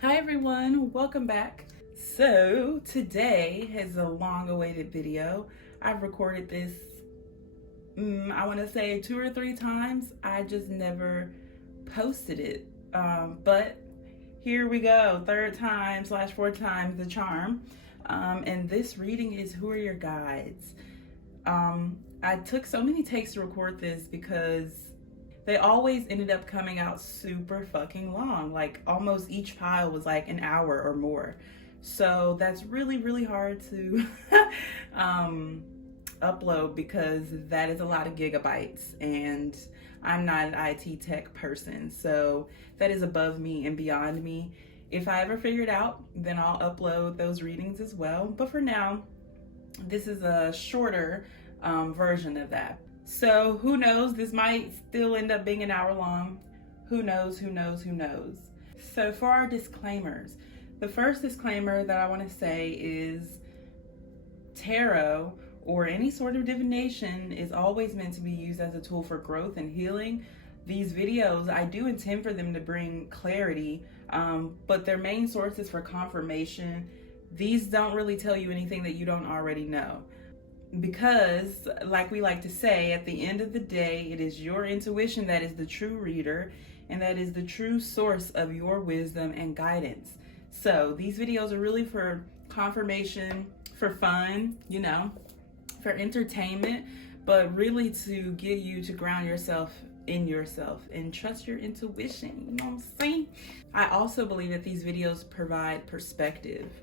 Hi everyone, welcome back. So today is a long-awaited video. I've recorded this, I want to say 2 or 3 times. I just never posted it. But here we go, third time slash fourth time the charm. And this reading is Who Are Your Guides? I took so many takes to record this because they always ended up coming out super fucking long. Like almost each file was like an hour or more. So that's really, really hard to upload because that is a lot of gigabytes and I'm not an IT tech person. So that is above me and beyond me. If I ever figure it out, then I'll upload those readings as well. But for now, this is a shorter version of that. So who knows? This might still end up being an hour long. Who knows, who knows, who knows? So for our disclaimers, the first disclaimer that I want to say is tarot or any sort of divination is always meant to be used as a tool for growth and healing. These videos, I do intend for them to bring clarity, but their main source is for confirmation. These don't really tell you anything that you don't already know. Because, like we like to say, at the end of the day, it is your intuition that is the true reader and that is the true source of your wisdom and guidance. So these videos are really for confirmation, for fun, for entertainment, but really to get you to ground yourself in yourself and trust your intuition. You know what I'm saying? I also believe that these videos provide perspective,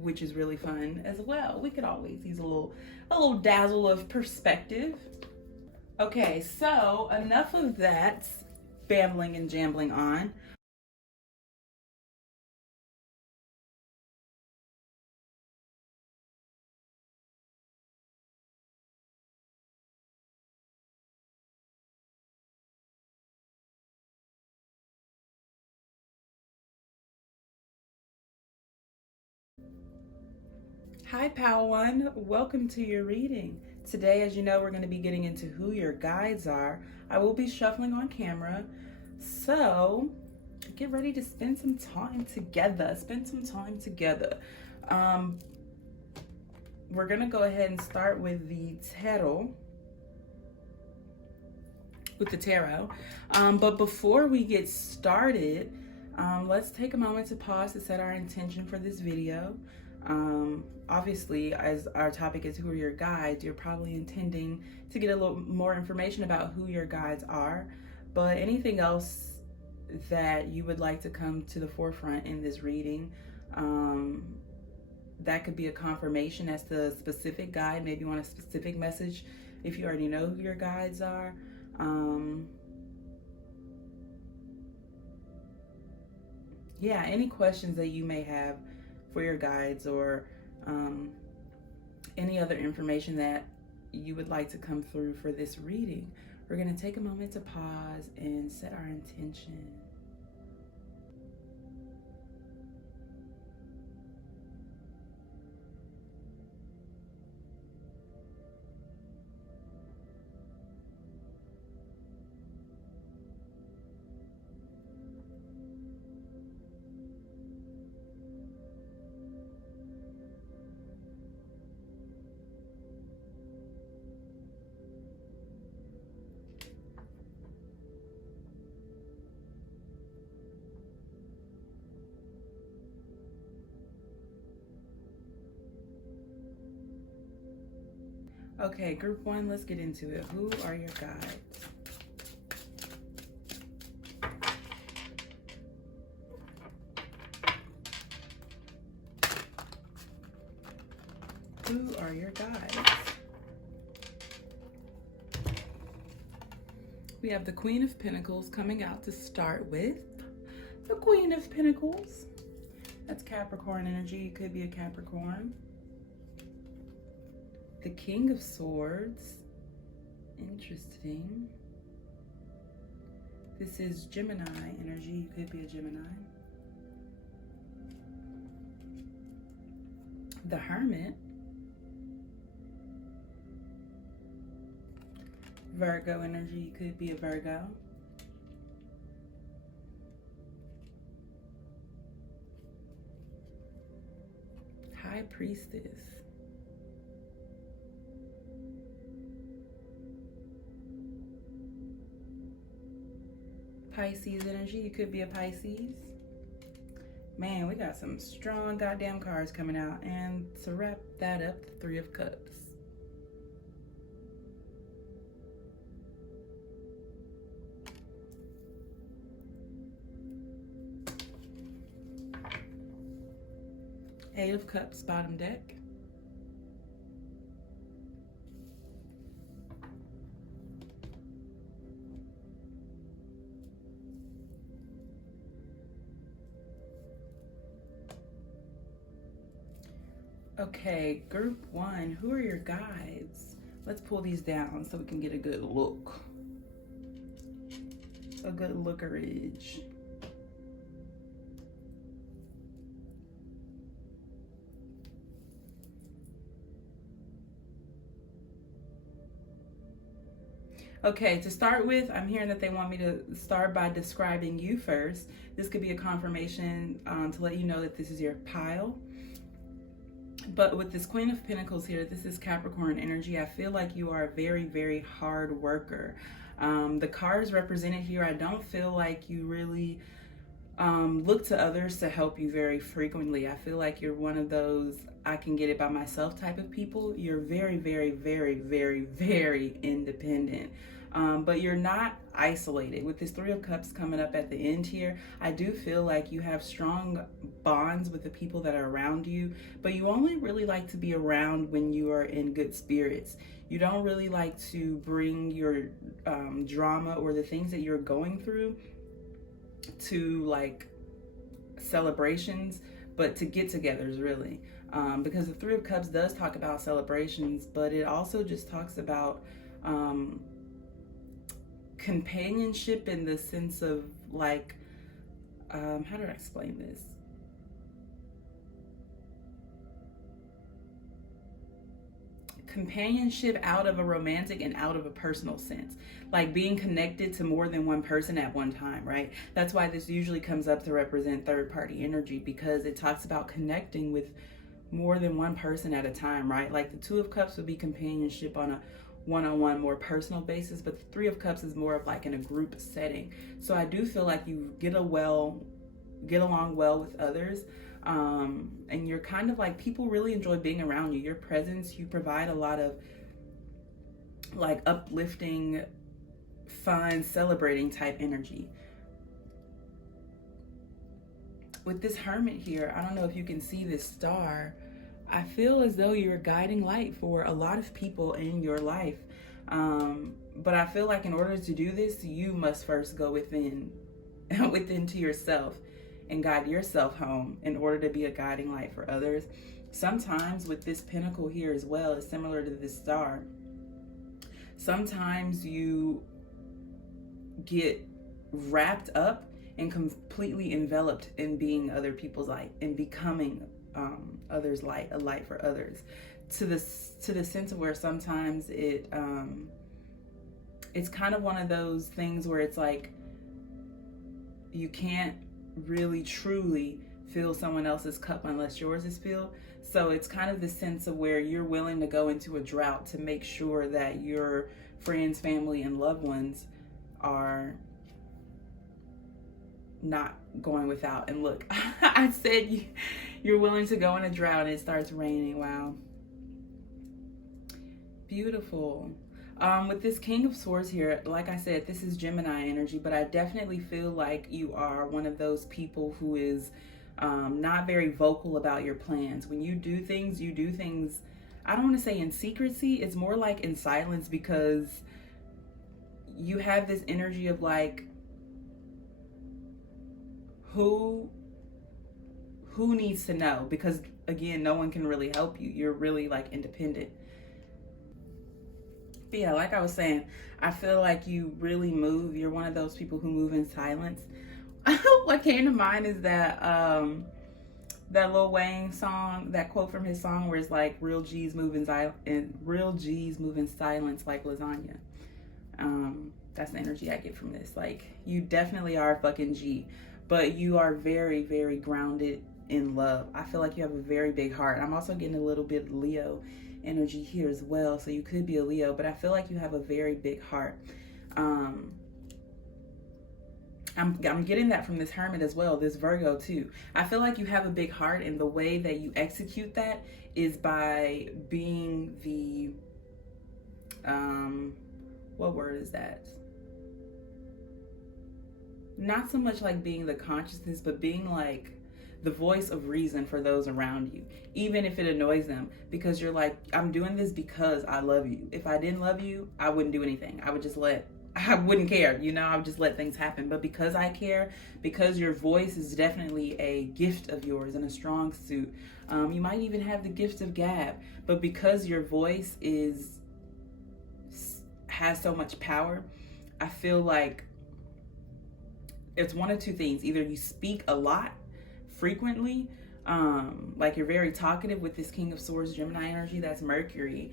which is really fun as well. We could always use a little dazzle of perspective. Okay, so enough of that babbling and jambling on. Hi, Pal One. Welcome to your reading. Today, as you know, we're going to be getting into who your guides are. I will be shuffling on camera. So get ready to spend some time together. We're going to go ahead and start with the tarot. But before we get started, let's take a moment to pause to set our intention for this video. Obviously, as our topic is who are your guides, you're probably intending to get a little more information about who your guides are, but anything else that you would like to come to the forefront in this reading, that could be a confirmation as to a specific guide. Maybe you want a specific message if you already know who your guides are. Yeah, any questions that you may have for your guides or any other information that you would like to come through for this reading. We're going to take a moment to pause and set our intention. Okay, group one, let's get into it. Who are your guides? Who are your guides? We have the Queen of Pentacles coming out to start with. The Queen of Pentacles. That's Capricorn energy. It could be a Capricorn. The King of Swords. Interesting. This is Gemini energy. You could be a Gemini. The Hermit. Virgo energy. You could be a Virgo. Priestess. Pisces energy. You could be a Pisces. Man, we got some strong goddamn cards coming out. And to wrap that up, the Three of Cups. Eight of Cups, bottom deck. Okay, group one, who are your guides? Let's pull these down so we can get a good look. A good lookerage. Okay, to start with, I'm hearing that they want me to start by describing you first. This could be a confirmation to let you know that this is your pile. But with this Queen of Pentacles here, this is Capricorn energy. I feel like you are a very, very hard worker. The cards represented here, I don't feel like you really look to others to help you very frequently. I feel like you're one of those I can get it by myself type of people. You're very, very, very, very, very independent. But you're not isolated. With this Three of Cups coming up at the end here, I do feel like you have strong bonds with the people that are around you, but you only really like to be around when you are in good spirits. You don't really like to bring your drama or the things that you're going through to like celebrations, but to get-togethers really. Because the Three of Cups does talk about celebrations, but it also just talks about companionship in the sense of like, how do I explain this? Companionship out of a romantic and out of a personal sense, like being connected to more than one person at one time, right? That's why this usually comes up to represent third party energy, because it talks about connecting with more than one person at a time, right? Like the Two of Cups would be companionship on a one-on-one, more personal basis, but the Three of Cups is more of like in a group setting. So I do feel like you get along well with others, and you're kind of like, people really enjoy being around you. Your presence, you provide a lot of like uplifting, fun, celebrating type energy. With this Hermit here, I don't know if you can see this star. I feel as though you're a guiding light for a lot of people in your life. But I feel like in order to do this, you must first go within to yourself and guide yourself home in order to be a guiding light for others. Sometimes with this Pentacle here as well, it's similar to this star. Sometimes you get wrapped up and completely enveloped in being other people's light and becoming others' light, a light for others, to the sense of where sometimes it's kind of one of those things where it's like you can't really truly fill someone else's cup unless yours is filled. So it's kind of the sense of where you're willing to go into a drought to make sure that your friends, family, and loved ones are not going without. And look, I said you're willing to go in a drought and it starts raining. Wow. Beautiful. With this King of Swords here, like I said, this is Gemini energy, but I definitely feel like you are one of those people who is not very vocal about your plans. When you do things, I don't want to say in secrecy, it's more like in silence, because you have this energy of like, who needs to know? Because again, no one can really help you. You're really like independent. But yeah, like I was saying, I feel like you really move. You're one of those people who move in silence. What came to mind is that Lil Wayne song, that quote from his song where it's like, real G's move in silence like lasagna. That's the energy I get from this. Like, you definitely are a fucking G, but you are very, very grounded in love. I feel like you have a very big heart. I'm also getting a little bit Leo energy here as well. So you could be a Leo, but I feel like you have a very big heart. I'm getting that from this Hermit as well, this Virgo too. I feel like you have a big heart, and the way that you execute that is by being the, what word is that? Not so much like being the consciousness, but being like the voice of reason for those around you, even if it annoys them, because you're like, I'm doing this because I love you. If I didn't love you, I wouldn't do anything. I wouldn't care, you know, I would just let things happen. But because I care, because your voice is definitely a gift of yours and a strong suit, you might even have the gift of gab, but because your voice has so much power, I feel like it's one of two things. Either you speak a lot, frequently, like you're very talkative with this King of Swords Gemini energy. That's Mercury.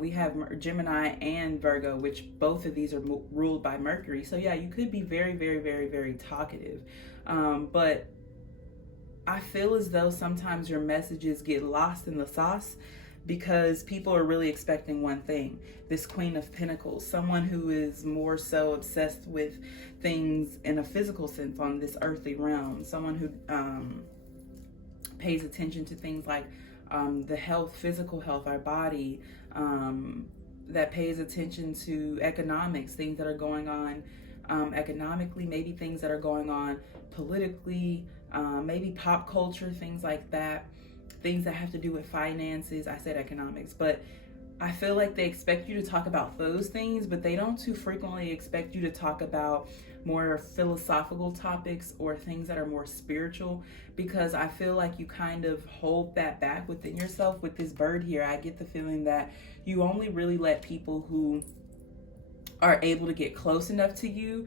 We have Gemini and Virgo, which both of these are ruled by Mercury. So yeah, you could be very, very, very, very talkative. But I feel as though sometimes your messages get lost in the sauce because people are really expecting one thing. This Queen of Pentacles, someone who is more so obsessed with things in a physical sense on this earthly realm, someone who pays attention to things like the health, physical health, our body, that pays attention to economics, things that are going on economically, maybe things that are going on politically, maybe pop culture, things like that, things that have to do with finances. I said economics, but I feel like they expect you to talk about those things, but they don't too frequently expect you to talk about more philosophical topics or things that are more spiritual, because I feel like you kind of hold that back within yourself. With this bird here, I get the feeling that you only really let people who are able to get close enough to you,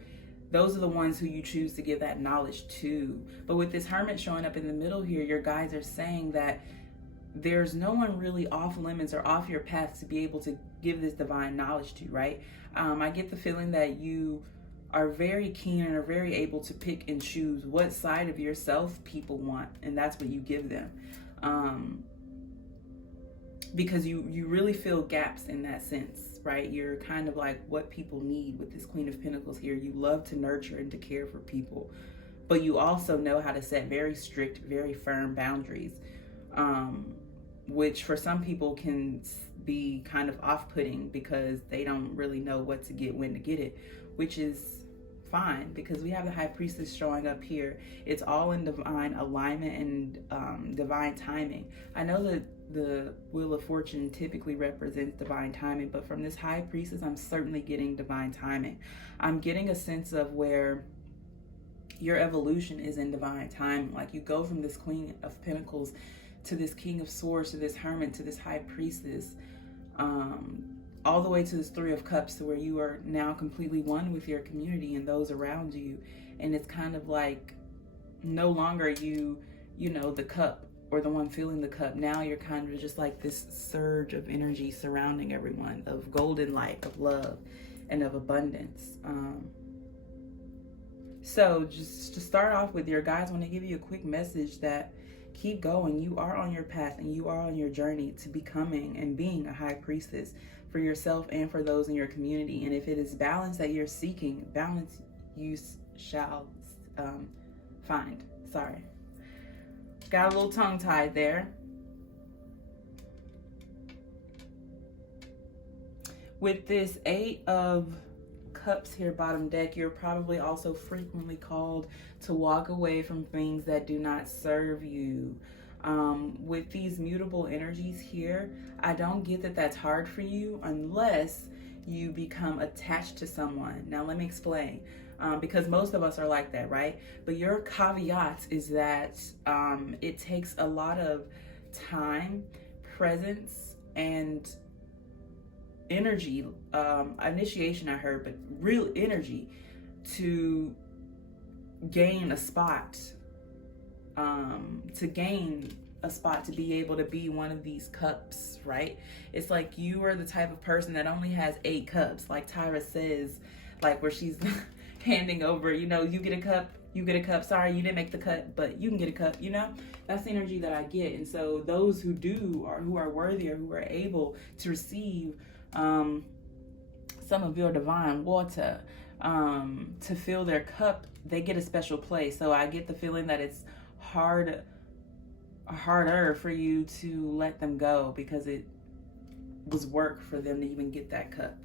those are the ones who you choose to give that knowledge to. But with this Hermit showing up in the middle here, your guides are saying that there's no one really off limits or off your path to be able to give this divine knowledge to, right? I get the feeling that you are very keen and are very able to pick and choose what side of yourself people want, and that's what you give them. Because you really fill gaps in that sense, right? You're kind of like what people need with this Queen of Pentacles here. You love to nurture and to care for people, but you also know how to set very strict, very firm boundaries, which for some people can be kind of off-putting because they don't really know what to get, when to get it, which is fine, because we have the High Priestess showing up here. It's all in divine alignment and divine timing. I know that the Wheel of Fortune typically represents divine timing, but from this High Priestess, I'm certainly getting divine timing. I'm getting a sense of where your evolution is in divine timing. Like you go from this Queen of Pentacles to this King of Swords, to this Hermit, to this High Priestess, all the way to this Three of Cups, to where you are now completely one with your community and those around you. And it's kind of like no longer you know, the cup or the one filling the cup. Now you're kind of just like this surge of energy surrounding everyone, of golden light, of love, and of abundance. So just to start off with, your guides want to give you a quick message that keep going. You are on your path and you are on your journey to becoming and being a High Priestess for yourself and for those in your community. And if it is balance that you're seeking, balance you shall find. Sorry. Got a little tongue-tied there. With this Eight of Cups here, bottom deck, you're probably also frequently called to walk away from things that do not serve you. With these mutable energies here, I don't get that that's hard for you unless you become attached to someone. Now let me explain, because most of us are like that, right? But your caveat is that it takes a lot of time, presence, and energy, initiation I heard, but real energy to gain a spot, to be able to be one of these cups, right? It's like you are the type of person that only has 8 cups, like Tyra says, like where she's handing over, you know, you get a cup You get a cup. Sorry, you didn't make the cut, but you can get a cup, you know? That's the energy that I get. And so those who do, or who are worthy, or who are able to receive some of your divine water, to fill their cup, they get a special place. So I get the feeling that it's harder for you to let them go, because it was work for them to even get that cup.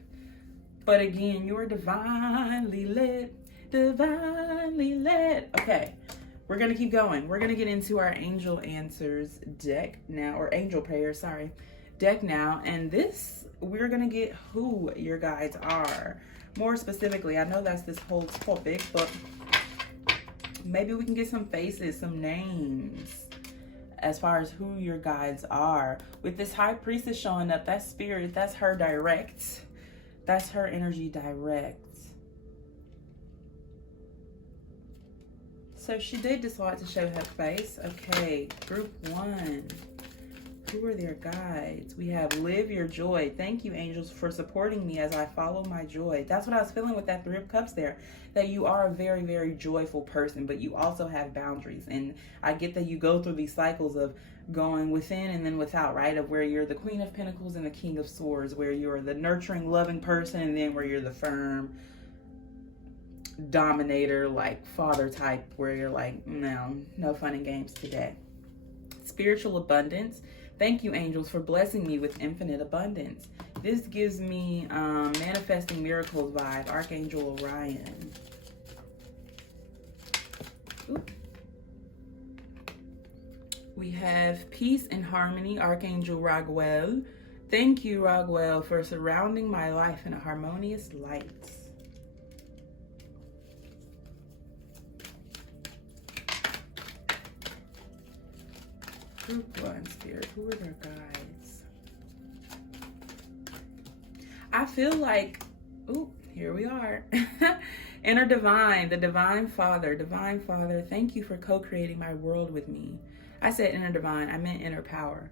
But again, you're divinely led. Okay, we're gonna keep going. We're gonna get into our angel answers deck now, or angel prayers, sorry, deck now. And this, we're gonna get who your guides are. More specifically, I know that's this whole topic, but maybe we can get some faces, some names, as far as who your guides are. With this high priestess showing up, that spirit, that's her direct. That's her energy direct. So she did decide to show her face. Okay, group 1. Who are their guides? We have live your joy. Thank you, angels, for supporting me as I follow my joy. That's what I was feeling with that 3 of Cups there. That you are a very, very joyful person, but you also have boundaries. And I get that you go through these cycles of going within and then without, right? Of where you're the Queen of Pentacles and the King of Swords, where you're the nurturing, loving person, and then where you're the firm dominator, like father type, where you're like, no fun and games today. Spiritual abundance. Thank you, angels, for blessing me with infinite abundance. This gives me manifesting miracles vibe. Archangel Orion. Oop. We have peace and harmony. Archangel Raguel. Thank you, Raguel, for surrounding my life in a harmonious light. Group 1 spirit, who are their guides? I feel like, here we are. Inner divine, the divine father, thank you for co-creating my world with me. I said inner divine, I meant inner power.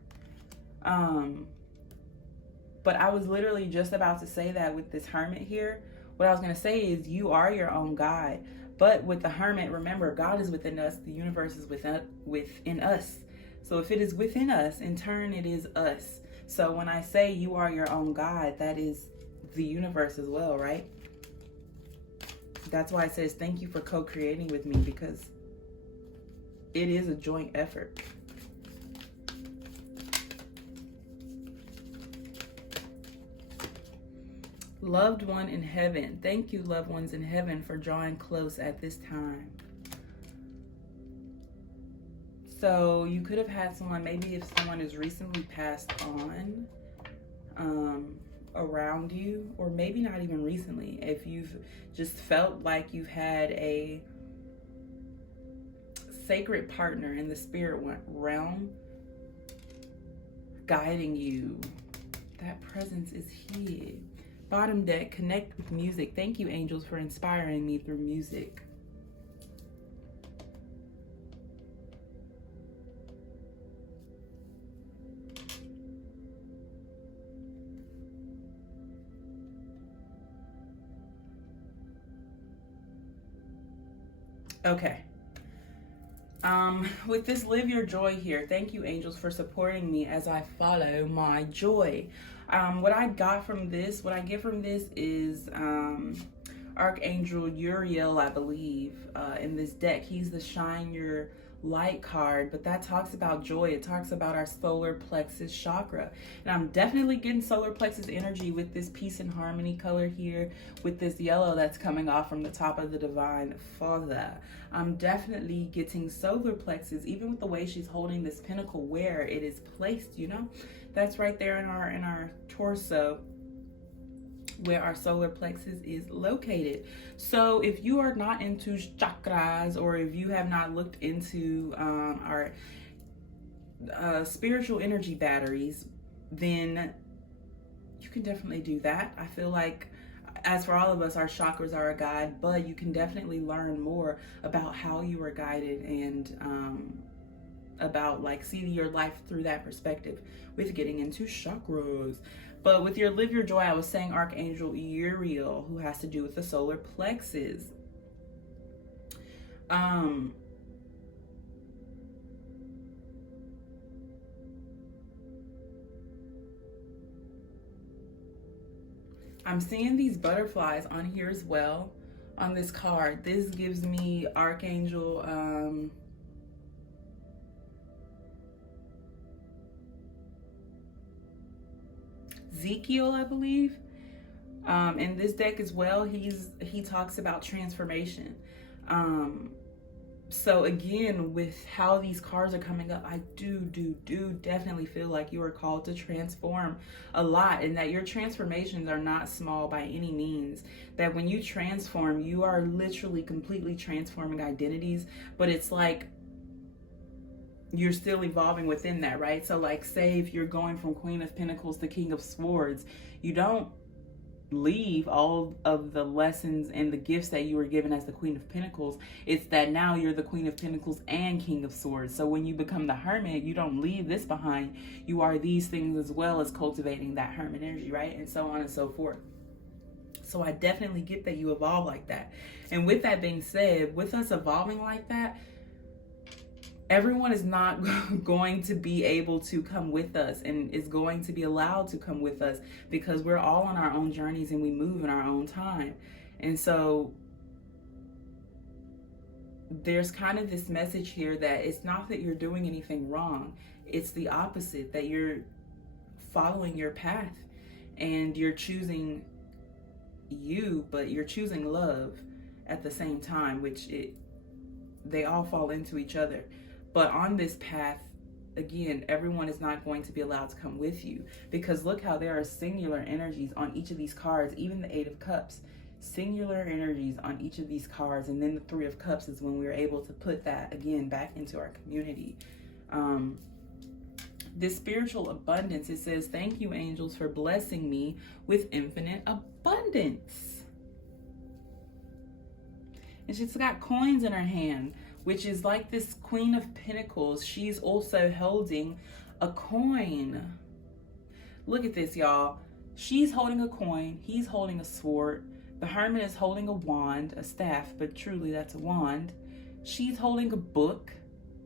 But I was literally just about to say that with this hermit here. What I was going to say is you are your own guide. But with the hermit, remember, God is within us. The universe is within us. So if it is within us, in turn, it is us. So when I say you are your own guide, that is the universe as well, right? That's why it says thank you for co-creating with me, because it is a joint effort. Loved one in heaven. Thank you, loved ones in heaven, for drawing close at this time. So you could have had someone, maybe if someone has recently passed on around you, or maybe not even recently, if you've just felt like you've had a sacred partner in the spirit realm guiding you. That presence is here. Bottom deck, connect with music. Thank you, angels, for inspiring me through music. Okay. With this live your joy here, thank you, angels, for supporting me as I follow my joy. What I get from this is Archangel Uriel, I believe, in this deck. He's the Shine Your Light card, but that talks about joy. It talks about our solar plexus chakra. And I'm definitely getting solar plexus energy with this peace and harmony color here, with this yellow that's coming off from the top of the divine father. I'm definitely getting solar plexus, even with the way she's holding this pentacle where it is placed, you know? That's right there in our torso, where our solar plexus is located. So if you are not into chakras, or if you have not looked into our spiritual energy batteries, then you can definitely do that. I feel like, as for all of us, our chakras are a guide, but you can definitely learn more about how you are guided, and about like seeing your life through that perspective with getting into chakras. But with your live your joy, I was saying Archangel Uriel, who has to do with the solar plexus. Um, I'm seeing these butterflies on here as well on this card. This gives me Archangel Ezekiel, I believe. In this deck as well, he talks about transformation. So again, with how these cards are coming up, I do definitely feel like you are called to transform a lot, and that your transformations are not small by any means. That when you transform, you are literally completely transforming identities, but it's like you're still evolving within that, right? So like, say if you're going from Queen of Pentacles to King of Swords, you don't leave all of the lessons and the gifts that you were given as the Queen of Pentacles. It's that now you're the Queen of Pentacles and King of Swords. So when you become the Hermit, you don't leave this behind. You are these things as well as cultivating that Hermit energy, right? And so on and so forth. So I definitely get that you evolve like that. And with that being said, with us evolving like that, everyone is not going to be able to come with us and is going to be allowed to come with us, because we're all on our own journeys and we move in our own time. And so there's kind of this message here that it's not that you're doing anything wrong. It's the opposite, that you're following your path and you're choosing you, but you're choosing love at the same time, which they all fall into each other. But on this path, again, everyone is not going to be allowed to come with you, because look how there are singular energies on each of these cards, even the Eight of Cups. Singular energies on each of these cards. And then the Three of Cups is when we're able to put that, again, back into our community. This spiritual abundance, it says, thank you, angels, for blessing me with infinite abundance. And she's got coins in her hand, which is like this Queen of Pentacles. She's also holding a coin. Look at this, y'all. She's holding a coin. He's holding a sword. The Hermit is holding a wand, a staff, but truly that's a wand. She's holding a book,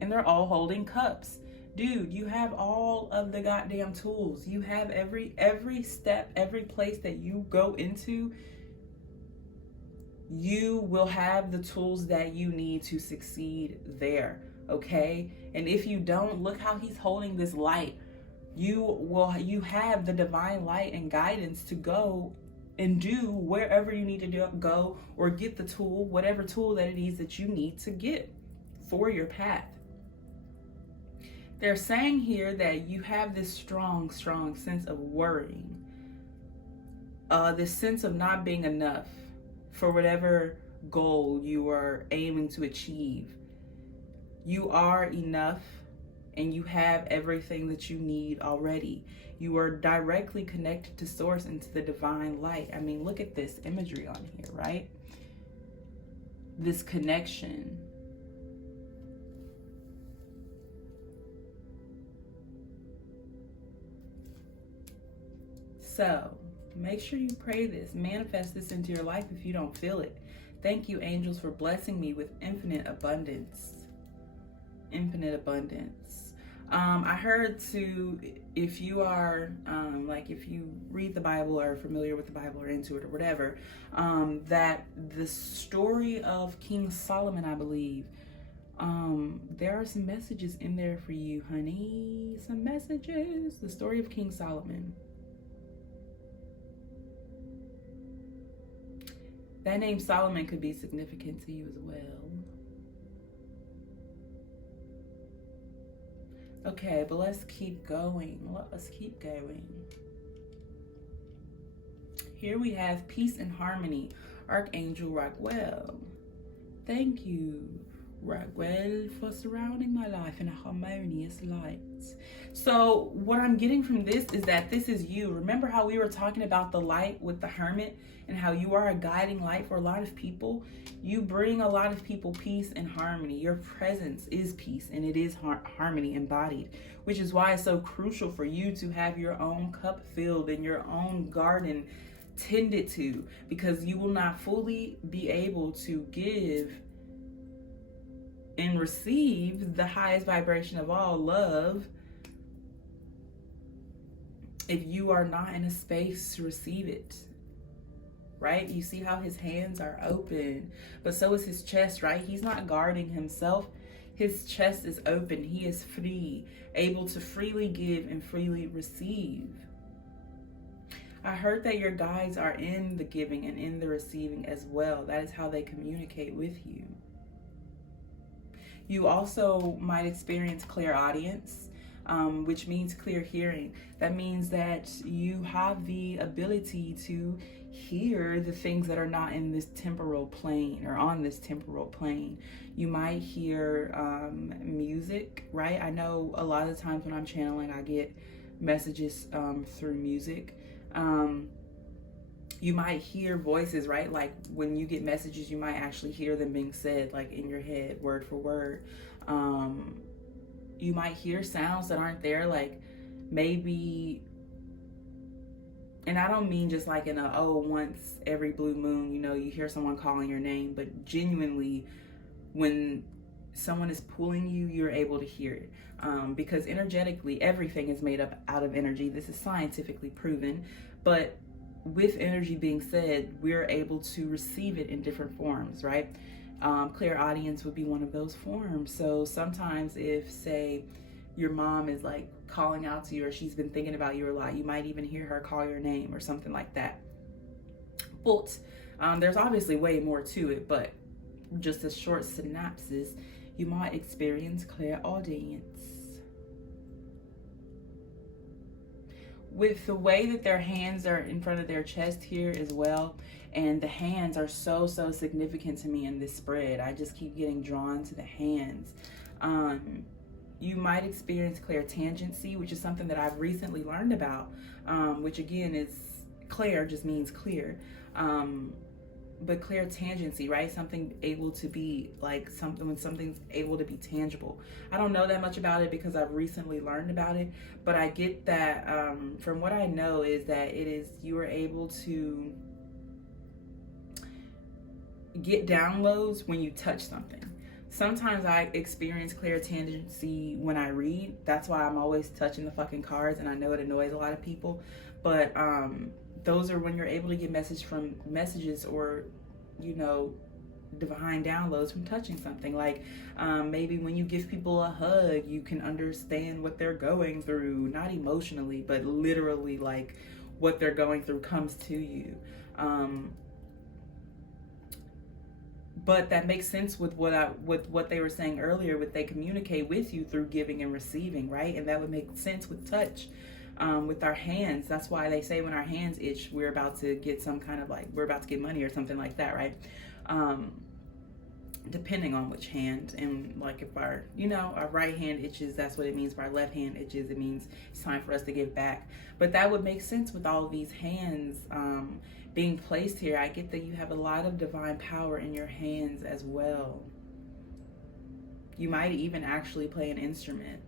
and they're all holding cups. Dude, you have all of the goddamn tools. You have every step, every place that you go into, you will have the tools that you need to succeed there, okay? And if you don't, look how he's holding this light. You have the divine light and guidance to go and do wherever you need to go, or get the tool, whatever tool that it is that you need to get for your path. They're saying here that you have this strong sense of worrying, this sense of not being enough for whatever goal you are aiming to achieve. You are enough, and you have everything that you need already. You are directly connected to source and to the divine light. I mean, look at this imagery on here, right? This connection. So make sure you pray this, manifest this into your life if you don't feel it. Thank you, angels, for blessing me with infinite abundance. Infinite abundance. I heard too, if you are, like if you read the Bible or are familiar with the Bible or into it or whatever, that the story of King Solomon, I believe, there are some messages in there for you, honey. Some messages. The story of King Solomon. That name Solomon could be significant to you as well. Okay, but let's keep going. Let's keep going. Here we have peace and harmony. Archangel Raguel. Thank you, Raguel, for surrounding my life in a harmonious light. So what I'm getting from this is that this is you. Remember how we were talking about the light with the Hermit and how you are a guiding light for a lot of people? You bring a lot of people peace and harmony. Your presence is peace, and it is harmony embodied, which is why it's so crucial for you to have your own cup filled and your own garden tended to, because you will not fully be able to give and receive the highest vibration of all, love, if you are not in a space to receive it, right? You see how his hands are open, but so is his chest, right? He's not guarding himself. His chest is open. He is free, able to freely give and freely receive. I heard that your guides are in the giving and in the receiving as well. That is how they communicate with you. You also might experience clairaudience, which means clear hearing. That means that you have the ability to hear the things that are not in this temporal plane or on this temporal plane. You might hear music, right? I know a lot of the times when I'm channeling, I get messages through music. You might hear voices, right? Like when you get messages, you might actually hear them being said, like in your head, word for word. You might hear sounds that aren't there, like maybe, and I don't mean just like in a, oh, once every blue moon, you know, you hear someone calling your name, but genuinely when someone is pulling you, you're able to hear it. Because energetically, everything is made up out of energy. This is scientifically proven. But with energy being said, we're able to receive it in different forms, right? Clairaudience would be one of those forms. So sometimes if, say, your mom is like calling out to you, or she's been thinking about you a lot, you might even hear her call your name or something like that. But there's obviously way more to it, but just a short synopsis, you might experience clairaudience. With the way that their hands are in front of their chest here as well, and the hands are so significant to me in this spread. I just keep getting drawn to the hands. You might experience clairtangency, which is something that I've recently learned about, which again is clair just means clear. But clairtangency, right? Something able to be like something, when something's able to be tangible. I don't know that much about it because I've recently learned about it, but I get that from what I know is that it is, you are able to get downloads when you touch something. Sometimes I experience clairtangency when I read. That's why I'm always touching the fucking cards, and I know it annoys a lot of people, but those are when you're able to get messages or, you know, divine downloads from touching something. Like maybe when you give people a hug, you can understand what they're going through, not emotionally, but literally, like what they're going through comes to you. But that makes sense with what they were saying earlier, with they communicate with you through giving and receiving, right? And that would make sense with touch. With our hands, that's why they say when our hands itch, we're about to get some kind of, like, we're about to get money or something like that, right? Depending on which hand, and like if our, you know, our right hand itches, that's what it means. If our left hand itches, it means it's time for us to give back. But that would make sense with all of these hands being placed here. I get that you have a lot of divine power in your hands as well. You might even actually play an instrument.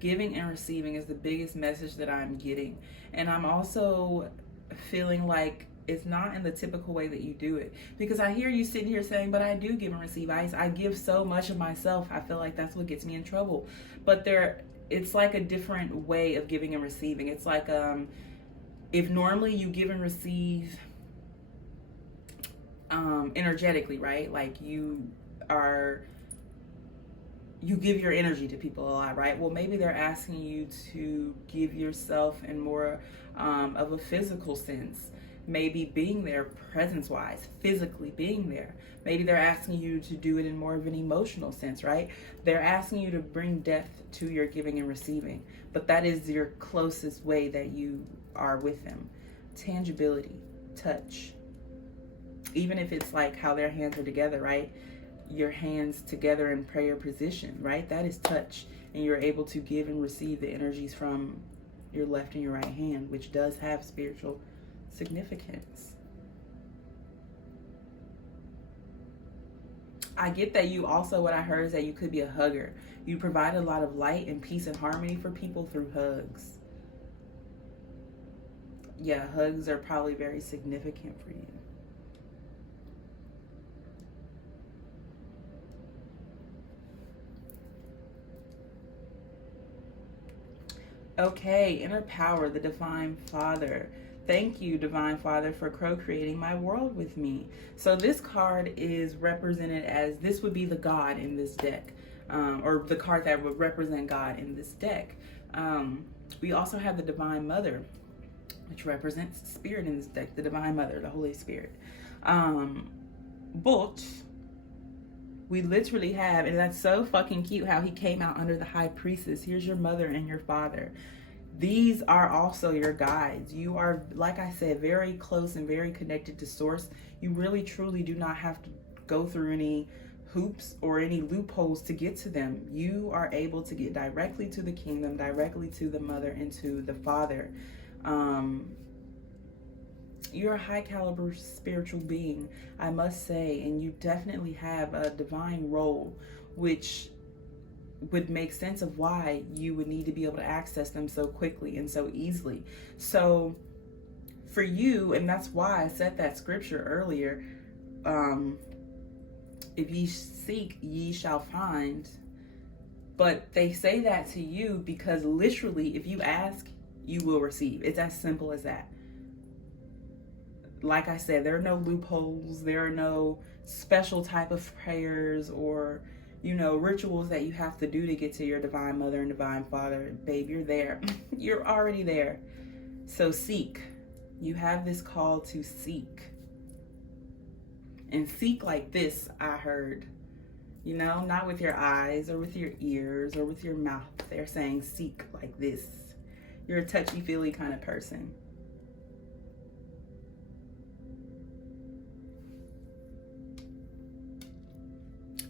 Giving and receiving is the biggest message that I'm getting. And I'm also feeling like it's not in the typical way that you do it. Because I hear you sitting here saying, but I do give and receive. I give so much of myself. I feel like that's what gets me in trouble. But it's like a different way of giving and receiving. It's like if normally you give and receive energetically, right? Like you give your energy to people a lot, right? Well, maybe they're asking you to give yourself in more of a physical sense. Maybe being there presence-wise, physically being there. Maybe they're asking you to do it in more of an emotional sense, right? They're asking you to bring depth to your giving and receiving. But that is your closest way that you are with them. Tangibility, touch. Even if it's like how their hands are together, right? Your hands together in prayer position, right? That is touch, and you're able to give and receive the energies from your left and your right hand, which does have spiritual significance. I get that you also, what I heard is that you could be a hugger. You provide a lot of light and peace and harmony for people through hugs. yeah, hugs are probably very significant for you. Okay, inner power, the Divine Father. Thank you, Divine Father, for co-creating my world with me. So this card is represented as, this would be the God in this deck, or the card that would represent God in this deck. We also have the Divine Mother, which represents Spirit in this deck, the Divine Mother, the Holy Spirit. But we literally have, and that's so fucking cute how he came out under the High Priestess. Here's your mother and your father. These are also your guides. You are, like I said, very close and very connected to Source. You really truly do not have to go through any hoops or any loopholes to get to them. You are able to get directly to the kingdom, directly to the mother and to the father. You're a high caliber spiritual being, I must say, and you definitely have a divine role, which would make sense of why you would need to be able to access them so quickly and so easily. So for you, and that's why I said that scripture earlier, if ye seek, ye shall find. But they say that to you because literally, if you ask, you will receive. It's as simple as that. Like I said, there are no loopholes. There are no special type of prayers or, you know, rituals that you have to do to get to your Divine Mother and Divine Father. Babe, you're there. You're already there. So seek. You have this call to seek. And seek like this, I heard. You know, not with your eyes or with your ears or with your mouth. They're saying seek like this. You're a touchy-feely kind of person.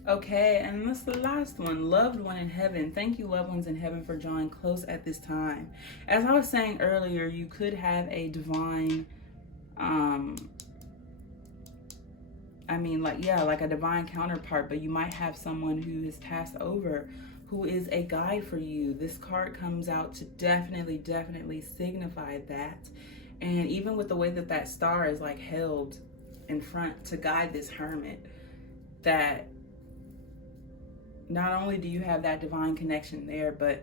Okay, and that's the last one, loved one in heaven. Thank you, loved ones in heaven, for drawing close at this time. As I was saying earlier, you could have a divine, like a divine counterpart, but you might have someone who is passed over, who is a guide for you. This card comes out to definitely signify that. And even with the way that that star is like held in front to guide this hermit, that not only do you have that divine connection there, but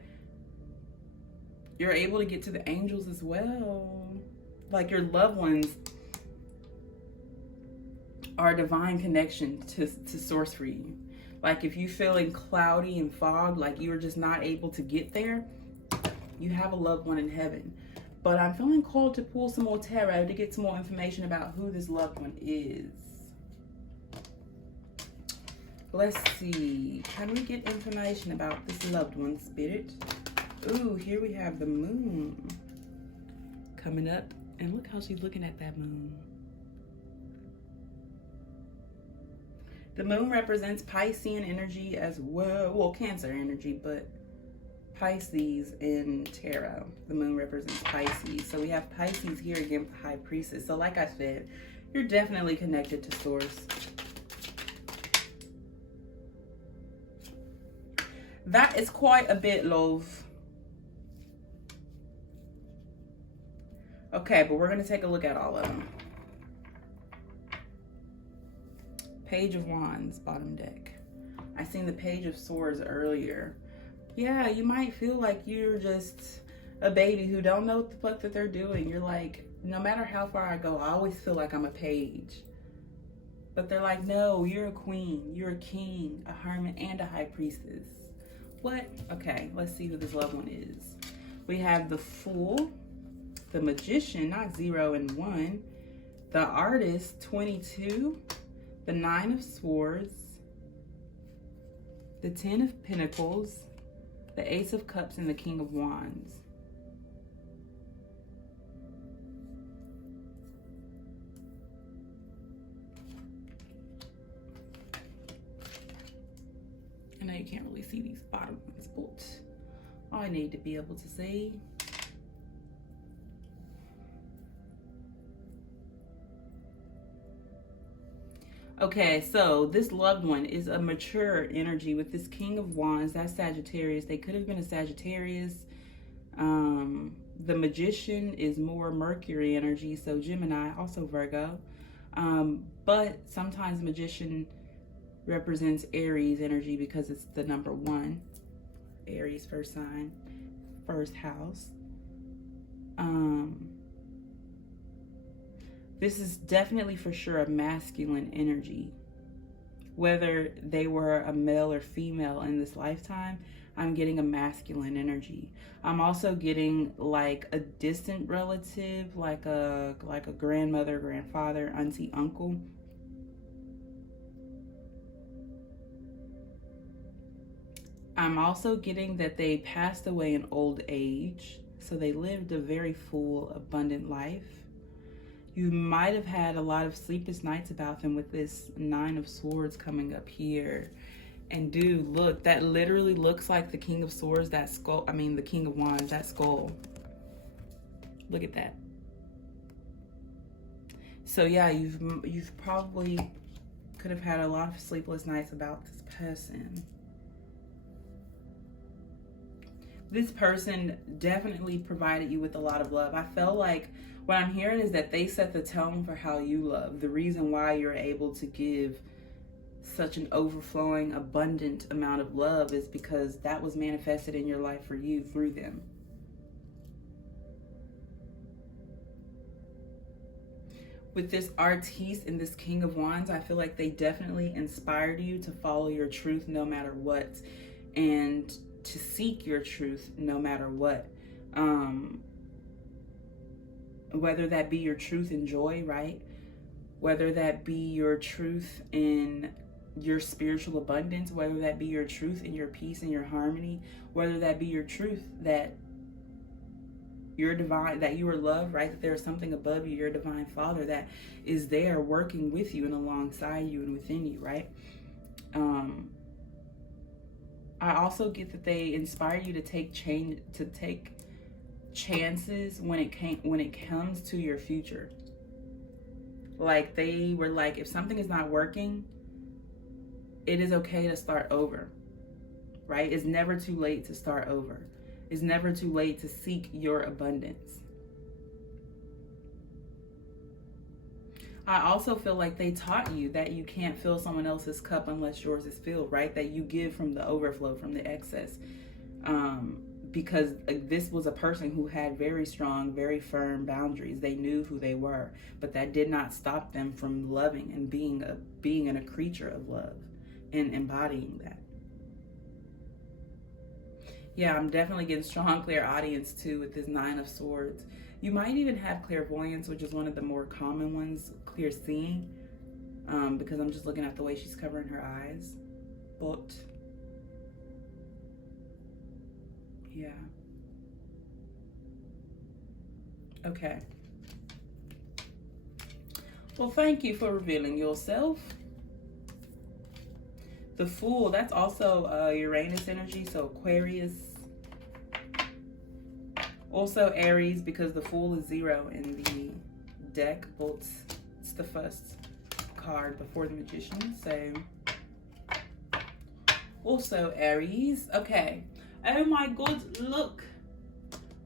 you're able to get to the angels as well. Like your loved ones are a divine connection to Source for you. Like if you're feeling cloudy and fog, like you're just not able to get there, you have a loved one in heaven. But I'm feeling called to pull some more tarot to get some more information about who this loved one is. Let's see. Can we get information about this loved one, Spirit? Ooh, here we have the moon coming up. And look how she's looking at that moon. The moon represents Piscean energy as well. Well, Cancer energy, but Pisces in tarot. The moon represents Pisces. So we have Pisces here again with the High Priestess. So like I said, you're definitely connected to Source. That is quite a bit, love. Okay, but we're going to take a look at all of them. Page of Wands, bottom deck. I seen the Page of Swords earlier. Yeah, you might feel like you're just a baby who don't know what the fuck that they're doing. You're like, no matter how far I go, I always feel like I'm a page. But they're like, no, you're a queen, you're a king, a hermit, and a high priestess. What? Okay, let's see who this loved one is. We have the Fool, the Magician, not 0 and 1, the Artist, 22, the 9 of Swords, the 10 of Pentacles, the Ace of Cups, and the King of Wands. I know you can't really see these bottom ones, but I need to be able to see. Okay, so this loved one is a mature energy with this King of Wands. That's Sagittarius. They could have been a Sagittarius. The Magician is more Mercury energy, so Gemini, also Virgo. But sometimes Magician represents Aries energy because it's the number 1. Aries, first sign, first house. This is definitely for sure a masculine energy. Whether they were a male or female in this lifetime, I'm getting a masculine energy. I'm also getting like a distant relative, like a grandmother, grandfather, auntie, uncle. I'm also getting that they passed away in old age, so they lived a very full, abundant life. You might have had a lot of sleepless nights about them with this 9 of Swords coming up here. And dude, look, that literally looks like the King of Swords, that skull, I mean the King of Wands, that skull. Look at that. So yeah, you've probably could have had a lot of sleepless nights about this person. This person definitely provided you with a lot of love. I felt like what I'm hearing is that they set the tone for how you love. The reason why you're able to give such an overflowing, abundant amount of love is because that was manifested in your life for you through them. With this artiste and this King of Wands, I feel like they definitely inspired you to follow your truth no matter what, and to seek your truth no matter what. Whether that be your truth in joy, right? Whether that be your truth in your spiritual abundance, whether that be your truth in your peace and your harmony, whether that be your truth that you're divine, that you are loved, right? That there's something above you, your divine Father that is there working with you and alongside you and within you, right? I also get that they inspire you to take chances when it comes to your future. Like they were like, if something is not working, it is okay to start over, right? It's never too late to start over. It's never too late to seek your abundance. I also feel like they taught you that you can't fill someone else's cup unless yours is filled, right? That you give from the overflow, from the excess. Because this was a person who had very strong, very firm boundaries. They knew who they were, but that did not stop them from loving and being a creature of love and embodying that. Yeah, I'm definitely getting strong clairaudience too with this 9 of Swords. You might even have clairvoyance, which is one of the more common ones, clear seeing, because I'm just looking at the way she's covering her eyes. But yeah. Okay. Well, thank you for revealing yourself. The Fool, that's also Uranus energy, so Aquarius. Also Aries, because the Fool is 0 in the deck. Well, it's the first card before the Magician, so also Aries. Okay. Oh my God, look.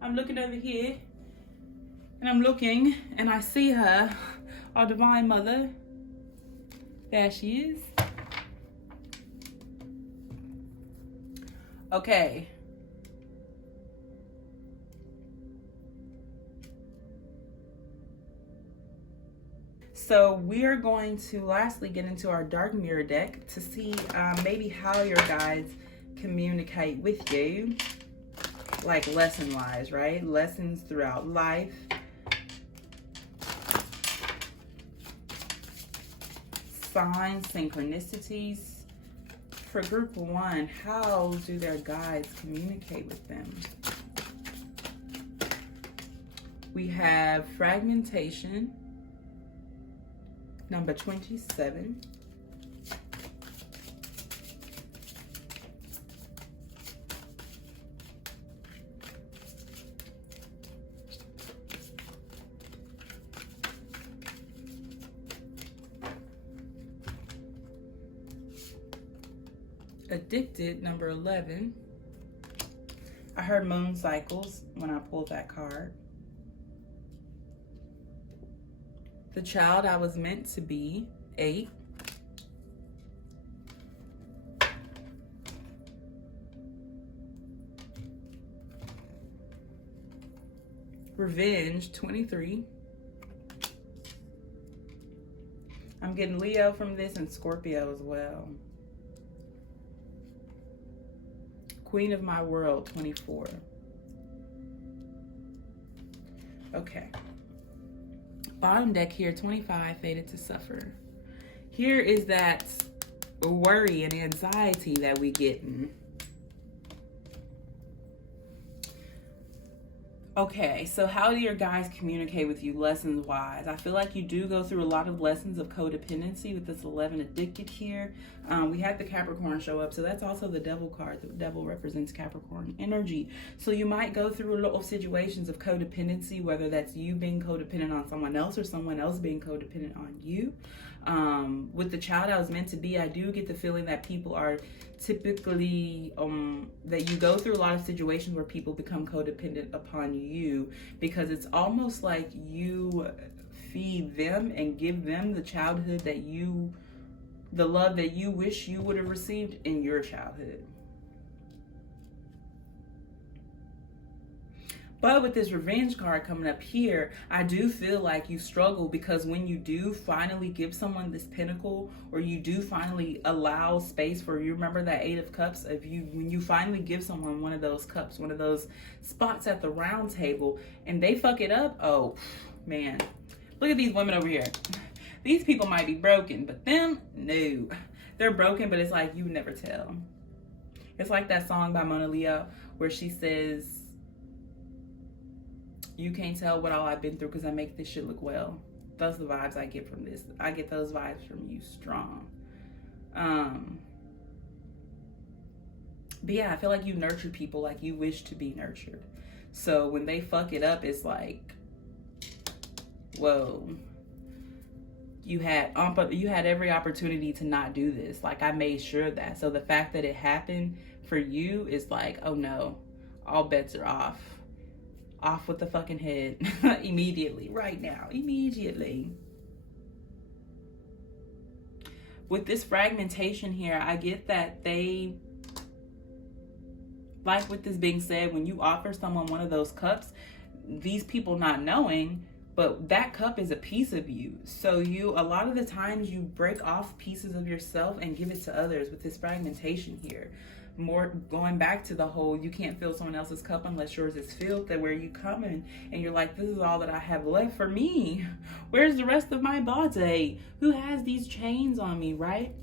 I'm looking over here, and I'm looking, and I see her, our Divine Mother. There she is. Okay. So we are going to lastly get into our Dark Mirror deck to see maybe how your guides communicate with you, like lesson-wise, right? Lessons throughout life. Signs, synchronicities. For group 1, how do their guides communicate with them? We have fragmentation, number 27. Addicted, number 11. I heard moon cycles when I pulled that card. The child I was meant to be, 8. Revenge, 23. I'm getting Leo from this and Scorpio as well. Queen of my world, 24. Okay. Bottom deck here, 25, fated to suffer. Here is that worry and anxiety that we getting. Okay, so how do your guys communicate with you lessons-wise? I feel like you do go through a lot of lessons of codependency with this 11 addicted here. We had the Capricorn show up, so that's also the devil card. The devil represents Capricorn energy. So you might go through a lot of situations of codependency, whether that's you being codependent on someone else or someone else being codependent on you. With the child I was meant to be, I do get the feeling that people are typically that you go through a lot of situations where people become codependent upon you, because it's almost like you feed them and give them the childhood that the love that you wish you would have received in your childhood. But with this revenge card coming up here, I do feel like you struggle, because when you do finally give someone this pinnacle, or you do finally allow space for, you remember that 8 of Cups, when you finally give someone one of those cups, one of those spots at the round table, and they fuck it up, oh man. Look at these women over here. These people might be broken, but them, no. They're broken, but it's like you would never tell. It's like that song by Mona Leo where she says, you can't tell what all I've been through because I make this shit look well. Those are the vibes I get from this. I get those vibes from you strong. But yeah, I feel like you nurture people like you wish to be nurtured. So when they fuck it up, it's like, whoa. You had every opportunity to not do this. Like, I made sure of that. So the fact that it happened for you is like, oh no, all bets are off. Off with the fucking head. Immediately, right now, immediately. With this fragmentation here, I get that they, like with this being said, when you offer someone one of those cups, these people not knowing, but that cup is a piece of you. So a lot of the times you break off pieces of yourself and give it to others with this fragmentation here. More going back to the whole, you can't fill someone else's cup unless yours is filled, that where you come in and you're like, this is all that I have left for me. Where's the rest of my body? Who has these chains on me, right?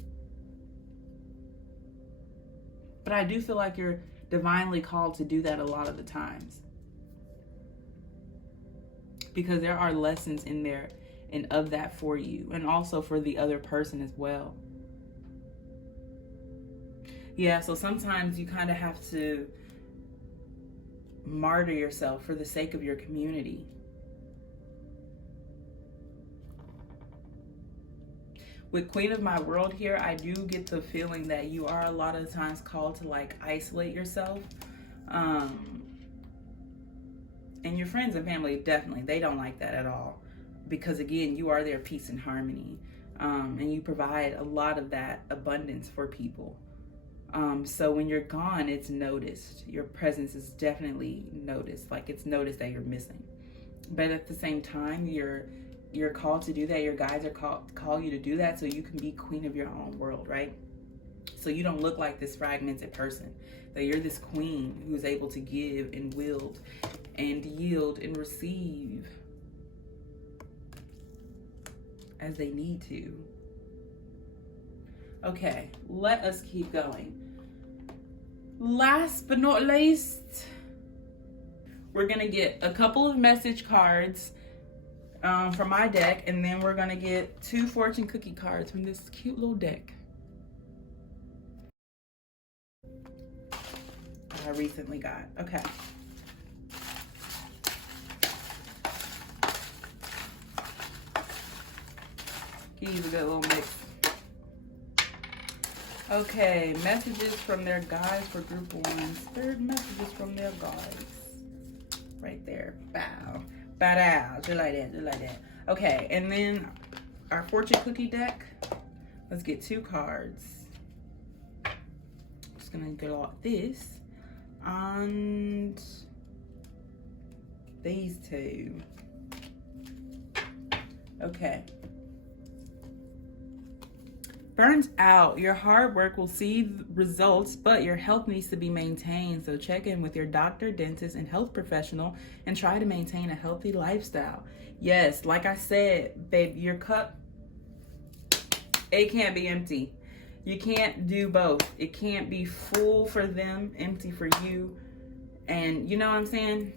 But I do feel like you're divinely called to do that a lot of the times, because there are lessons in there and of that for you, and also for the other person as well. Yeah, so sometimes you kind of have to martyr yourself for the sake of your community. With Queen of my world here, I do get the feeling that you are a lot of the times called to like isolate yourself. And your friends and family, definitely, they don't like that at all. Because again, you are their peace and harmony. And you provide a lot of that abundance for people. So when you're gone, it's noticed. Your presence is definitely noticed. Like, it's noticed that you're missing. But at the same time, you're called to do that. Your guides are call you to do that so you can be queen of your own world, right? So you don't look like this fragmented person. That you're this queen who's able to give and wield and yield and receive as they need to. Okay, let us keep going. Last but not least, we're gonna get a couple of message cards from my deck, and then we're gonna get 2 fortune cookie cards from this cute little deck I recently got. Okay. Give you a good little mix. Okay, messages from their guides for group ones. Third messages from their guides. Right there. Bow. Bow down. Just like that. Just like that. Okay, and then our fortune cookie deck. Let's get 2 cards. Just gonna go like this. And these 2. Okay. Burnt out. Your hard work will see results, but your health needs to be maintained. So check in with your doctor, dentist, and health professional and try to maintain a healthy lifestyle. Yes, like I said, babe, your cup, it can't be empty. You can't do both. It can't be full for them, empty for you. And you know what I'm saying?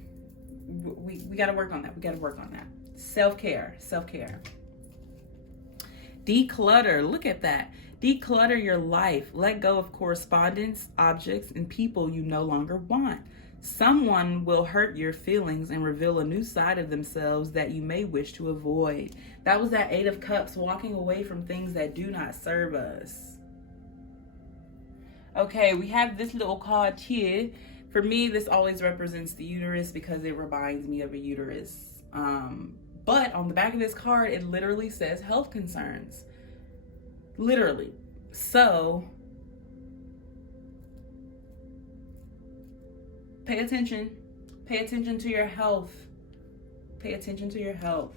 We got to work on that. We got to work on that. Self-care. Self-care. Declutter. Look at that. Declutter your life. Let go of correspondence, objects, and people you no longer want. Someone will hurt your feelings and reveal a new side of themselves that you may wish to avoid. That was that 8 of Cups, walking away from things that do not serve us. Okay, we have this little card here. For me, this always represents the uterus because it reminds me of a uterus. But on the back of this card, it literally says health concerns. Literally. So, pay attention. Pay attention to your health. Pay attention to your health.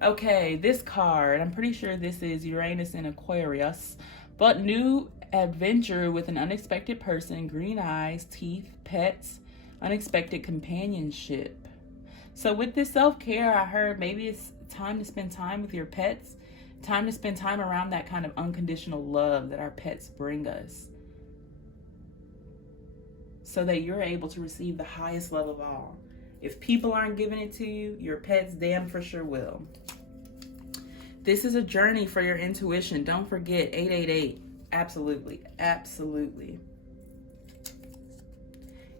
Okay, this card, I'm pretty sure this is Uranus in Aquarius. But new adventure with an unexpected person, green eyes, teeth, pets, unexpected companionship. So with this self-care, I heard maybe it's time to spend time with your pets, time to spend time around that kind of unconditional love that our pets bring us, so that you're able to receive the highest love of all. If people aren't giving it to you, your pets damn for sure will. This is a journey for your intuition. Don't forget 888. Absolutely. Absolutely.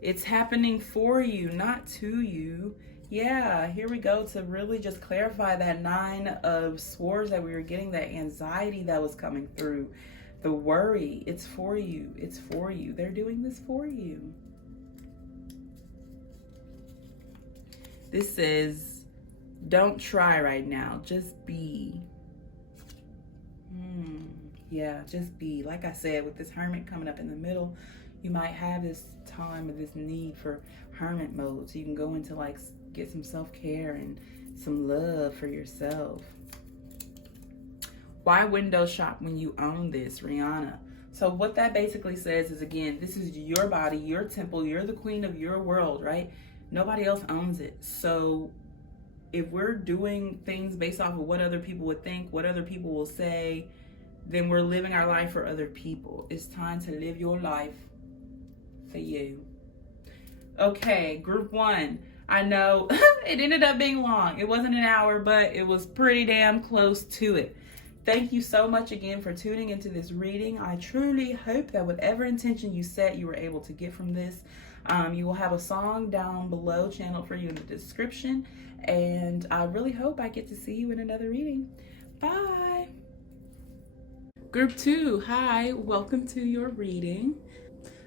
It's happening for you, not to you. Yeah, here we go to really just clarify that 9 of Swords that we were getting, that anxiety that was coming through, the worry. It's for you. It's for you. They're doing this for you. This says, don't try right now. Just be. Yeah, just be. Like I said, with this Hermit coming up in the middle, you might have this time of this need for Hermit mode. So you can go into like, get some self-care and some love for yourself. Why window shop when you own this, Rihanna? So what that basically says is, again, this is your body, your temple. You're the queen of your world, right? Nobody else owns it. So if we're doing things based off of what other people would think, what other people will say, then we're living our life for other people. It's time to live your life for you. Okay, group 1. I know it ended up being long. It wasn't an hour, but it was pretty damn close to it. Thank you so much again for tuning into this reading. I truly hope that whatever intention you set, you were able to get from this. You will have a song down below channeled for you in the description. And I really hope I get to see you in another reading. Bye. Group 2, hi, welcome to your reading.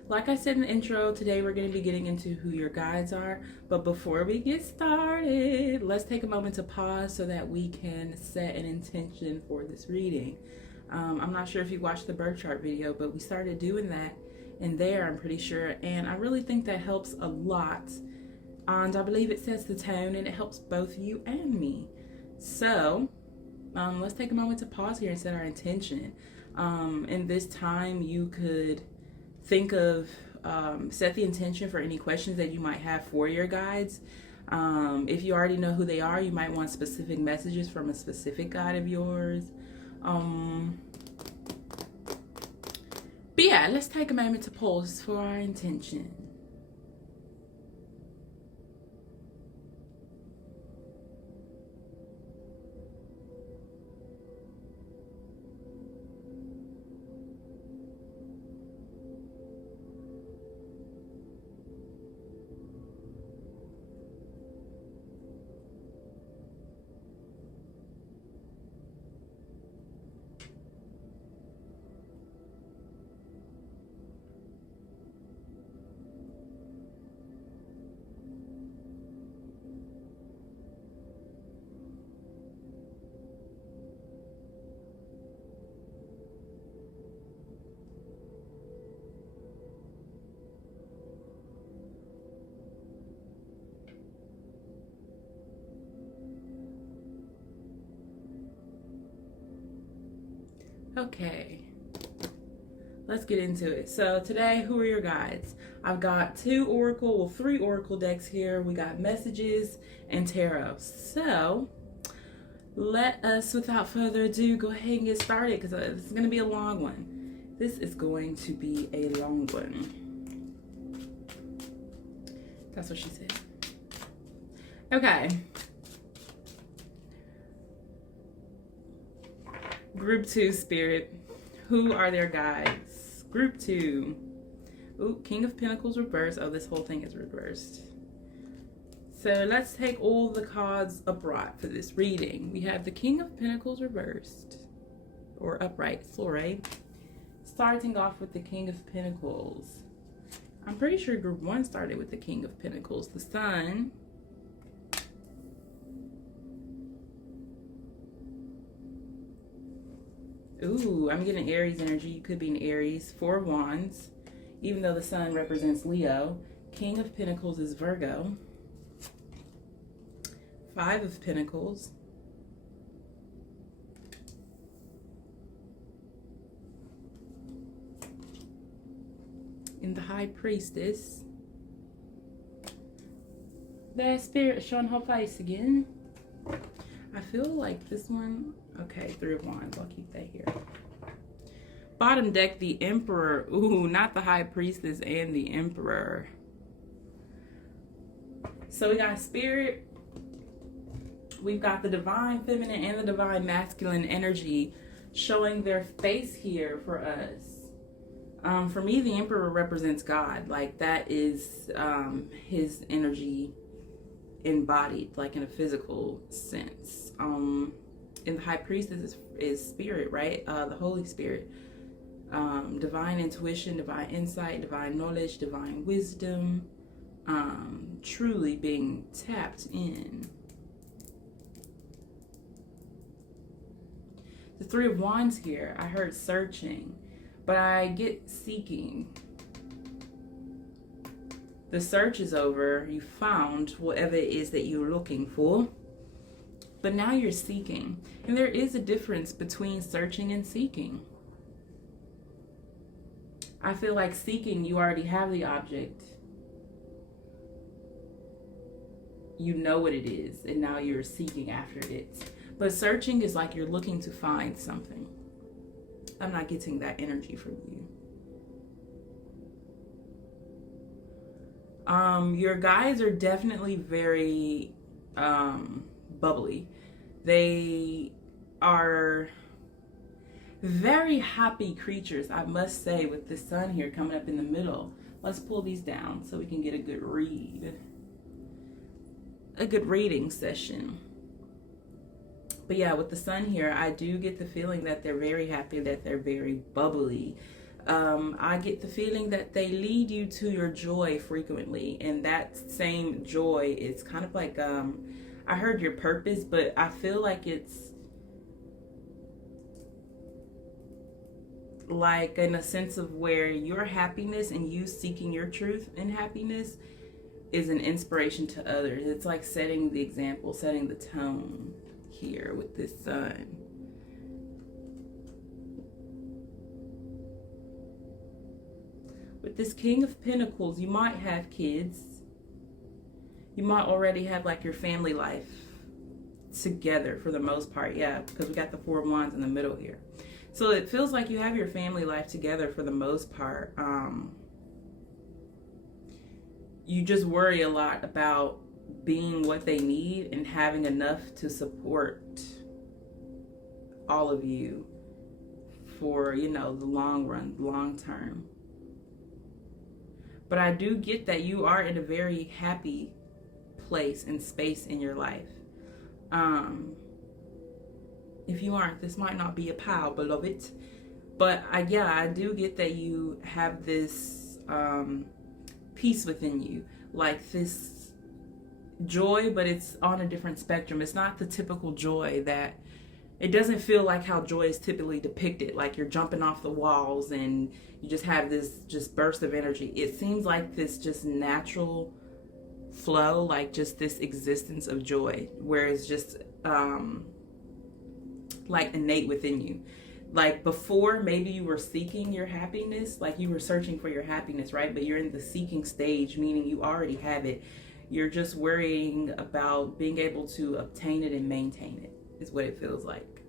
Like I said in the intro, today we're going to be getting into who your guides are. But before we get started, let's take a moment to pause so that we can set an intention for this reading. I'm not sure if you watched the birth chart video, but we started doing that in there, I'm pretty sure. And I really think that helps a lot. And I believe it sets the tone and it helps both you and me. So let's take a moment to pause here and set our intention. In this time, you could think of, set the intention for any questions that you might have for your guides. If you already know who they are, you might want specific messages from a specific guide of yours. But yeah, let's take a moment to pause for our intention. Okay, let's get into it. So today, who are your guides? I've got three oracle decks here. We got messages and tarot. So let us, without further ado, go ahead and get started, because this is going to be a long one. This is going to be a long one. That's what she said. Okay. Group 2, Spirit. Who are their guides? Group 2. Ooh, King of Pentacles reversed. Oh, this whole thing is reversed. So let's take all the cards upright for this reading. We have the King of Pentacles reversed. Or upright, floray. Starting off with the King of Pentacles. I'm pretty sure Group 1 started with the King of Pentacles. The Sun. Ooh, I'm getting Aries energy. You could be an Aries. 4 of Wands. Even though the Sun represents Leo. King of Pentacles is Virgo. 5 of Pentacles. And the High Priestess. That Spirit showing her face again. I feel like this one... Okay, 3 of Wands. I'll keep that here. Bottom deck, the Emperor. Ooh, not the High Priestess and the Emperor. So we got Spirit. We've got the Divine Feminine and the Divine Masculine energy showing their face here for us. For me, the Emperor represents God. Like, that is his energy embodied, like in a physical sense. And the High Priestess is Spirit, right? The Holy Spirit. Divine intuition, divine insight, divine knowledge, divine wisdom. Truly being tapped in. The 3 of Wands here, I heard searching, but I get seeking. The search is over. You found whatever it is that you're looking for. But now you're seeking. And there is a difference between searching and seeking. I feel like seeking, you already have the object. You know what it is, and now you're seeking after it. But searching is like you're looking to find something. I'm not getting that energy from you. Your guides are definitely very bubbly. They are very happy creatures, I must say, with the Sun here coming up in the middle. Let's pull these down so we can get a good read. A good reading session. But yeah, with the Sun here, I do get the feeling that they're very happy, that they're very bubbly. I get the feeling that they lead you to your joy frequently. And that same joy is kind of like, I heard your purpose, but I feel like it's like in a sense of where your happiness and you seeking your truth and happiness is an inspiration to others. It's like setting the example, setting the tone here with this Sun. With this King of Pentacles, you might have kids. You might already have like your family life together for the most part. Yeah, because we got the 4 of Wands in the middle here. So it feels like you have your family life together for the most part. You just worry a lot about being what they need and having enough to support all of you for, you know, the long run, long term. But I do get that you are in a very happy place and space in your life. If you aren't, this might not be a pile, beloved. But I do get that you have this peace within you, like this joy, but it's on a different spectrum. It's not the typical joy that, it doesn't feel like how joy is typically depicted, like you're jumping off the walls and you just have this just burst of energy. It seems like this just natural flow, like just this existence of joy, where it's just like innate within you. Like before, maybe you were seeking your happiness, like you were searching for your happiness, right? But you're in the seeking stage, meaning you already have it. You're just worrying about being able to obtain it and maintain it, is what it feels like.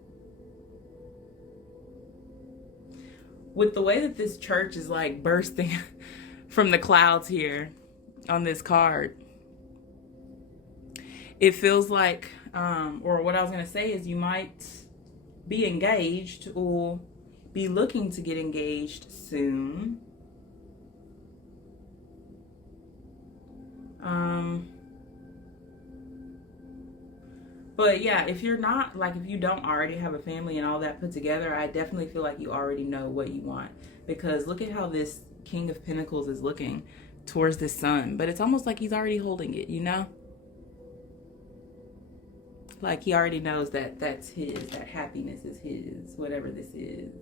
With the way that this church is like bursting from the clouds here on this card, it feels like, or what I was going to say is you might be engaged or be looking to get engaged soon. But yeah, if you're not, like, if you don't already have a family and all that put together, I definitely feel like you already know what you want. Because look at how this King of Pentacles is looking towards this sun. But it's almost like he's already holding it, you know? Like he already knows that that's his, that happiness is his, whatever this is.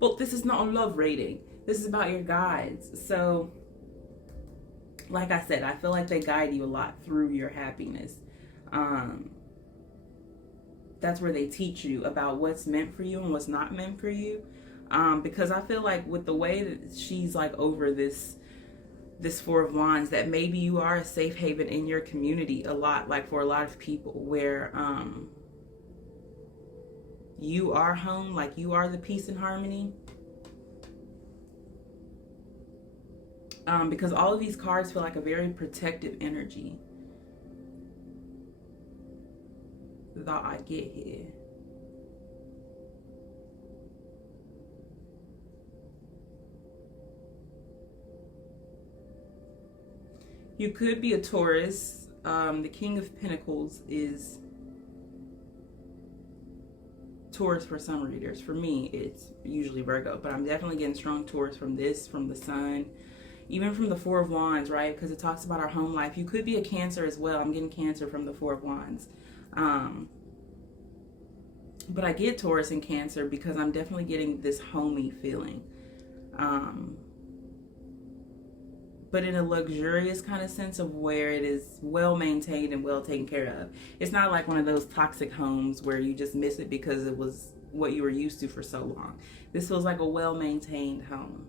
But this is not a love reading. This is about your guides. So, like I said, I feel like they guide you a lot through your happiness. That's where they teach you about what's meant for you and what's not meant for you. Because I feel like with the way that she's like over this Four of Wands, that maybe you are a safe haven in your community a lot, like for a lot of people, where you are home, like you are the peace and harmony. Because all of these cards feel like a very protective energy. Thought I'd get here. You could be a Taurus. The King of Pentacles is Taurus for some readers. For me, it's usually Virgo. But I'm definitely getting strong Taurus from this, from the Sun. Even from the Four of Wands, right? Because it talks about our home life. You could be a Cancer as well. I'm getting Cancer from the Four of Wands. But I get Taurus and Cancer because I'm definitely getting this homey feeling. But in a luxurious kind of sense of where it is well maintained and well taken care of. It's not like one of those toxic homes where you just miss it because it was what you were used to for so long. This feels like a well maintained home.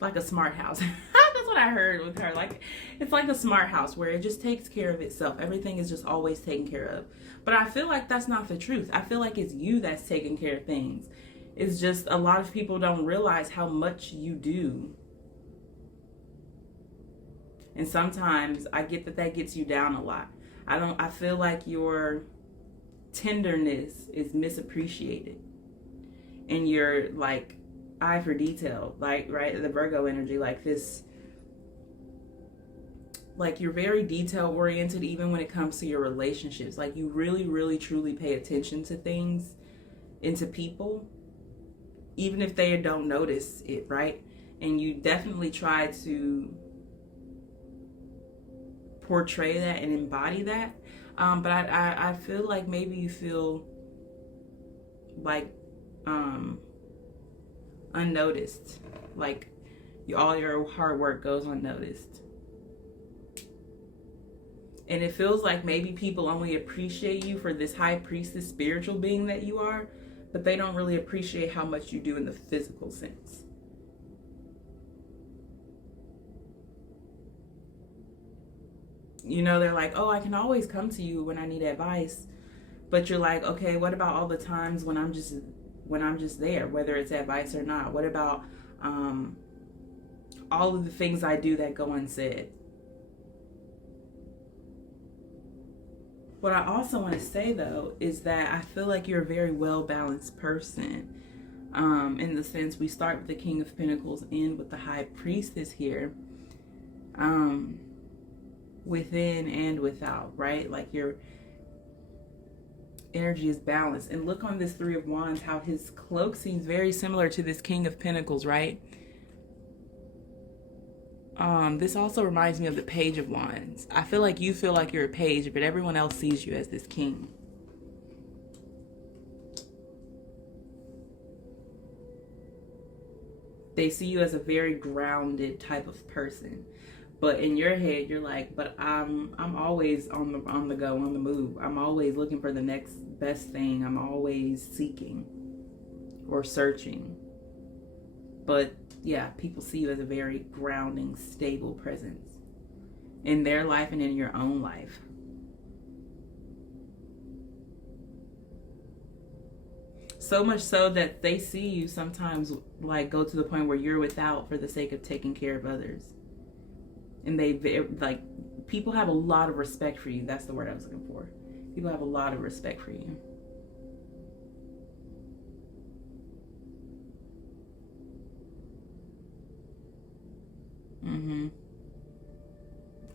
Like a smart house. That's what I heard with her. Like, it's like a smart house where it just takes care of itself. Everything is just always taken care of. But I feel like that's not the truth. I feel like it's you that's taking care of things. It's just a lot of people don't realize how much you do. And sometimes I get that gets you down a lot. I feel like your tenderness is misappreciated. And you're like eye for detail, like, right, the Virgo energy, like this, like you're very detail oriented even when it comes to your relationships. Like you really, really, truly pay attention to things and to people, even if they don't notice it, right? And you definitely try to portray that and embody that. But I feel like maybe you feel like unnoticed, like all your hard work goes unnoticed. And it feels like maybe people only appreciate you for this high priestess spiritual being that you are, but they don't really appreciate how much you do in the physical sense. You know, they're like, oh, I can always come to you when I need advice. But you're like, okay, what about all the times when I'm just there, whether it's advice or not? What about all of the things I do that go unsaid? What I also want to say, though, is that I feel like you're a very well-balanced person. In the sense, we start with the King of Pentacles, end with the High Priestess here. Within and without, right? Like your energy is balanced. And look on this Three of Wands, how his cloak seems very similar to this King of Pentacles, right? This also reminds me of the Page of Wands. I feel like you feel like you're a page, but everyone else sees you as this king. They see you as a very grounded type of person. But in your head, you're like, but I'm always on the go, on the move. I'm always looking for the next best thing. I'm always seeking or searching. But yeah, people see you as a very grounding, stable presence in their life and in your own life. So much so that they see you sometimes like go to the point where you're without for the sake of taking care of others. And they like, people have a lot of respect for you. That's the word I was looking for. People have a lot of respect for you.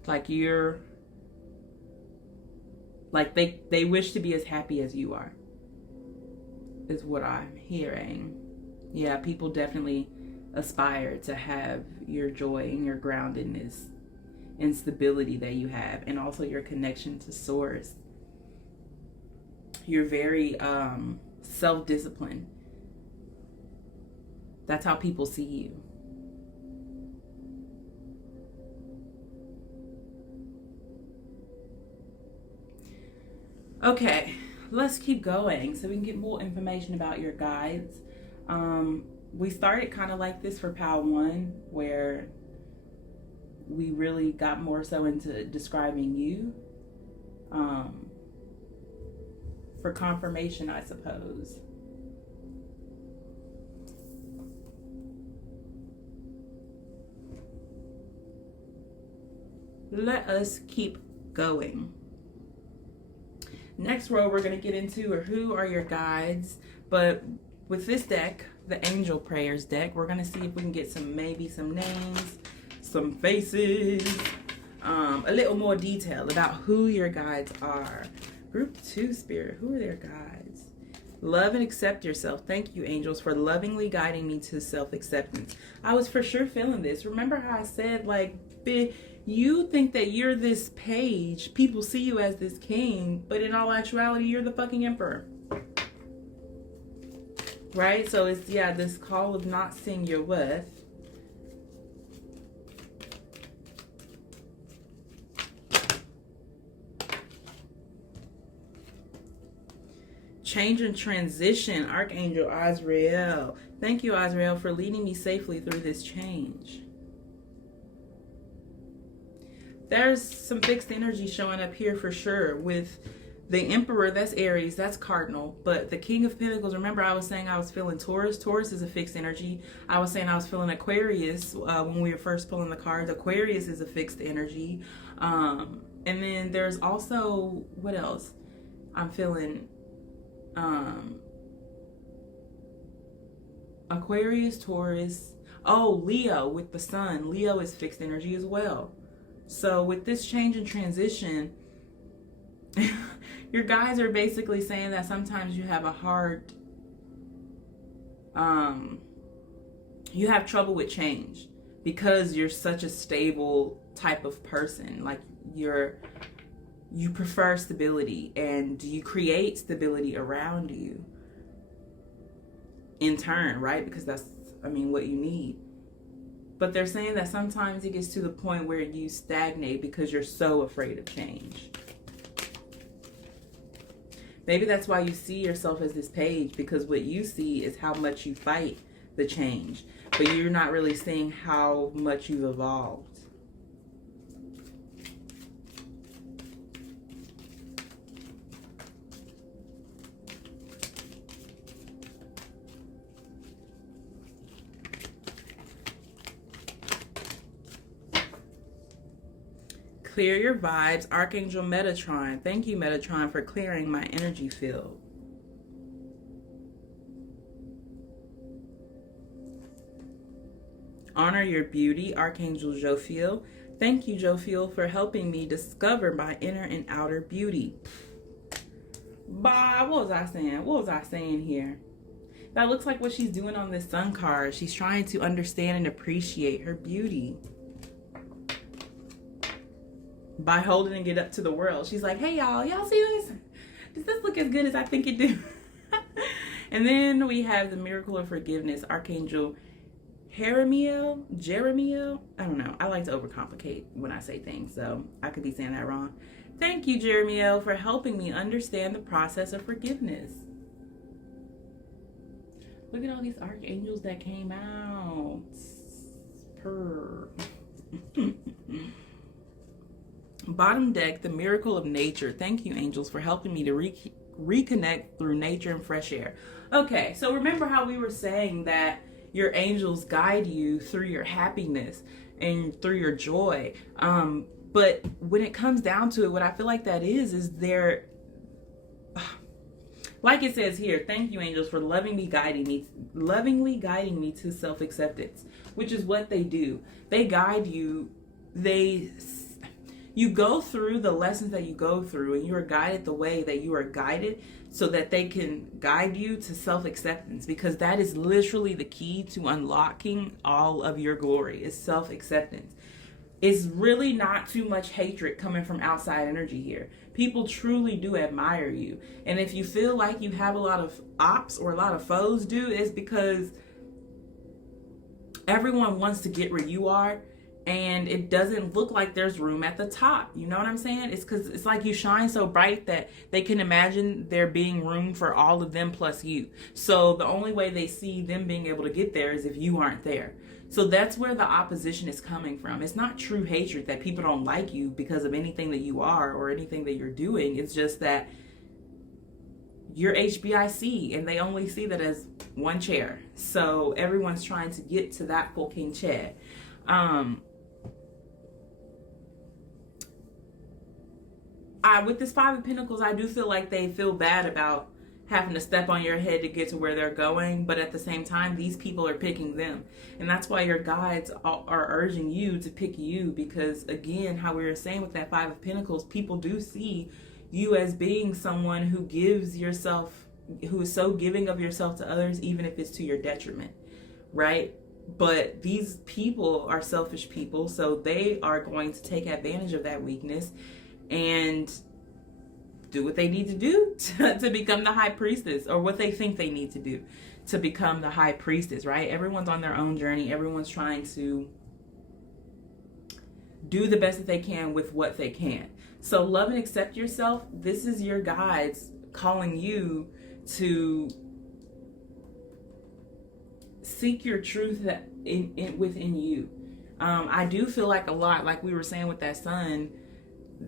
Like you're, like they wish to be as happy as you are, is what I'm hearing. Yeah, people definitely aspire to have your joy and your groundedness and stability that you have, and also your connection to source. You're very self-disciplined. That's how people see you. Okay, let's keep going so we can get more information about your guides. We started kind of like this for Pal 1, where we really got more so into describing you. For confirmation, I suppose. Let us keep going. Next row we're going to get into are who are your guides. But with this deck, the Angel Prayers deck, we're going to see if we can get maybe some names, some faces, a little more detail about who your guides are. Group 2 Spirit, who are their guides? Love and accept yourself. Thank you, angels, for lovingly guiding me to self-acceptance. I was for sure feeling this. Remember how I said, like, you think that you're this page, people see you as this king, but in all actuality, you're the fucking emperor. Right? So it's, yeah, this call of not seeing your worth. Change and transition, Archangel Azrael. Thank you, Azrael, for leading me safely through this change. There's some fixed energy showing up here for sure. With the Emperor, that's Aries, that's cardinal. But the King of Pentacles, remember I was saying I was feeling Taurus. Taurus is a fixed energy. I was saying I was feeling Aquarius when we were first pulling the cards. Aquarius is a fixed energy. And then there's also, what else? I'm feeling Aquarius, Taurus. Oh, Leo with the sun. Leo is fixed energy as well. So with this change and transition, your guides are basically saying that sometimes you have a hard, you have trouble with change because you're such a stable type of person. Like you prefer stability, and you create stability around you in turn, right? Because that's, I mean, what you need. But they're saying that sometimes it gets to the point where you stagnate because you're so afraid of change. Maybe that's why you see yourself as this page, because what you see is how much you fight the change, but you're not really seeing how much you've evolved. Clear your vibes, Archangel Metatron. Thank you, Metatron, for clearing my energy field. Honor your beauty, Archangel Jophiel. Thank you, Jophiel, for helping me discover my inner and outer beauty. Bah, what was I saying? What was I saying here? That looks like what she's doing on this sun card. She's trying to understand and appreciate her beauty by holding it up to the world. She's like, hey, y'all see this? Does this look as good as I think it do? And then we have the Miracle of Forgiveness, Archangel Jeremiel. I don't know. I like to overcomplicate when I say things, so I could be saying that wrong. Thank you, Jeremiel, for helping me understand the process of forgiveness. Look at all these archangels that came out. Purr. Bottom deck, the miracle of nature. Thank you, angels, for helping me to reconnect through nature and fresh air. Okay, so remember how we were saying that your angels guide you through your happiness and through your joy. But when it comes down to it, what I feel like that is they're, like it says here, thank you, angels, for lovingly guiding me to self-acceptance, which is what they do. They guide you. You go through the lessons that you go through, and you are guided the way that you are guided so that they can guide you to self-acceptance, because that is literally the key to unlocking all of your glory, is self-acceptance. It's really not too much hatred coming from outside energy here. People truly do admire you. And if you feel like you have a lot of ops or a lot of foes do, it's because everyone wants to get where you are, and it doesn't look like there's room at the top. You know what I'm saying? It's because it's like you shine so bright that they can imagine there being room for all of them plus you. So the only way they see them being able to get there is if you aren't there. So that's where the opposition is coming from. It's not true hatred that people don't like you because of anything that you are or anything that you're doing. It's just that you're HBIC and they only see that as one chair. So everyone's trying to get to that fucking chair. With this Five of Pentacles, I do feel like they feel bad about having to step on your head to get to where they're going, but at the same time, these people are picking them. And that's why your guides are urging you to pick you, because again, how we were saying with that Five of Pentacles, people do see you as being someone who gives yourself, who is so giving of yourself to others, even if it's to your detriment, right? But these people are selfish people, so they are going to take advantage of that weakness and do what they need to do to become the high priestess, or what they think they need to do to become the high priestess, right? Everyone's on their own journey. Everyone's trying to do the best that they can with what they can. So love and accept yourself. This is your guides calling you to seek your truth within you. I do feel like a lot, like we were saying with that sun,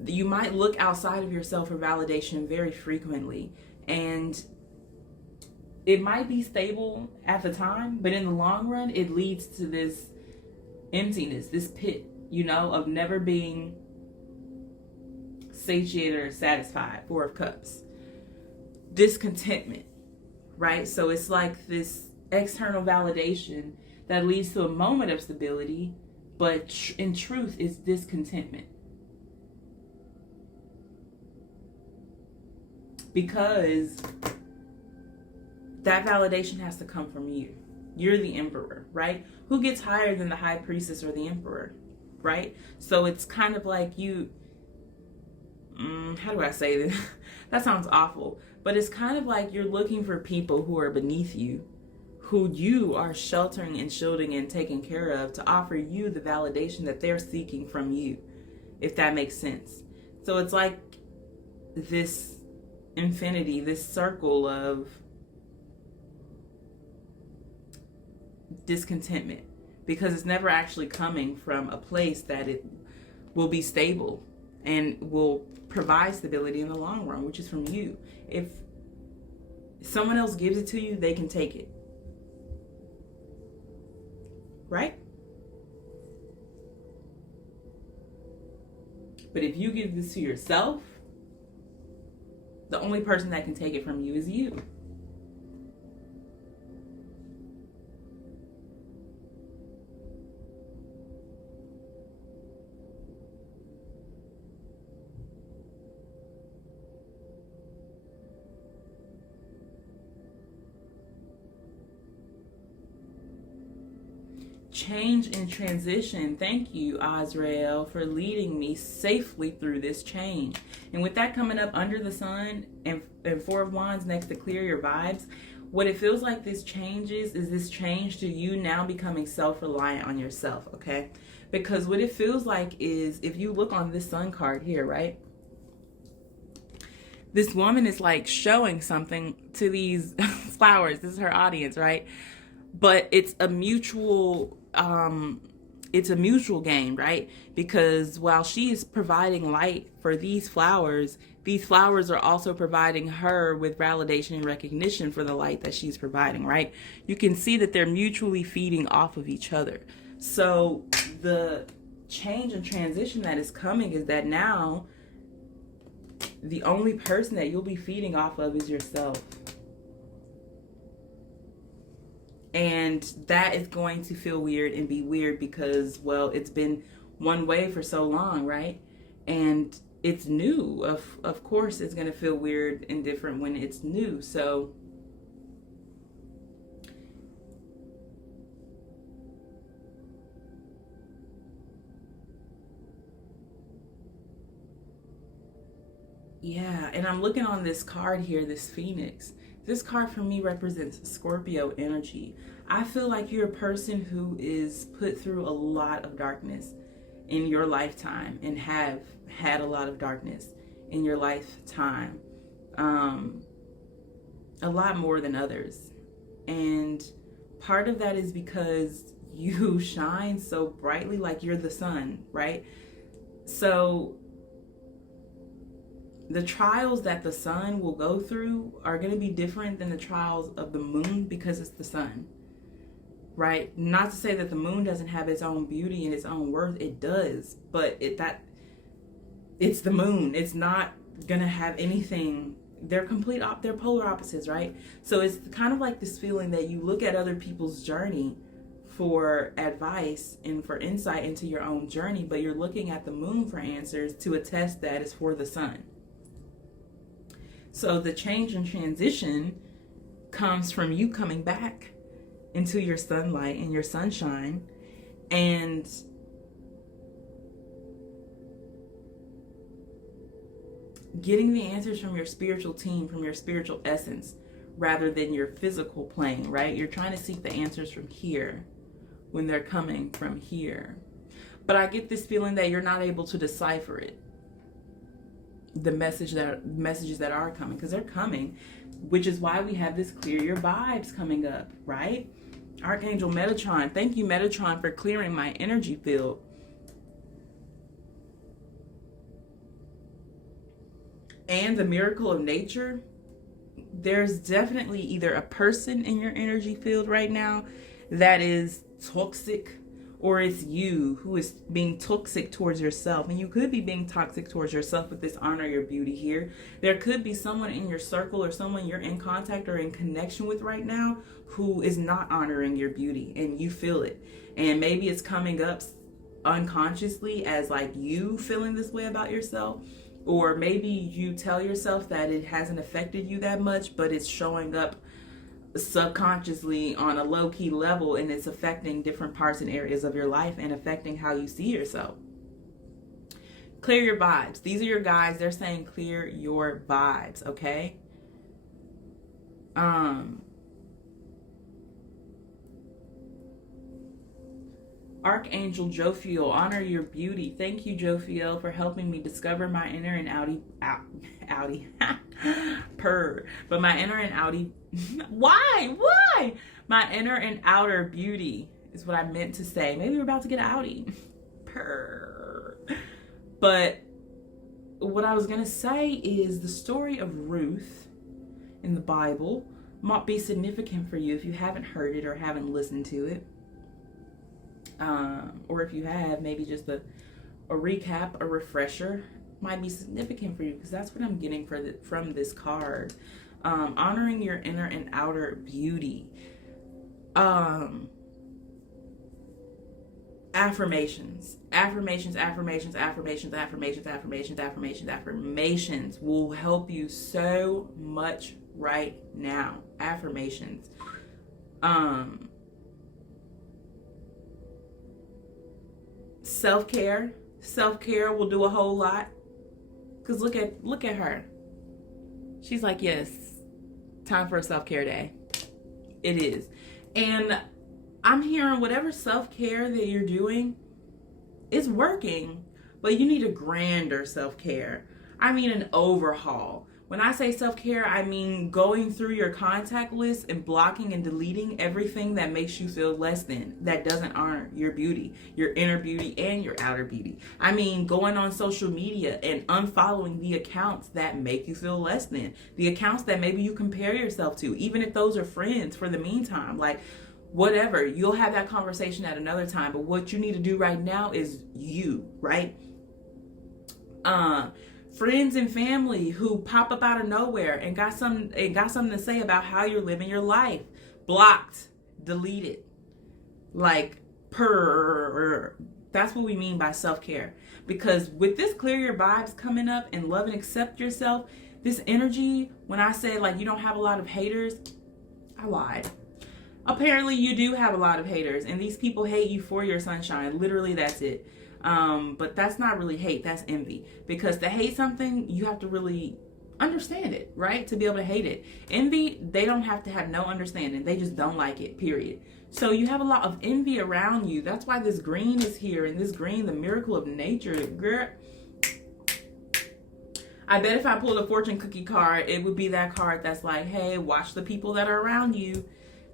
you might look outside of yourself for validation very frequently, and it might be stable at the time, but in the long run, it leads to this emptiness, this pit, you know, of never being satiated or satisfied. Four of Cups. Discontentment, right? So it's like this external validation that leads to a moment of stability, but in truth, it's discontentment. Because that validation has to come from you. You're the emperor, right? Who gets higher than the high priestess or the emperor, right? So it's kind of like you, how do I say this? That sounds awful. But it's kind of like you're looking for people who are beneath you, who you are sheltering and shielding and taking care of, to offer you the validation that they're seeking from you, if that makes sense. So it's like this infinity, this circle of discontentment, because it's never actually coming from a place that it will be stable and will provide stability in the long run, which is from you. If someone else gives it to you, they can take it, right? But if you give this to yourself, the only person that can take it from you is you. Change and transition. Thank you, Azrael, for leading me safely through this change. And with that coming up under the sun and Four of Wands next to clear your vibes, what it feels like this changes is this change to you now becoming self-reliant on yourself, okay? Because what it feels like is, if you look on this sun card here, right? This woman is like showing something to these flowers. This is her audience, right? But it's a mutual gain, right? Because while she is providing light for these flowers are also providing her with validation and recognition for the light that she's providing, right? You can see that they're mutually feeding off of each other. So the change and transition that is coming is that now the only person that you'll be feeding off of is yourself. And that is going to feel weird and be weird because, well, it's been one way for so long, right? And it's new. Of course, it's going to feel weird and different when it's new. So yeah, and I'm looking on this card here, this Phoenix. This card for me represents Scorpio energy. I feel like you're a person who is put through a lot of darkness in your lifetime and have had a lot of darkness in your lifetime. A lot more than others. And part of that is because you shine so brightly, like you're the sun, right? So the trials that the sun will go through are going to be different than the trials of the moon because it's the sun, right? Not to say that the moon doesn't have its own beauty and its own worth. It does, but it's the moon. It's not going to have anything. They're they're polar opposites, right? So it's kind of like this feeling that you look at other people's journey for advice and for insight into your own journey, but you're looking at the moon for answers to a test that is for the sun. So the change and transition comes from you coming back into your sunlight and your sunshine and getting the answers from your spiritual team, from your spiritual essence, rather than your physical plane, right? You're trying to seek the answers from here when they're coming from here. But I get this feeling that you're not able to decipher it. The messages that are coming, because they're coming, which is why we have this clear your vibes coming up, right? Archangel Metatron, thank you Metatron for clearing my energy field. And the miracle of nature, there's definitely either a person in your energy field right now that is toxic, or it's you who is being toxic towards yourself. And you could be being toxic towards yourself with this honor your beauty here. There could be someone in your circle or someone you're in contact or in connection with right now who is not honoring your beauty, and you feel it. And maybe it's coming up unconsciously as like you feeling this way about yourself. Or maybe you tell yourself that it hasn't affected you that much, but it's showing up subconsciously on a low-key level, and it's affecting different parts and areas of your life and affecting how you see yourself. Clear your vibes. These are your guys. They're saying clear your vibes, okay? Archangel Jophiel, honor your beauty. Thank you, Jophiel, for helping me discover my inner and outie purr. But my inner and outie, why? My inner and outer beauty is what I meant to say. Maybe we're about to get an outie. Purr. But what I was going to say is the story of Ruth in the Bible might be significant for you if you haven't heard it or haven't listened to it. Or if you have, maybe just a recap, a refresher might be significant for you, because that's what I'm getting from this card. Honoring your inner and outer beauty. Affirmations will help you so much right now. Affirmations. Self-care will do a whole lot, because look at her. She's like, yes, time for a self-care day. It is. And I'm hearing whatever self-care that you're doing is working, but you need a grander self-care. I mean an overhaul. When I say self-care, I mean going through your contact list and blocking and deleting everything that makes you feel less than, that doesn't honor your beauty, your inner beauty and your outer beauty. I mean going on social media and unfollowing the accounts that make you feel less than, the accounts that maybe you compare yourself to, even if those are friends for the meantime. Like, whatever, you'll have that conversation at another time, but what you need to do right now is you, right? Friends and family who pop up out of nowhere and got something to say about how you're living your life, blocked, deleted. Like, that's what we mean by self-care. Because with this clear your vibes coming up and love and accept yourself, this energy, when I say like you don't have a lot of haters, I lied. Apparently you do have a lot of haters, and these people hate you for your sunshine. Literally, that's it. But that's not really hate, that's envy. Because to hate something, you have to really understand it, right? To be able to hate it. Envy, they don't have to have no understanding. They just don't like it, period. So you have a lot of envy around you. That's why this green is here, and this green, the miracle of nature. Girl, I bet if I pulled a fortune cookie card, it would be that card that's like, hey, watch the people that are around you.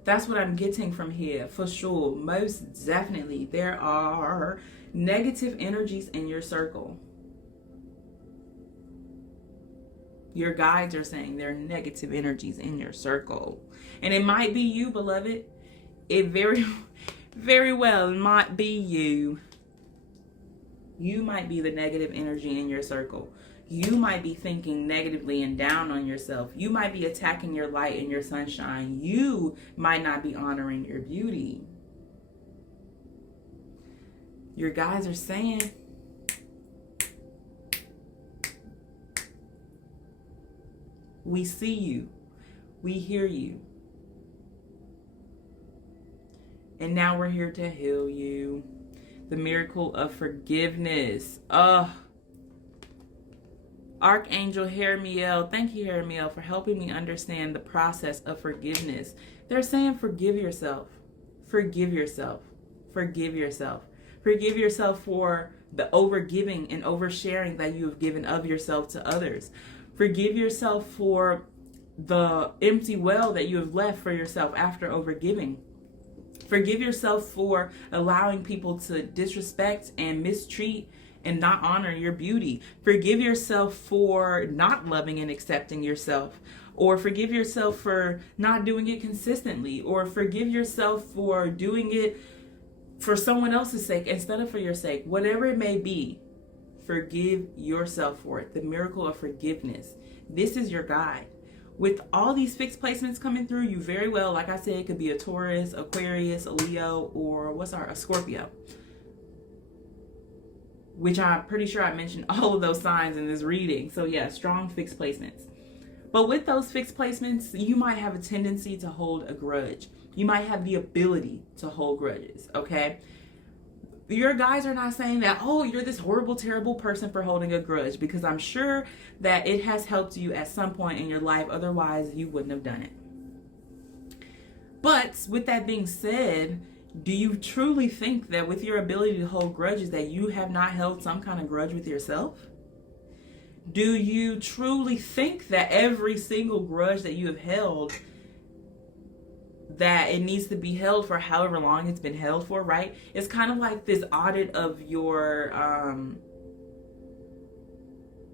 That's what I'm getting from here, for sure. Most definitely, there are negative energies in your circle. Your guides are saying there are negative energies in your circle. And it might be you, beloved. It very, very well might be you. You might be the negative energy in your circle. You might be thinking negatively and down on yourself. You might be attacking your light and your sunshine. You might not be honoring your beauty. Your guides are saying, we see you. We hear you. And now we're here to heal you. The miracle of forgiveness. Archangel Hermiel, thank you, Hermiel, for helping me understand the process of forgiveness. They're saying forgive yourself. Forgive yourself. Forgive yourself. Forgive yourself for the overgiving and oversharing that you have given of yourself to others. Forgive yourself for the empty well that you have left for yourself after overgiving. Forgive yourself for allowing people to disrespect and mistreat and not honor your beauty. Forgive yourself for not loving and accepting yourself. Or forgive yourself for not doing it consistently. Or forgive yourself for doing it for someone else's sake instead of for your sake. Whatever it may be, forgive yourself for it. The miracle of forgiveness. This is your guide. With all these fixed placements coming through, you very well, like I said, it could be a Taurus, Aquarius, a Leo, or a Scorpio. Which I'm pretty sure I mentioned all of those signs in this reading. So yeah, strong fixed placements. But with those fixed placements, you might have a tendency to hold a grudge. You might have the ability to hold grudges, okay? Your guides are not saying that, oh, you're this horrible, terrible person for holding a grudge, because I'm sure that it has helped you at some point in your life. Otherwise, you wouldn't have done it. But with that being said, do you truly think that with your ability to hold grudges that you have not held some kind of grudge with yourself? Do you truly think that every single grudge that you have held, that it needs to be held for however long it's been held for, right? It's kind of like this audit of your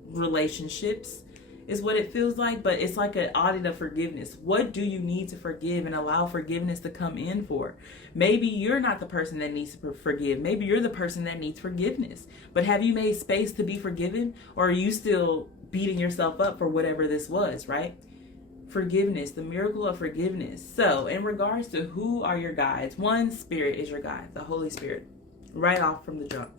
relationships is what it feels like, but it's like an audit of forgiveness. What do you need to forgive and allow forgiveness to come in for? Maybe you're not the person that needs to forgive. Maybe you're the person that needs forgiveness. But have you made space to be forgiven? Or are you still beating yourself up for whatever this was, right? Forgiveness, the miracle of forgiveness. So in regards to who are your guides, one, Spirit is your guide, the Holy Spirit, right off from the jump.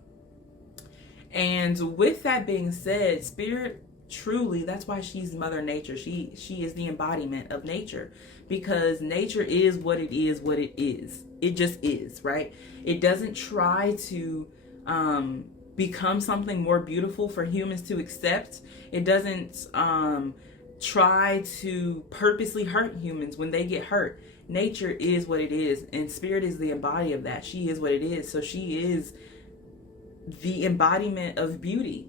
And with that being said, Spirit, truly, that's why she's Mother Nature. She is the embodiment of nature, because nature is what it is, what it is. It just is, right? It doesn't try to become something more beautiful for humans to accept. It doesn't try to purposely hurt humans when they get hurt. Nature is what it is, and spirit is the embodiment of that. She is what it is. So she is the embodiment of beauty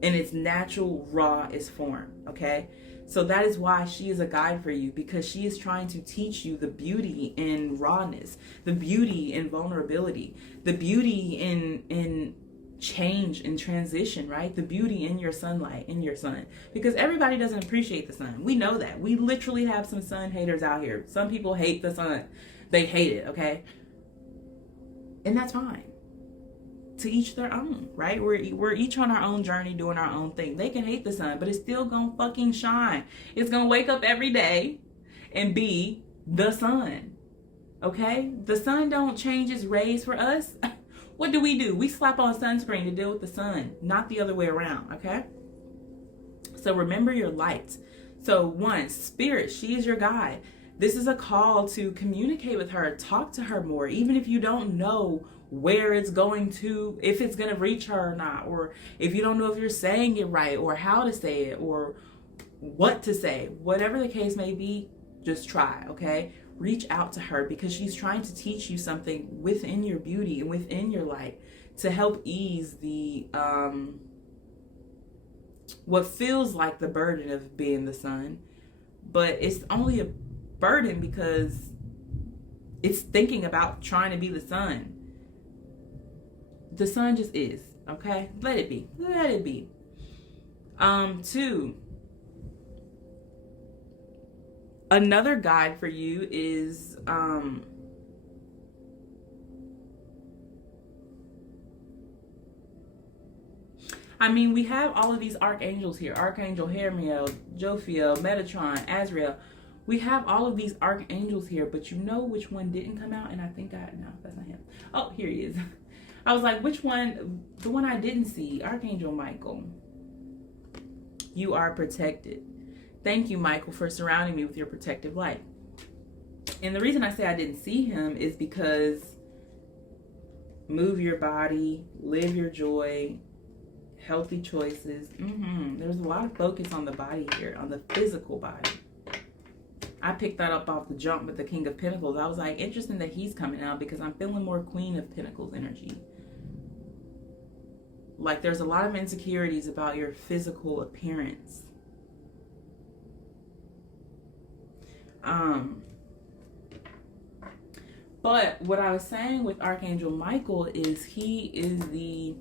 in its natural, rawest form. Okay? So that is why she is a guide for you, because she is trying to teach you the beauty in rawness, the beauty in vulnerability, the beauty in change and transition, right? The beauty in your sunlight, in your sun. Because everybody doesn't appreciate the sun. We know that. We literally have some sun haters out here. Some people hate the sun. They hate it, okay? And that's fine. To each their own, right? We're each on our own journey doing our own thing. They can hate the sun, but it's still gonna fucking shine. It's gonna wake up every day and be the sun. Okay? The sun don't change its rays for us. What do? We slap on sunscreen to deal with the sun, not the other way around, okay? So remember your light. So one, spirit, she is your guide. This is a call to communicate with her, talk to her more, even if you don't know where it's going to, if it's going to reach her or not, or if you don't know if you're saying it right, or how to say it, or what to say. Whatever the case may be, just try, okay? Reach out to her, because she's trying to teach you something within your beauty and within your light to help ease the what feels like the burden of being the sun, but it's only a burden because it's thinking about trying to be the sun. The sun just is, okay? Let it be. Let it be. Two, another guide for you is we have all of these archangels here. Archangel Hermiel, Jophiel, Metatron, Azrael. We have all of these archangels here, but you know which one didn't come out? And I think no, that's not him. Oh, here he is. I was like, which one? The one I didn't see, Archangel Michael. You are protected. Thank you, Michael, for surrounding me with your protective light. And the reason I say I didn't see him is because move your body, live your joy, healthy choices. There's a lot of focus on the body here, on the physical body. I picked that up off the jump with the King of Pentacles. I was like, interesting that he's coming out, because I'm feeling more Queen of Pentacles energy. Like there's a lot of insecurities about your physical appearance. But what I was saying with Archangel Michael is he is the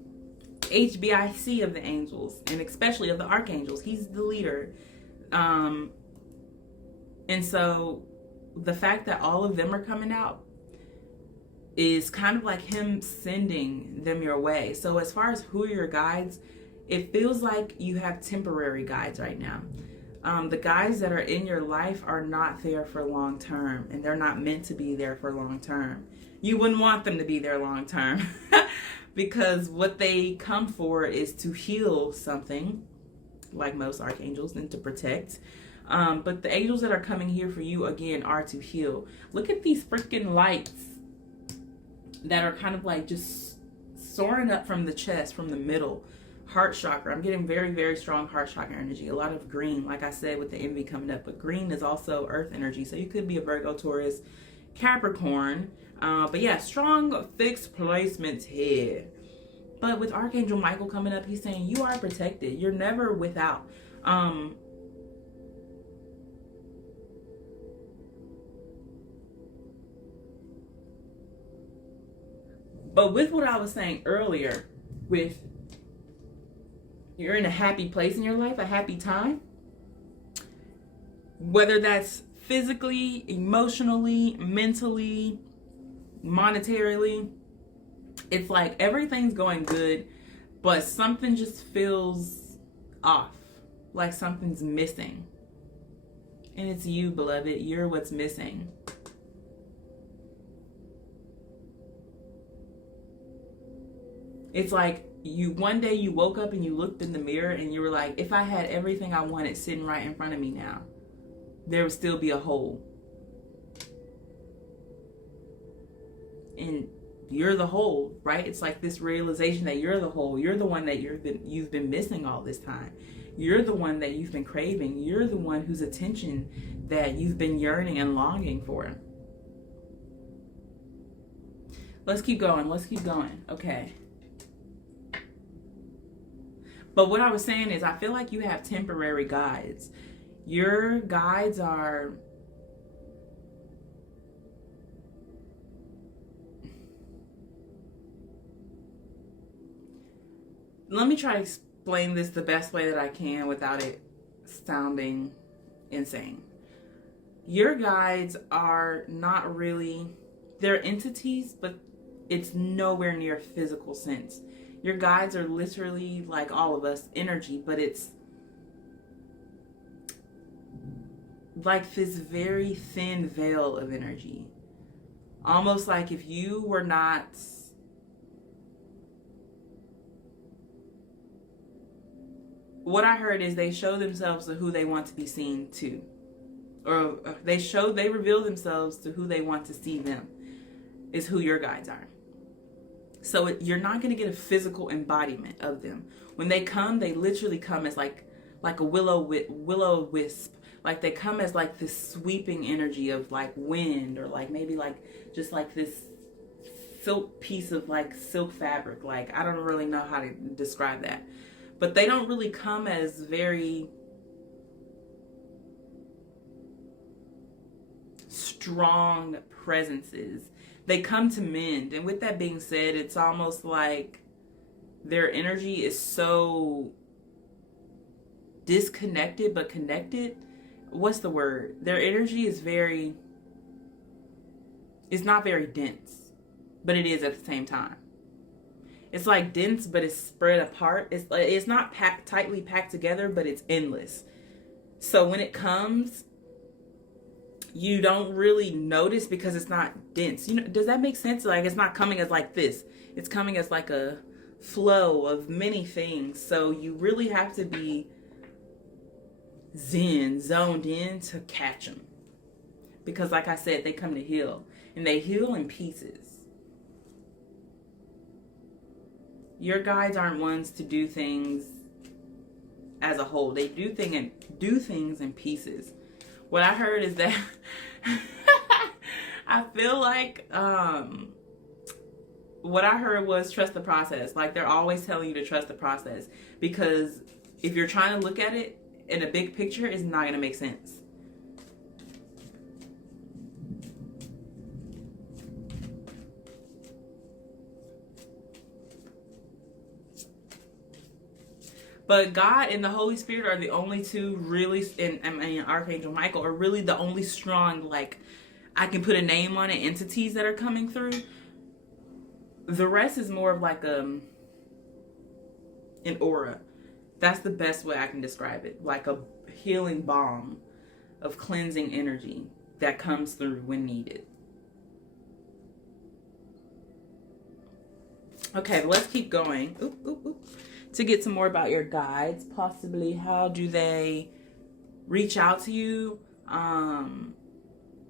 HBIC of the angels, and especially of the archangels. He's the leader. And so the fact that all of them are coming out is kind of like him sending them your way. So as far as who are your guides, it feels like you have temporary guides right now. The guides that are in your life are not there for long term, and they're not meant to be there for long term. You wouldn't want them to be there long term because what they come for is to heal something, like most archangels, and to protect. But the angels that are coming here for you, again, are to heal. Look at these freaking lights that are kind of like just soaring up from the chest, from the middle. Heart chakra. I'm getting very, very strong heart chakra energy. A lot of green, like I said, with the envy coming up. But green is also earth energy. So you could be a Virgo, Taurus, Capricorn. But yeah, strong fixed placements here. But with Archangel Michael coming up, he's saying you are protected. You're never without. But with what I was saying earlier, with you're in a happy place in your life, a happy time, whether that's physically, emotionally, mentally, monetarily, it's like everything's going good, but something just feels off, like something's missing. And it's you, beloved. You're what's missing. It's like one day you woke up and you looked in the mirror and you were like, if I had everything I wanted sitting right in front of me now, there would still be a hole. And you're the hole, right? It's like this realization that you're the hole. You're the one that you've been missing all this time. You're the one that you've been craving. You're the one whose attention that you've been yearning and longing for. Let's keep going. Let's keep going. Okay. But what I was saying is, I feel like you have temporary guides. Your guides are... Let me try to explain this the best way that I can without it sounding insane. Your guides are not really... They're entities, but it's nowhere near physical sense. Your guides are literally, like all of us, energy, but it's like this very thin veil of energy. Almost like if you were not... What I heard is they show themselves to who they want to be seen to. Or they reveal themselves to who they want to see them, is who your guides are. So you're not going to get a physical embodiment of them. When they come, they literally come as like a willow wisp. Like they come as like this sweeping energy of like wind, or like maybe like just like this silk piece of like silk fabric. Like I don't really know how to describe that. But they don't really come as very strong presences. They come to mend. And with that being said, it's almost like their energy is so disconnected but connected. What's the word? Their energy is it's not very dense, but it is at the same time. It's like dense, but it's spread apart. It's not tightly packed together, but it's endless. So when it comes, you don't really notice because it's not dense. You know, does that make sense? Like it's not coming as like this. It's coming as like a flow of many things. So you really have to be zoned in to catch them. Because like I said, they come to heal. And they heal in pieces. Your guides aren't ones to do things as a whole. They do things in pieces. What I heard is that I feel like what I heard was trust the process. Like they're always telling you to trust the process, because if you're trying to look at it in a big picture, it's not going to make sense. But God and the Holy Spirit are the only two really, and Archangel Michael are really the only strong, like, I can put a name on it, entities that are coming through. The rest is more of like an aura. That's the best way I can describe it. Like a healing balm of cleansing energy that comes through when needed. Okay, let's keep going. To get some more about your guides, possibly how do they reach out to you?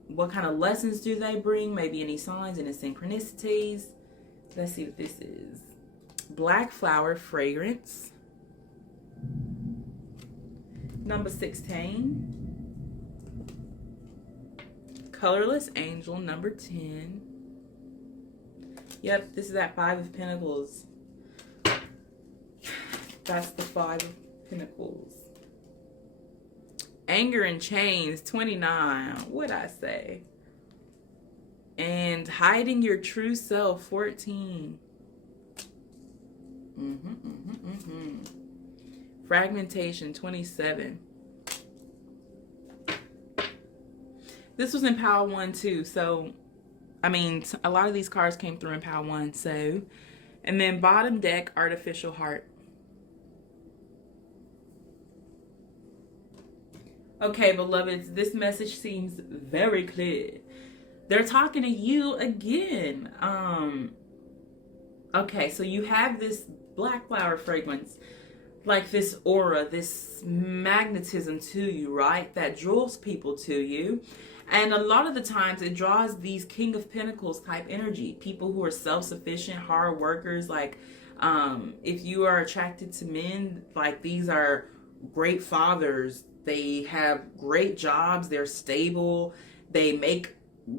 What kind of lessons do they bring? Maybe any signs, any synchronicities. Let's see what this is. Black flower fragrance. Number 16. Colorless angel, number 10. Yep, this is that 5 of Pentacles. That's the 5 of Pentacles. Anger and chains, 29. What'd I say? And hiding your true self, 14. Fragmentation, 27. This was in Pile 1 too. So, I mean, a lot of these cards came through in Pile 1. So, and then bottom deck, artificial heart. Okay, beloveds, this message seems very clear. They're talking to you again. Okay, so you have this black flower fragrance, like this aura, this magnetism to you, right? That draws people to you. And a lot of the times it draws these King of Pentacles type energy. People who are self-sufficient, hard workers. Like, if you are attracted to men, like these are great fathers, they have great jobs, they're stable, they make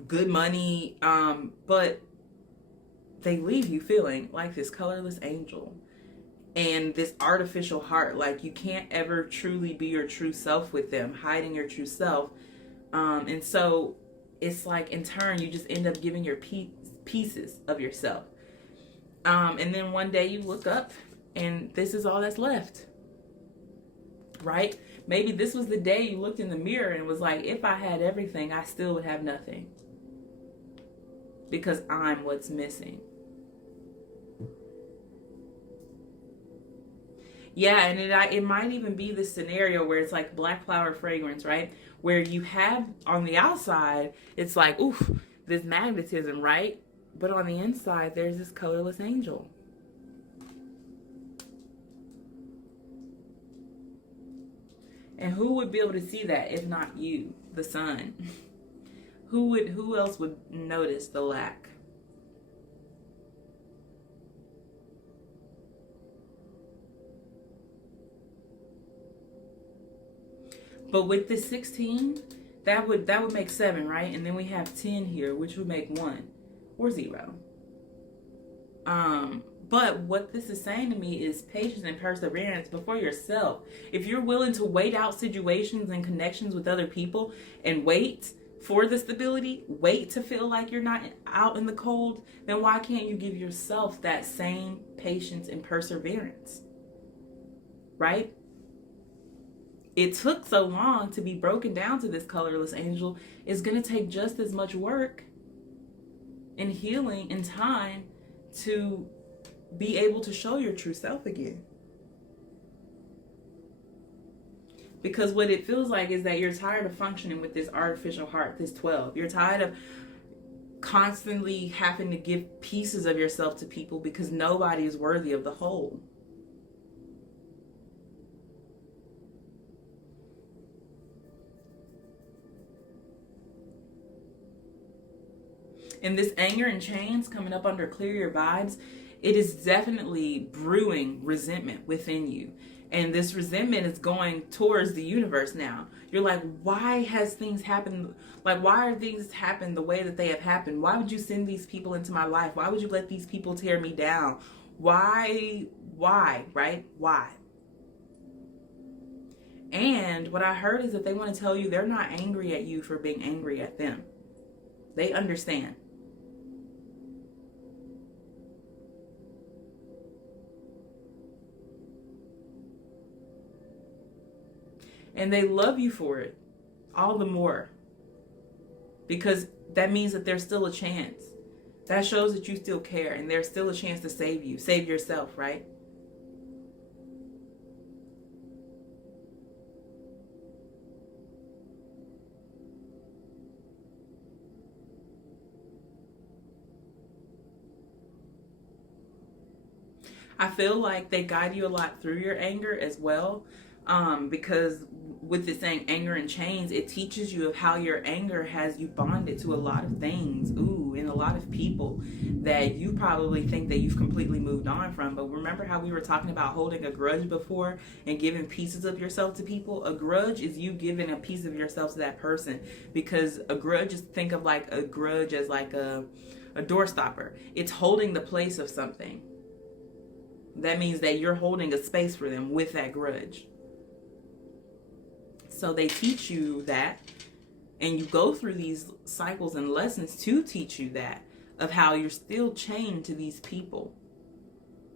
good money, but they leave you feeling like this colorless angel and this artificial heart. Like you can't ever truly be your true self with them, hiding your true self. And so it's like in turn, you just end up giving your pieces of yourself. And then one day you look up and this is all that's left. Right? Maybe this was the day you looked in the mirror and was like, if I had everything, I still would have nothing. Because I'm what's missing. Yeah, and it might even be the scenario where it's like black flower fragrance, right? Where you have on the outside, it's like, oof, this magnetism, right? But on the inside, there's this colorless angel. And who would be able to see that if not you, the sun? Who else would notice the lack? But with this 16, that would make 7, right? And then we have 10 here, which would make 1 or 0. But what this is saying to me is patience and perseverance before yourself. If you're willing to wait out situations and connections with other people and wait for the stability, wait to feel like you're not out in the cold, then why can't you give yourself that same patience and perseverance? Right? It took so long to be broken down to this colorless angel. It's going to take just as much work and healing and time to be able to show your true self again. Because what it feels like is that you're tired of functioning with this artificial heart, this 12. You're tired of constantly having to give pieces of yourself to people because nobody is worthy of the whole. And this anger and chains coming up under clear your vibes, it is definitely brewing resentment within you. And this resentment is going towards the universe now. You're like, why has things happened? Like, why are things happened the way that they have happened? Why would you send these people into my life? Why would you let these people tear me down? Why, right? Why? And what I heard is that they want to tell you they're not angry at you for being angry at them. They understand. And they love you for it all the more. Because that means that there's still a chance. That shows that you still care and there's still a chance to save you. Save yourself, right? I feel like they guide you a lot through your anger as well. Because with this saying anger and chains, it teaches you of how your anger has you bonded to a lot of things, and a lot of people that you probably think that you've completely moved on from. But remember how we were talking about holding a grudge before and giving pieces of yourself to people? A grudge is you giving a piece of yourself to that person, because a grudge is, think of like a grudge as like a door stopper. It's holding the place of something. That means that you're holding a space for them with that grudge. So they teach you that, and you go through these cycles and lessons to teach you that, of how you're still chained to these people.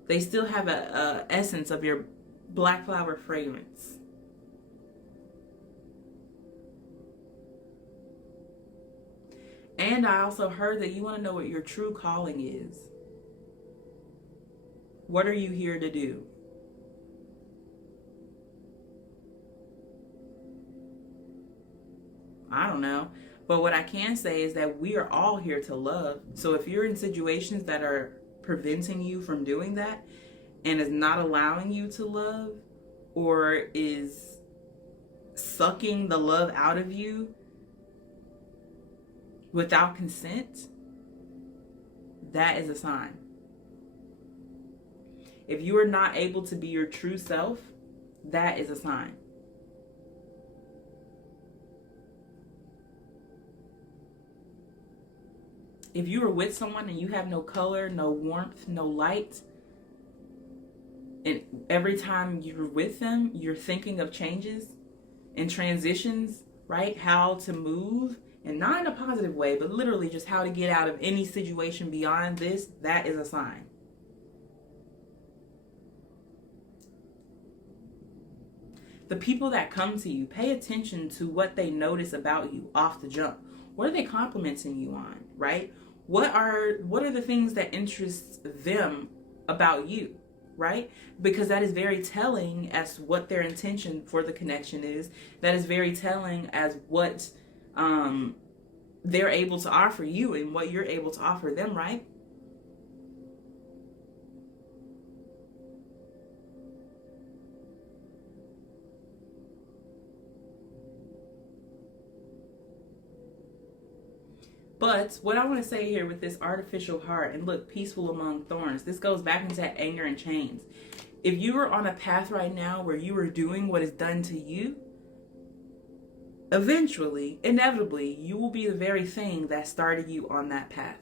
They still have a essence of your black flower fragrance. And I also heard that you want to know what your true calling is. What are you here to do? I don't know. But what I can say is that we are all here to love. So if you're in situations that are preventing you from doing that and is not allowing you to love, or is sucking the love out of you without consent, that is a sign. If you are not able to be your true self, that is a sign. if you are with someone and you have no color, no warmth, no light, and every time you're with them, you're thinking of changes and transitions, right? How to move, and not in a positive way, but literally just how to get out of any situation beyond this, that is a sign. The people that come to you, pay attention to what they notice about you off the jump. What are they complimenting you on, right? What are the things that interest them about you, right? Because that is very telling as what their intention for the connection is. That is very telling as what they're able to offer you and what you're able to offer them, right? But what I want to say here with this artificial heart, and look, peaceful among thorns, this goes back into that anger and chains. If you are on a path right now where you are doing what is done to you, eventually, inevitably, you will be the very thing that started you on that path.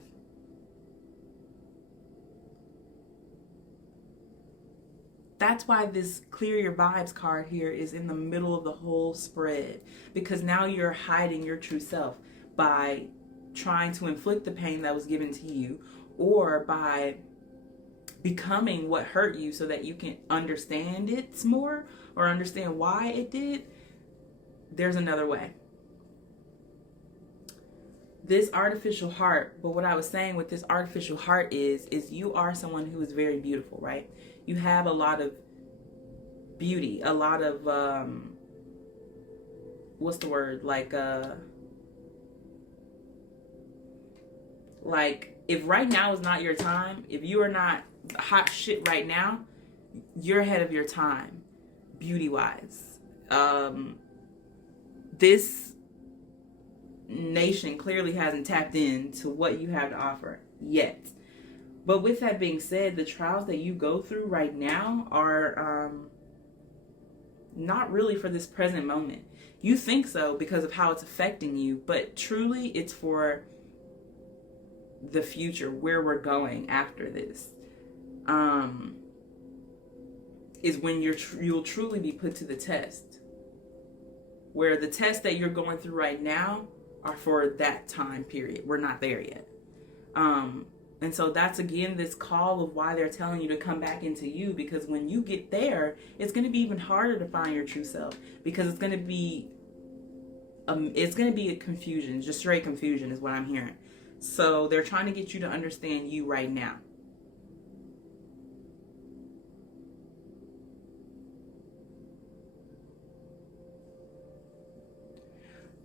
That's why this clear your vibes card here is in the middle of the whole spread, because now you're hiding your true self by trying to inflict the pain that was given to you, or by becoming what hurt you so that you can understand it more or understand why it did. There's another way. This artificial heart, but what I was saying with this artificial heart is you are someone who is very beautiful, right? You have a lot of beauty, a lot of what's the word, like if right now is not your time, if you are not hot shit right now, you're ahead of your time, beauty wise. This nation clearly hasn't tapped into what you have to offer yet. But with that being said, the trials that you go through right now are not really for this present moment. You think so because of how it's affecting you, but truly it's for the future, where we're going after this, is when you'll truly be put to the test, where the tests that you're going through right now are for that time period. We're not there yet. And so that's again this call of why they're telling you to come back into you, because when you get there, it's going to be even harder to find your true self, because it's going to be a confusion, just straight confusion is what I'm hearing. So they're trying to get you to understand you right now.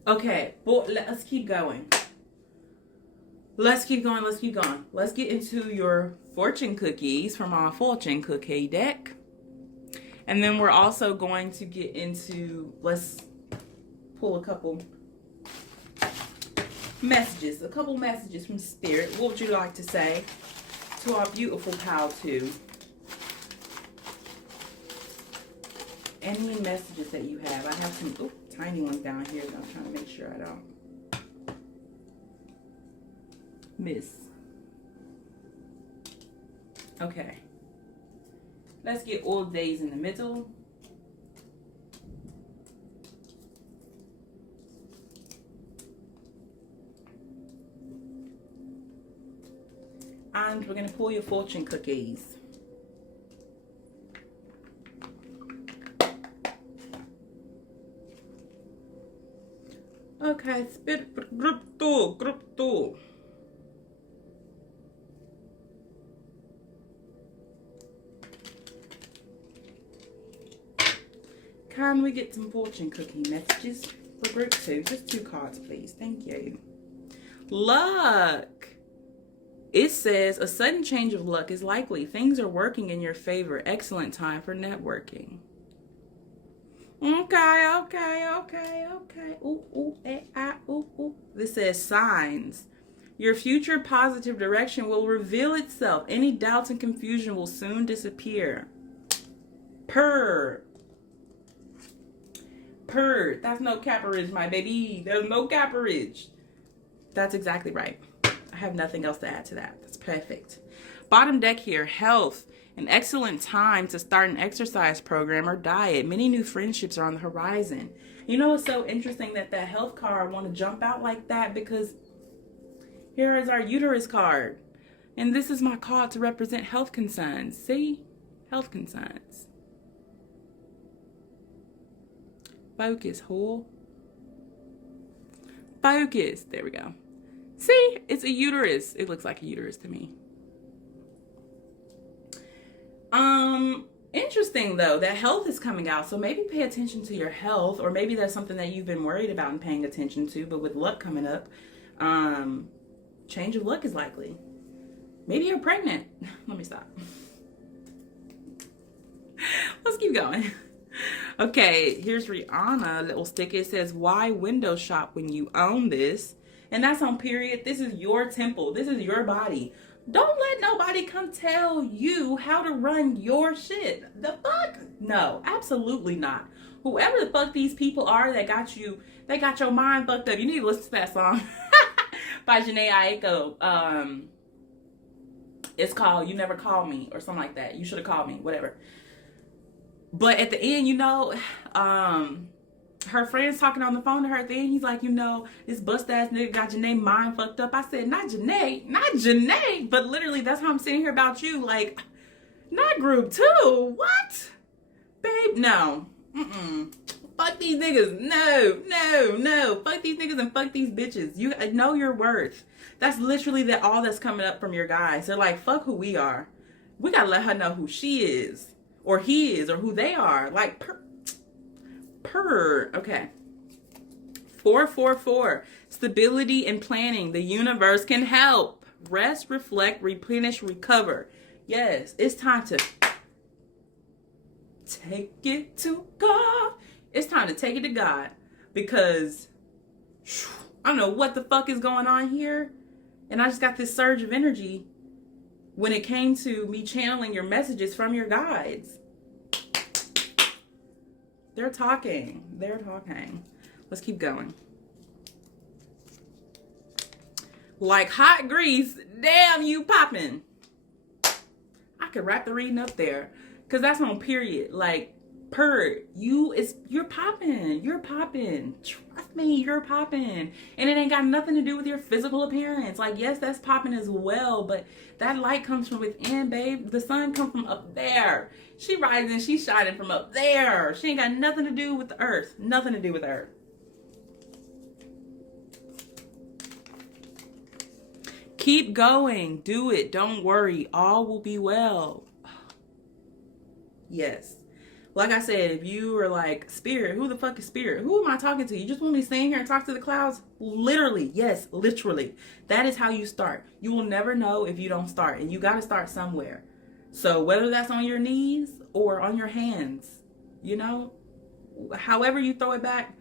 Okay, well, let's keep going. Let's keep going. Let's get into your fortune cookies from our fortune cookie deck. And then we're also going to get into, let's pull a couple messages from Spirit. What would you like to say to our beautiful pal too? Any messages that you have? I have some tiny ones down here that I'm trying to make sure I don't miss. Okay. Let's get all days in the middle. And we're going to pull your fortune cookies. Okay, Spirit, group two. Can we get some fortune cookie messages for group 2? Just 2 cards, please. Thank you. Luck. It says a sudden change of luck is likely. Things are working in your favor. Excellent time for networking. Okay. Ooh. This says signs. Your future positive direction will reveal itself. Any doubts and confusion will soon disappear. Purr. That's no caparage, my baby. There's no caparage. That's exactly right. I have nothing else to add to that. That's perfect. Bottom deck here, health. An excellent time to start an exercise program or diet. Many new friendships are on the horizon. You know what's so interesting that health card want to jump out like that, because here is our uterus card. And this is my card to represent health concerns. See? Health concerns. Focus, whore. Focus. There we go. See? It's a uterus. It looks like a uterus to me. Interesting though, that health is coming out. So maybe pay attention to your health, or maybe there's something that you've been worried about and paying attention to, but with luck coming up, change of luck is likely. Maybe you're pregnant. Let me stop. Let's keep going. Okay, here's Rihanna, little sticker. It says, why window shop when you own this? And that's on period. This is your temple. This is your body. Don't let nobody come tell you how to run your shit. The fuck? No, absolutely not. Whoever the fuck these people are that got you, they got your mind fucked up. You need to listen to that song by Jhené Aiko. It's called You Never Called Me or something like that. You should have called me, whatever. But at the end, you know, her friend's talking on the phone to her at the end. He's like, you know, this bust ass nigga got Jhené mind fucked up. I said, not Jhené. But literally, that's how I'm sitting here about you. Like, not group 2. What? Babe, no. Fuck these niggas. No. Fuck these niggas and fuck these bitches. You know your worth. That's literally all that's coming up from your guys. They're like, fuck who we are. We gotta let her know who she is, or he is, or who they are. Like, okay. 444. Stability and planning. The universe can help. Rest, reflect, replenish, recover. Yes, it's time to take it to God. It's time to take it to God, because I don't know what the fuck is going on here. And I just got this surge of energy when it came to me channeling your messages from your guides. They're talking. Let's keep going. Like hot grease. Damn, you popping. I could wrap the reading up there, because that's on period. Like, you're popping. Trust me, you're popping. And it ain't got nothing to do with your physical appearance. Like, yes, that's popping as well, but that light comes from within, babe. The sun comes from up there. She rising, she's shining from up there. She ain't got nothing to do with the earth. Nothing to do with the earth. Keep going. Do it. Don't worry. All will be well. Yes. Like I said, if you are like, Spirit, who the fuck is Spirit? Who am I talking to? You just want me to stand here and talk to the clouds? Literally. Yes, literally. That is how you start. You will never know if you don't start. And you got to start somewhere. So whether that's on your knees or on your hands, you know, however you throw it back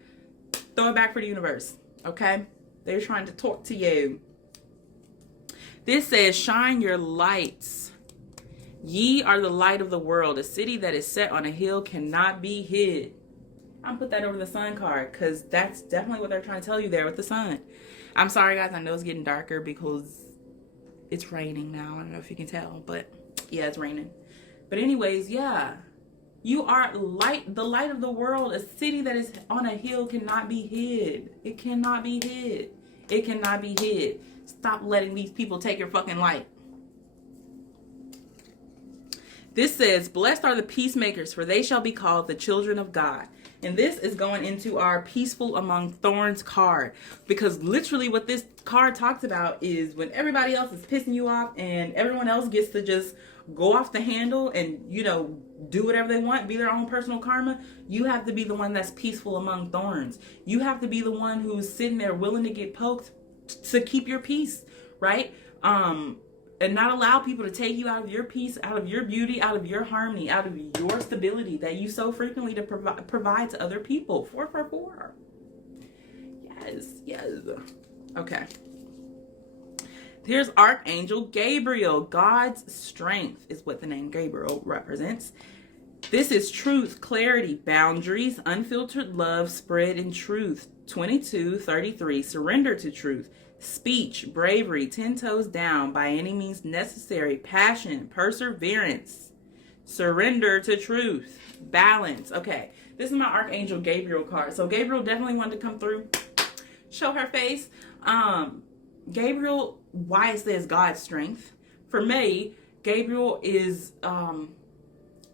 for the universe. Okay? They're trying to talk to you. This says, shine your lights. Ye are the light of the world. A city that is set on a hill cannot be hid. I'm put that over the sun card, because that's definitely what they're trying to tell you there with the sun. I'm sorry, guys. I know it's getting darker because it's raining now. I don't know if you can tell, but yeah, it's raining. But anyways, yeah. You are light, the light of the world. A city that is on a hill cannot be hid. It cannot be hid. It cannot be hid. Stop letting these people take your fucking light. This says, blessed are the peacemakers, for they shall be called the children of God. And this is going into our peaceful among thorns card, because literally what this card talks about is when everybody else is pissing you off and everyone else gets to just go off the handle and, you know, do whatever they want, be their own personal karma, you have to be the one that's peaceful among thorns. You have to be the one who's sitting there willing to get poked to keep your peace, right? And not allow people to take you out of your peace, out of your beauty, out of your harmony, out of your stability that you so frequently to provide to other people. 444. Yes. Okay. Here's Archangel Gabriel. God's strength is what the name Gabriel represents. This is truth, clarity, boundaries, unfiltered love, spread in truth. 22:33, surrender to truth. Speech, bravery, 10 toes down, by any means necessary, passion, perseverance, surrender to truth, balance. Okay, this is my Archangel Gabriel card. So Gabriel definitely wanted to come through, show her face. Gabriel, why it says God's strength. For me, Gabriel is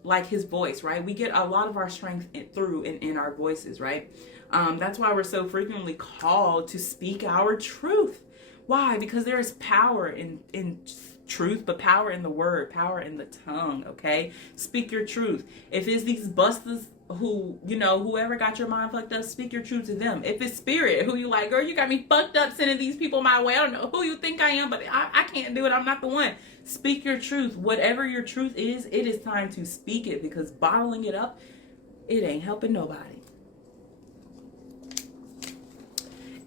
like his voice, right? We get a lot of our strength in our voices, right? That's why we're so frequently called to speak our truth. Why? Because there is power in truth, but power in the word, power in the tongue, okay? Speak your truth. If it's these busters who, whoever got your mind fucked up, speak your truth to them. If it's spirit, who you like, girl, you got me fucked up sending these people my way. I don't know who you think I am, but I can't do it. I'm not the one. Speak your truth. Whatever your truth is, it is time to speak it, because bottling it up, it ain't helping nobody.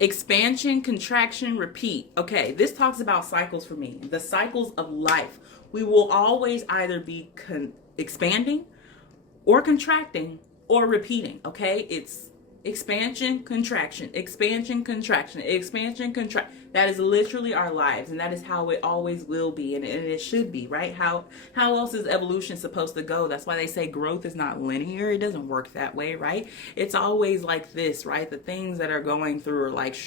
Expansion, contraction, repeat. Okay, this talks about cycles for me. The cycles of life. We will always either be expanding or contracting or repeating, okay? It's expansion, contraction, expansion, contraction, expansion, contract. That is literally our lives, and that is how it always will be, and it should be, right? How else is evolution supposed to go? That's why they say growth is not linear. It doesn't work that way, right? It's always like this, right? The things that are going through are like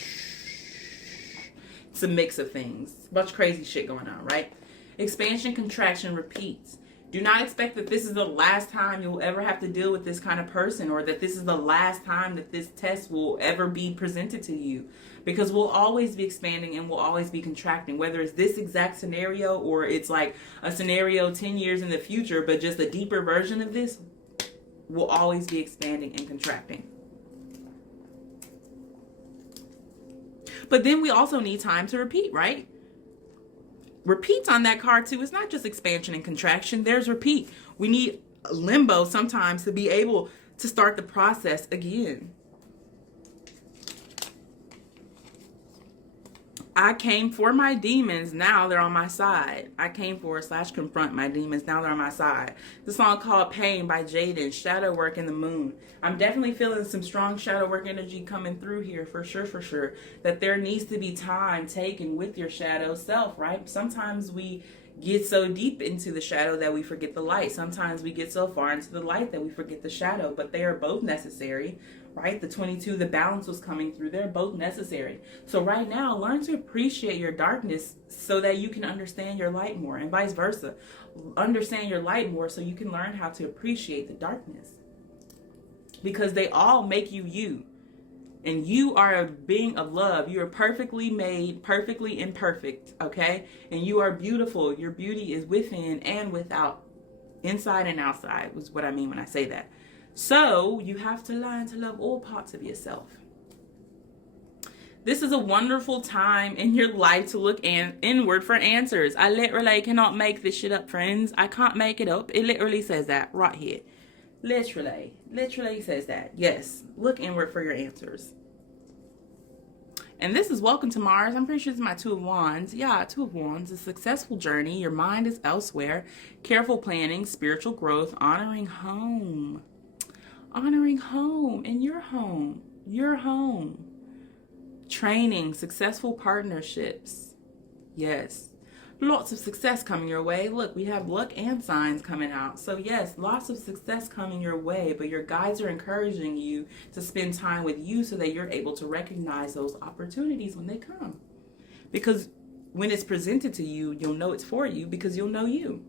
it's a mix of things. A bunch of crazy shit going on, right? Expansion, contraction, repeats. Do not expect that this is the last time you'll ever have to deal with this kind of person, or that this is the last time that this test will ever be presented to you, because we'll always be expanding and we'll always be contracting, whether it's this exact scenario or it's like a scenario 10 years in the future, but just a deeper version of this. We'll always be expanding and contracting. But then we also need time to repeat, right? Repeats on that card too. It's not just expansion and contraction. There's repeat. We need limbo sometimes to be able to start the process again. I came for my demons, now they're on my side. I came for / confront my demons, now they're on my side. The song called Pain by Jaden, Shadow Work in the Moon. I'm definitely feeling some strong shadow work energy coming through here, for sure. That there needs to be time taken with your shadow self, right? Sometimes we get so deep into the shadow that we forget the light. Sometimes we get so far into the light that we forget the shadow, but they are both necessary. Right? The 22, the balance was coming through. They're both necessary. So right now, learn to appreciate your darkness so that you can understand your light more, and vice versa. Understand your light more so you can learn how to appreciate the darkness. Because they all make you you. And you are a being of love. You are perfectly made, perfectly imperfect, okay? And you are beautiful. Your beauty is within and without. Inside and outside is what I mean when I say that. So you have to learn to love all parts of yourself. This is a wonderful time in your life to look inward for answers. I literally cannot make this shit up, friends. I can't make it up. It literally says that right here. Literally says that. Yes, look inward for your answers. And this is Welcome to Mars. I'm pretty sure it's my Two of Wands. Yeah, Two of Wands. A successful journey. Your mind is elsewhere. Careful planning, spiritual growth, honoring home. Honoring home and your home. Training, successful partnerships. Yes. Lots of success coming your way. Look, we have luck and signs coming out. So yes, lots of success coming your way, but your guides are encouraging you to spend time with you so that you're able to recognize those opportunities when they come. Because when it's presented to you, you'll know it's for you because you'll know you.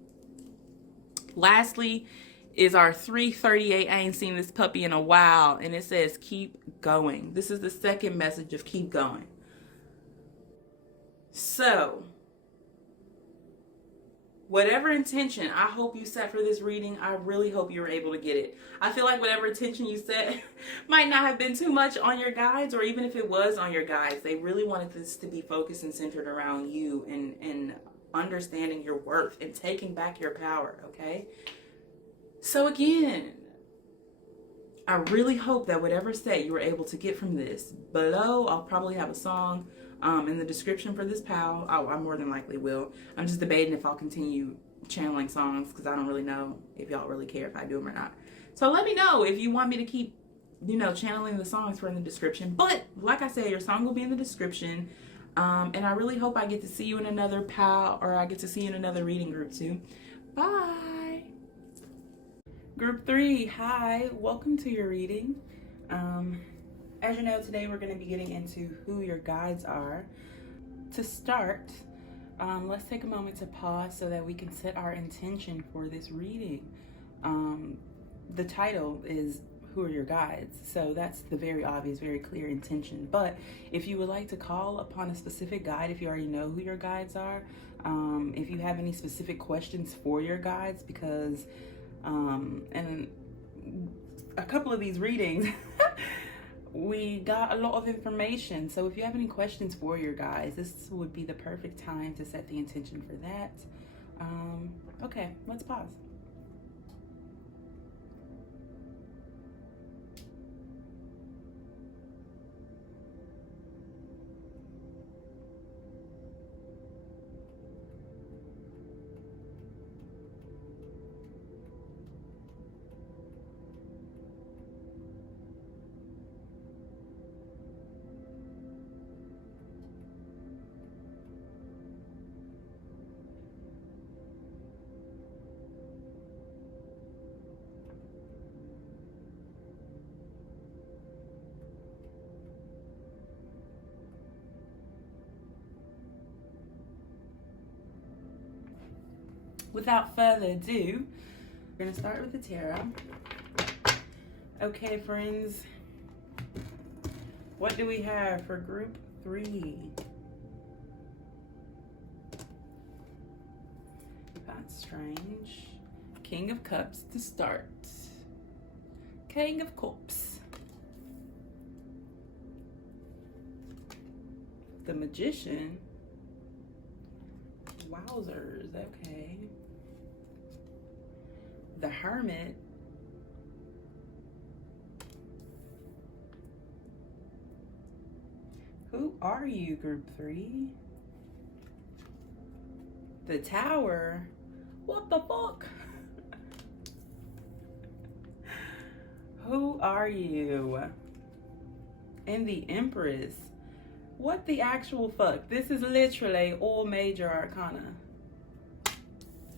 Lastly, is our 338. I ain't seen this puppy in a while, and it says keep going. This is the second message of keep going. So whatever intention I hope you set for this reading, I really hope you were able to get it. I feel like whatever intention you set might not have been too much on your guides, or even if it was on your guides, they really wanted this to be focused and centered around you and understanding your worth and taking back your power, okay? So again, I really hope that whatever set you were able to get from this. Below, I'll probably have a song in the description for this pal. I more than likely will. I'm just debating if I'll continue channeling songs because I don't really know if y'all really care if I do them or not. So let me know if you want me to keep you know, channeling the songs for in the description. But like I said, your song will be in the description. And I really hope I get to see you in another PAL, or I get to see you in another reading group too. Bye. Group 3, hi, welcome to your reading. As you know, today we're going to be getting into who your guides are. To start, let's take a moment to pause so that we can set our intention for this reading. The title is Who Are Your Guides? So that's the very obvious, very clear intention. But if you would like to call upon a specific guide, if you already know who your guides are, if you have any specific questions for your guides, because in a couple of these readings, we got a lot of information. So if you have any questions for your guides, this would be the perfect time to set the intention for that. Okay, let's pause. Without further ado, we're gonna start with the tarot. Okay, friends, what do we have for group 3? That's strange. King of Cups to start. King of Cups. The Magician. Wowzers, okay. The Hermit. Who are you, group 3? The Tower. What the fuck? Who are you? And the Empress. What the actual fuck? This is literally all major arcana.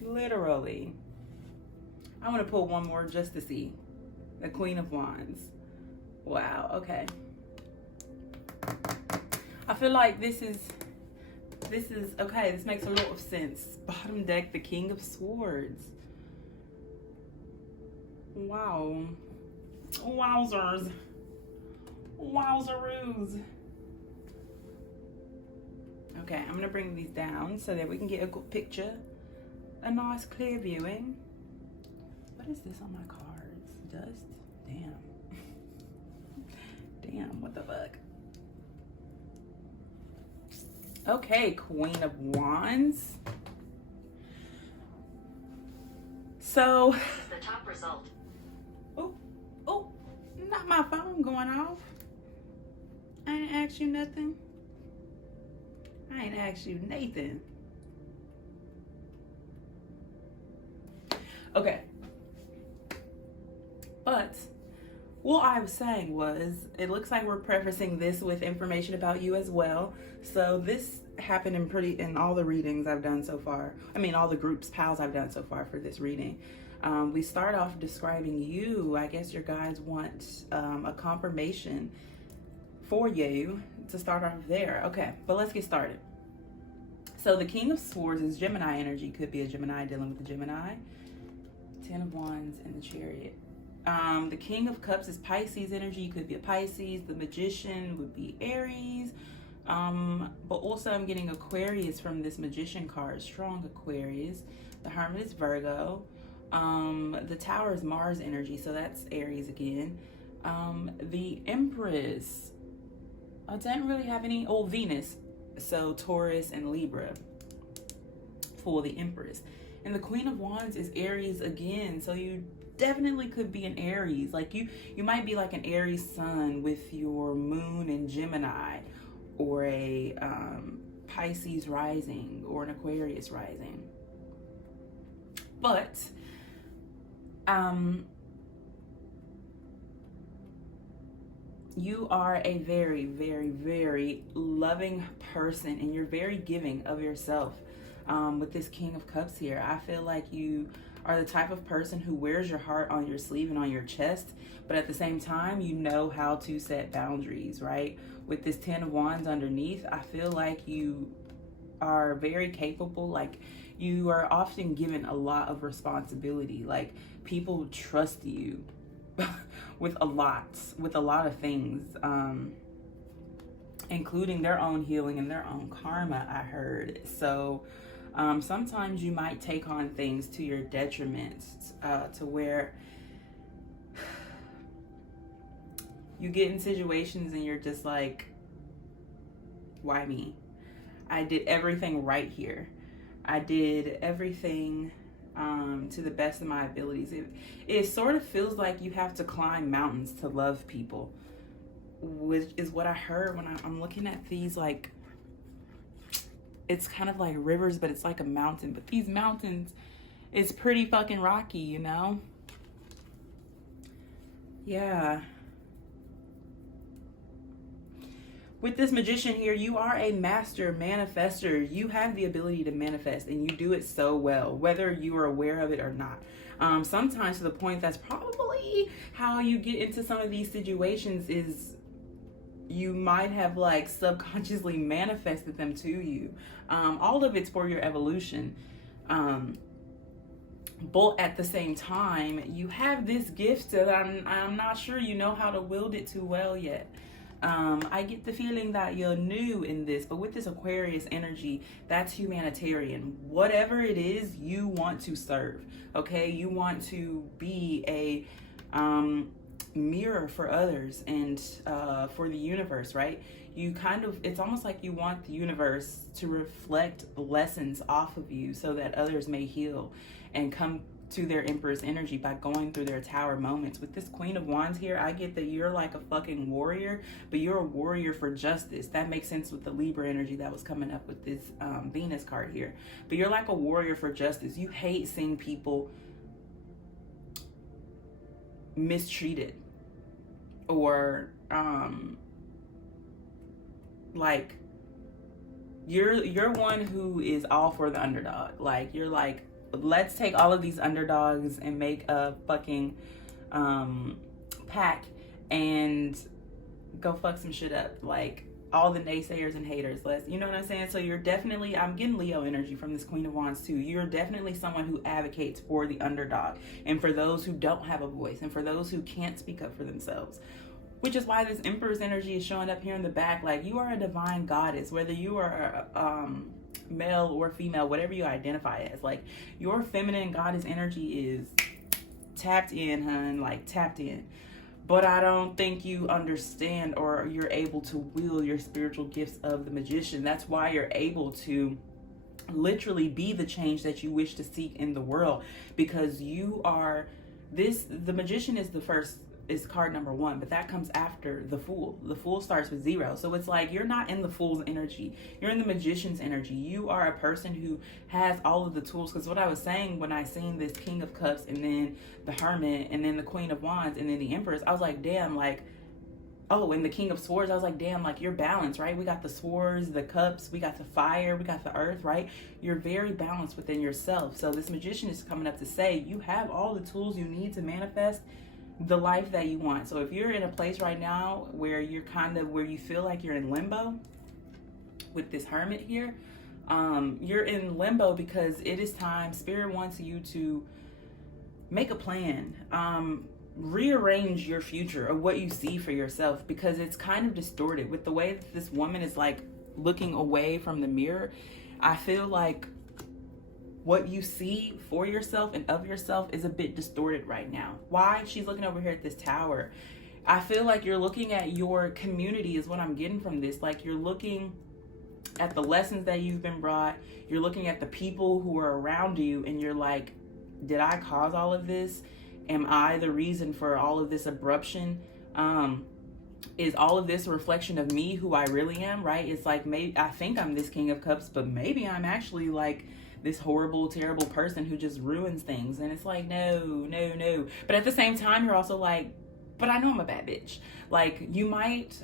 Literally. I'm gonna pull one more just to see. The Queen of Wands. Wow, okay. I feel like this is okay, this makes a lot of sense. Bottom deck, the King of Swords. Wow. Wowzers. Wowzaroos. Okay, I'm gonna bring these down so that we can get a good picture. A nice clear viewing. What is this on my cards? Dust? Damn. Damn, what the fuck? Okay, Queen of Wands. So, this is the top result. Oh, not my phone going off. I ain't asked you nothing. I ain't asked you Nathan. Okay. But what I was saying was, it looks like we're prefacing this with information about you as well. So this happened in all the readings I've done so far. I mean, all the groups, pals I've done so far for this reading. We start off describing you. I guess your guides want a confirmation for you to start off there. Okay, but let's get started. So the King of Swords is Gemini energy. Could be a Gemini dealing with the Gemini. 10 of Wands and the Chariot. The King of Cups is Pisces energy. Could be a Pisces. The Magician would be Aries. But also I'm getting Aquarius from this Magician card. Strong Aquarius. The Hermit is Virgo. The Tower is Mars energy. So that's Aries again. The Empress. I didn't really have any. Oh, Venus. So Taurus and Libra for the Empress. And the Queen of Wands is Aries again. So you definitely could be an Aries. Like you might be like an Aries sun with your moon in Gemini, or a Pisces rising, or an Aquarius rising. But you are a very, very, very loving person, and you're very giving of yourself. With this King of Cups here, I feel like you are the type of person who wears your heart on your sleeve and on your chest, but at the same time, you know how to set boundaries, right? With this 10 of Wands underneath, I feel like you are very capable. Like, you are often given a lot of responsibility. Like, people trust you with a lot of things, including their own healing and their own karma, I heard. So sometimes you might take on things to your detriment, to where you get in situations and you're just like, why me? I did everything right here. I did everything to the best of my abilities. It sort of feels like you have to climb mountains to love people, which is what I heard when I'm looking at these. Like, it's kind of like rivers, but it's like a mountain. But these mountains, it's pretty fucking rocky, you know? Yeah. With this Magician here, you are a master manifester. You have the ability to manifest, and you do it so well, whether you are aware of it or not. Sometimes to the point that's probably how you get into some of these situations is you might have like subconsciously manifested them to you. All of it's for your evolution. But at the same time, you have this gift that I'm not sure you know how to wield it too well yet. I get the feeling that you're new in this, but with this Aquarius energy, that's humanitarian. Whatever it is, you want to serve, okay? You want to be a mirror for others and for the universe, right? You kind of, it's almost like you want the universe to reflect lessons off of you so that others may heal and come to their Empress energy by going through their Tower moments. With this Queen of Wands here, I get that you're like a fucking warrior, but you're a warrior for justice. That makes sense with the Libra energy that was coming up with this Venus card here. But you're like a warrior for justice. You hate seeing people mistreated or like you're one who is all for the underdog. Like, you're like, let's take all of these underdogs and make a fucking pack and go fuck some shit up. Like, all the naysayers and haters, you know what I'm saying? So you're definitely, I'm getting Leo energy from this Queen of Wands too. You're definitely someone who advocates for the underdog and for those who don't have a voice and for those who can't speak up for themselves. Which is why this Emperor's energy is showing up here in the back. Like, you are a divine goddess, whether you are male or female, whatever you identify as. Like, your feminine goddess energy is tapped in, hun, like tapped in. But I don't think you understand or you're able to wield your spiritual gifts of the Magician. That's why you're able to literally be the change that you wish to seek in the world, because you are this. The Magician is the first, is card number 1, but that comes after the Fool. The Fool starts with 0. So it's like, you're not in the Fool's energy. You're in the Magician's energy. You are a person who has all of the tools. Because what I was saying when I seen this King of Cups and then the Hermit and then the Queen of Wands and then the Empress, I was like, damn, like, oh, and the King of Swords, I was like, damn, like, you're balanced, right? We got the swords, the cups, we got the fire, we got the earth, right? You're very balanced within yourself. So this Magician is coming up to say, you have all the tools you need to manifest the life that you want. So if you're in a place right now where you're kind of, where you feel like you're in limbo with this Hermit here, you're in limbo because it is time. Spirit wants you to make a plan, rearrange your future or what you see for yourself, because it's kind of distorted with the way that this woman is like looking away from the mirror. I feel like what you see for yourself and of yourself is a bit distorted right now. Why? She's looking over here at this Tower. I feel like you're looking at your community is what I'm getting from this. Like, you're looking at the lessons that you've been brought. You're looking at the people who are around you and you're like, did I cause all of this? Am I the reason for all of this abruption? Is all of this a reflection of me, who I really am, right? It's like, maybe I think I'm this King of Cups, but maybe I'm actually like this horrible, terrible person who just ruins things. And it's like, no. But at the same time, you're also like, but I know I'm a bad bitch. Like, you might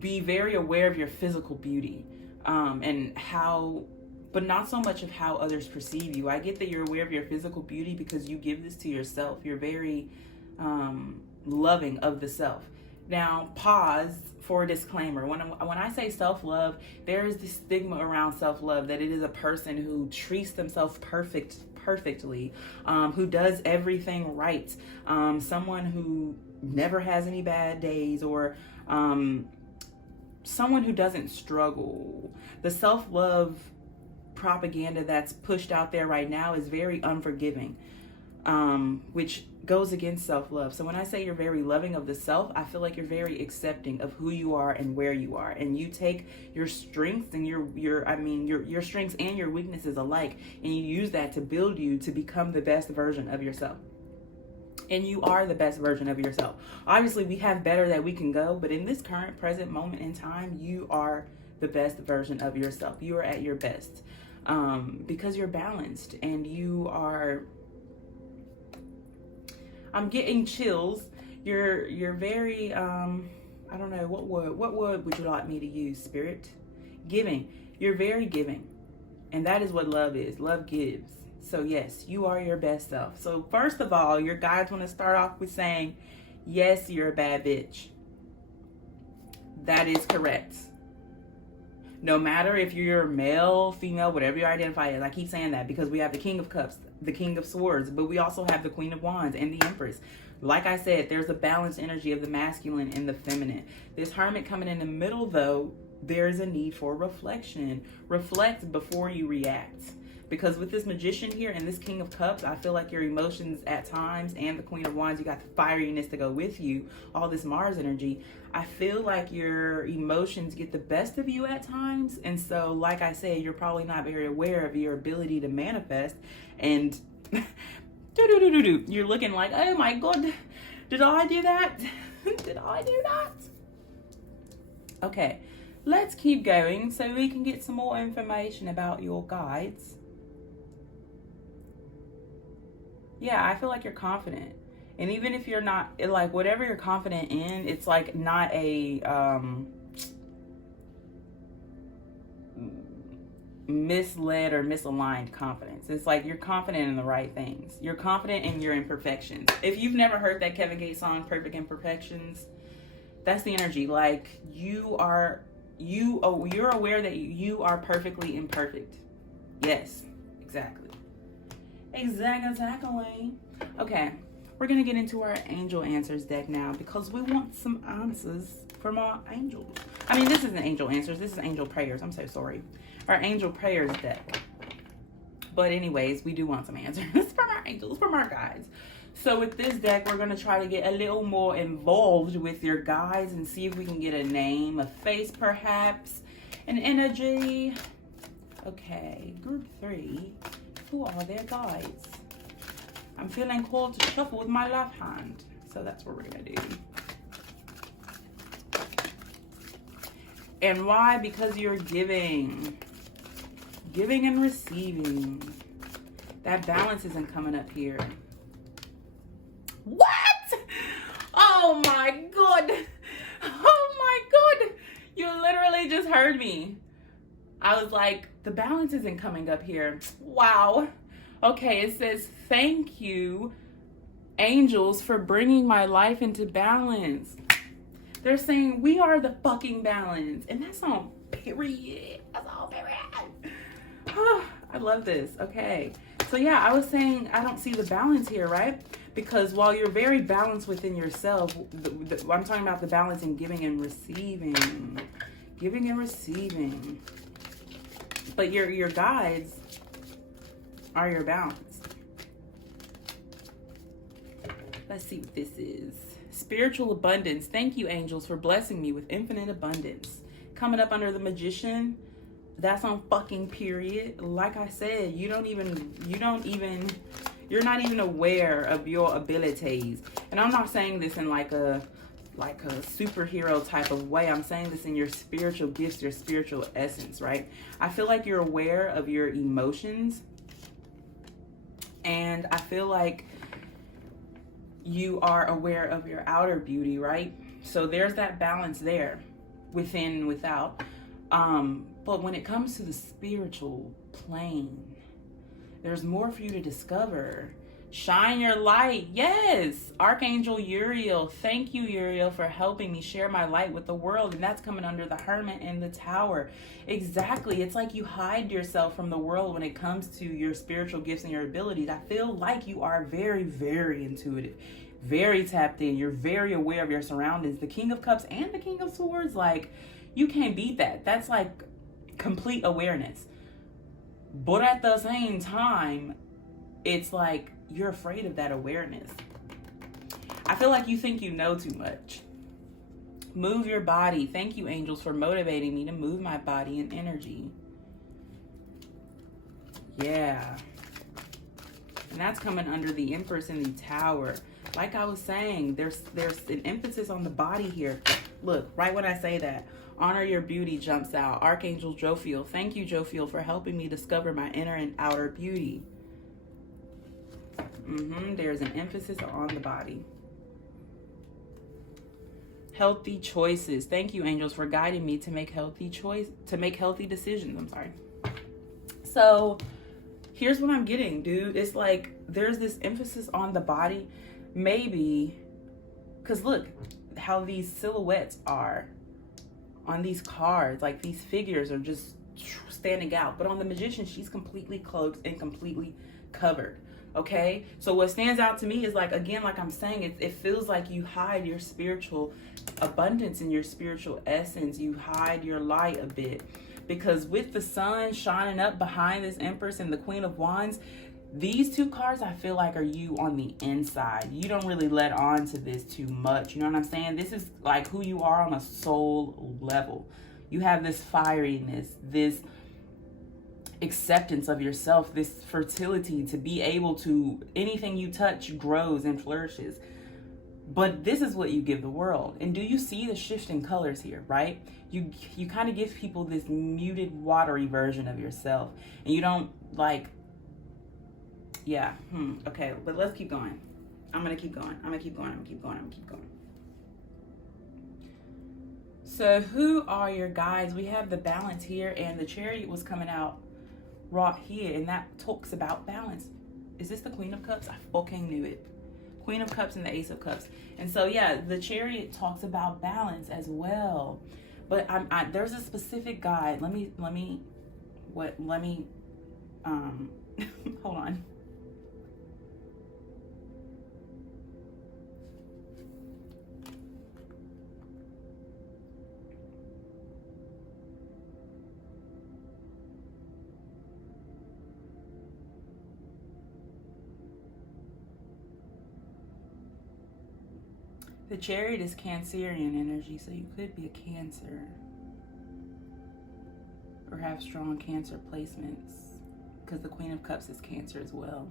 be very aware of your physical beauty, and how, but not so much of how others perceive you. I get that you're aware of your physical beauty because you give this to yourself. You're very loving of the self. Now, pause for a disclaimer. When I say self-love, there is this stigma around self-love that it is a person who treats themselves perfectly, who does everything right, someone who never has any bad days, or someone who doesn't struggle. The self-love propaganda that's pushed out there right now is very unforgiving, which goes against self-love. So when I say you're very loving of the self, I feel like you're very accepting of who you are and where you are, and you take your strengths and your strengths and your weaknesses alike, and you use that to build you to become the best version of yourself. And you are the best version of yourself. Obviously, we have better that we can go, but in this current present moment in time, you are the best version of yourself. You are at your best, because you're balanced, and you are, I'm getting chills. You're very, I don't know, what word would you like me to use, Spirit? Giving. You're very giving. And that is what love is. Love gives. So yes, you are your best self. So first of all, your guides want to start off with saying, yes, you're a bad bitch. That is correct. No matter if you're male, female, whatever you identify as. I keep saying that because we have the King of Cups, the King of Swords, but we also have the Queen of Wands and the Empress. Like I said, there's a balanced energy of the masculine and the feminine. This Hermit coming in the middle, though, there's a need for reflection. Reflect before you react. Because with this Magician here and this King of Cups, I feel like your emotions at times, and the Queen of Wands, you got the fieriness to go with you, all this Mars energy. I feel like your emotions get the best of you at times. And so, like I said, you're probably not very aware of your ability to manifest. And you're looking like, oh my God, did I do that? Did I do that? Okay, let's keep going so we can get some more information about your guides. Yeah, I feel like you're confident. And even if you're not, like, whatever you're confident in, it's like not a misled or misaligned confidence. It's like you're confident in the right things. You're confident in your imperfections. If you've never heard that Kevin Gates song, Perfect Imperfections, that's the energy. Like, you're aware that you are perfectly imperfect. Yes, exactly. Exactly. Okay, we're gonna get into our angel answers deck now because we want some answers from our angels. I mean, this isn't angel answers, this is angel prayers. I'm so sorry. Our angel prayers deck. But anyways, we do want some answers from our angels, from our guides. So with this deck, we're gonna try to get a little more involved with your guides and see if we can get a name, a face perhaps, an energy. Okay, group 3. Who are their guides? I'm feeling called to shuffle with my left hand. So that's what we're gonna do. And why? Because you're giving. Giving and receiving. That balance isn't coming up here. What? Oh my God. Oh my God. You literally just heard me. I was like, the balance isn't coming up here. Wow. Okay, it says, thank you, angels, for bringing my life into balance. They're saying we are the fucking balance. And that's on period. That's on period. Oh, I love this. Okay. So yeah, I was saying I don't see the balance here, right? Because while you're very balanced within yourself, I'm talking about the balance in giving and receiving. Giving and receiving. But your guides are your balance. Let's see what this is. Spiritual abundance. Thank you, angels, for blessing me with infinite abundance. Coming up under the Magician. That's on fucking period. Like I said, you're not even aware of your abilities. And I'm not saying this in like a superhero type of way. I'm saying this in your spiritual gifts, your spiritual essence, right? I feel like you're aware of your emotions. And I feel like you are aware of your outer beauty, right? So there's that balance there, within and without. But when it comes to the spiritual plane, there's more for you to discover. Shine your light. Yes. Archangel Uriel. Thank you, Uriel, for helping me share my light with the world. And that's coming under the Hermit and the Tower. Exactly. It's like you hide yourself from the world when it comes to your spiritual gifts and your abilities. I feel like you are very, very intuitive, very tapped in. You're very aware of your surroundings. The King of Cups and the King of Swords, like, you can't beat that. That's like complete awareness. But at the same time, it's like you're afraid of that awareness. I feel like you think you know too much. Move your body. Thank you, angels, for motivating me to move my body and energy. Yeah. And that's coming under the Empress in the Tower. Like I was saying, there's an emphasis on the body here. Look, right when I say that, honor your beauty jumps out. Archangel Jophiel. Thank you, Jophiel, for helping me discover my inner and outer beauty. There's an emphasis on the body. Healthy choices. Thank you, angels, for guiding me to make healthy decisions. I'm sorry. So here's what I'm getting, dude. It's like there's this emphasis on the body. Maybe because look how these silhouettes are on these cards. Like these figures are just standing out. But on the Magician, she's completely cloaked and completely covered. Okay, so what stands out to me is, like, again, like I'm saying, it feels like you hide your spiritual abundance and your spiritual essence. You hide your light a bit, because with the sun shining up behind this Empress and the Queen of Wands, these two cards I feel like are you on the inside. You don't really let on to this too much. You know what I'm saying? This is like who you are on a soul level. You have this fieriness, this acceptance of yourself, this fertility to be able to, anything you touch grows and flourishes. But this is what you give the world. And do you see the shift in colors here, right? You kind of give people this muted, watery version of yourself. And you don't like, yeah, okay, but let's keep going. I'm going to keep going. I'm going to keep going. I'm going to keep going. I'm going to keep going. So who are your guides? We have the Balance here, and the Chariot was coming out right here, and that talks about balance. Is this the Queen of Cups? I fucking knew it. Queen of Cups and the Ace of Cups. And so yeah, the Chariot talks about balance as well. But there's a specific guide. Let me hold on. The Chariot is Cancerian energy, so you could be a Cancer or have strong Cancer placements, because the Queen of Cups is Cancer as well.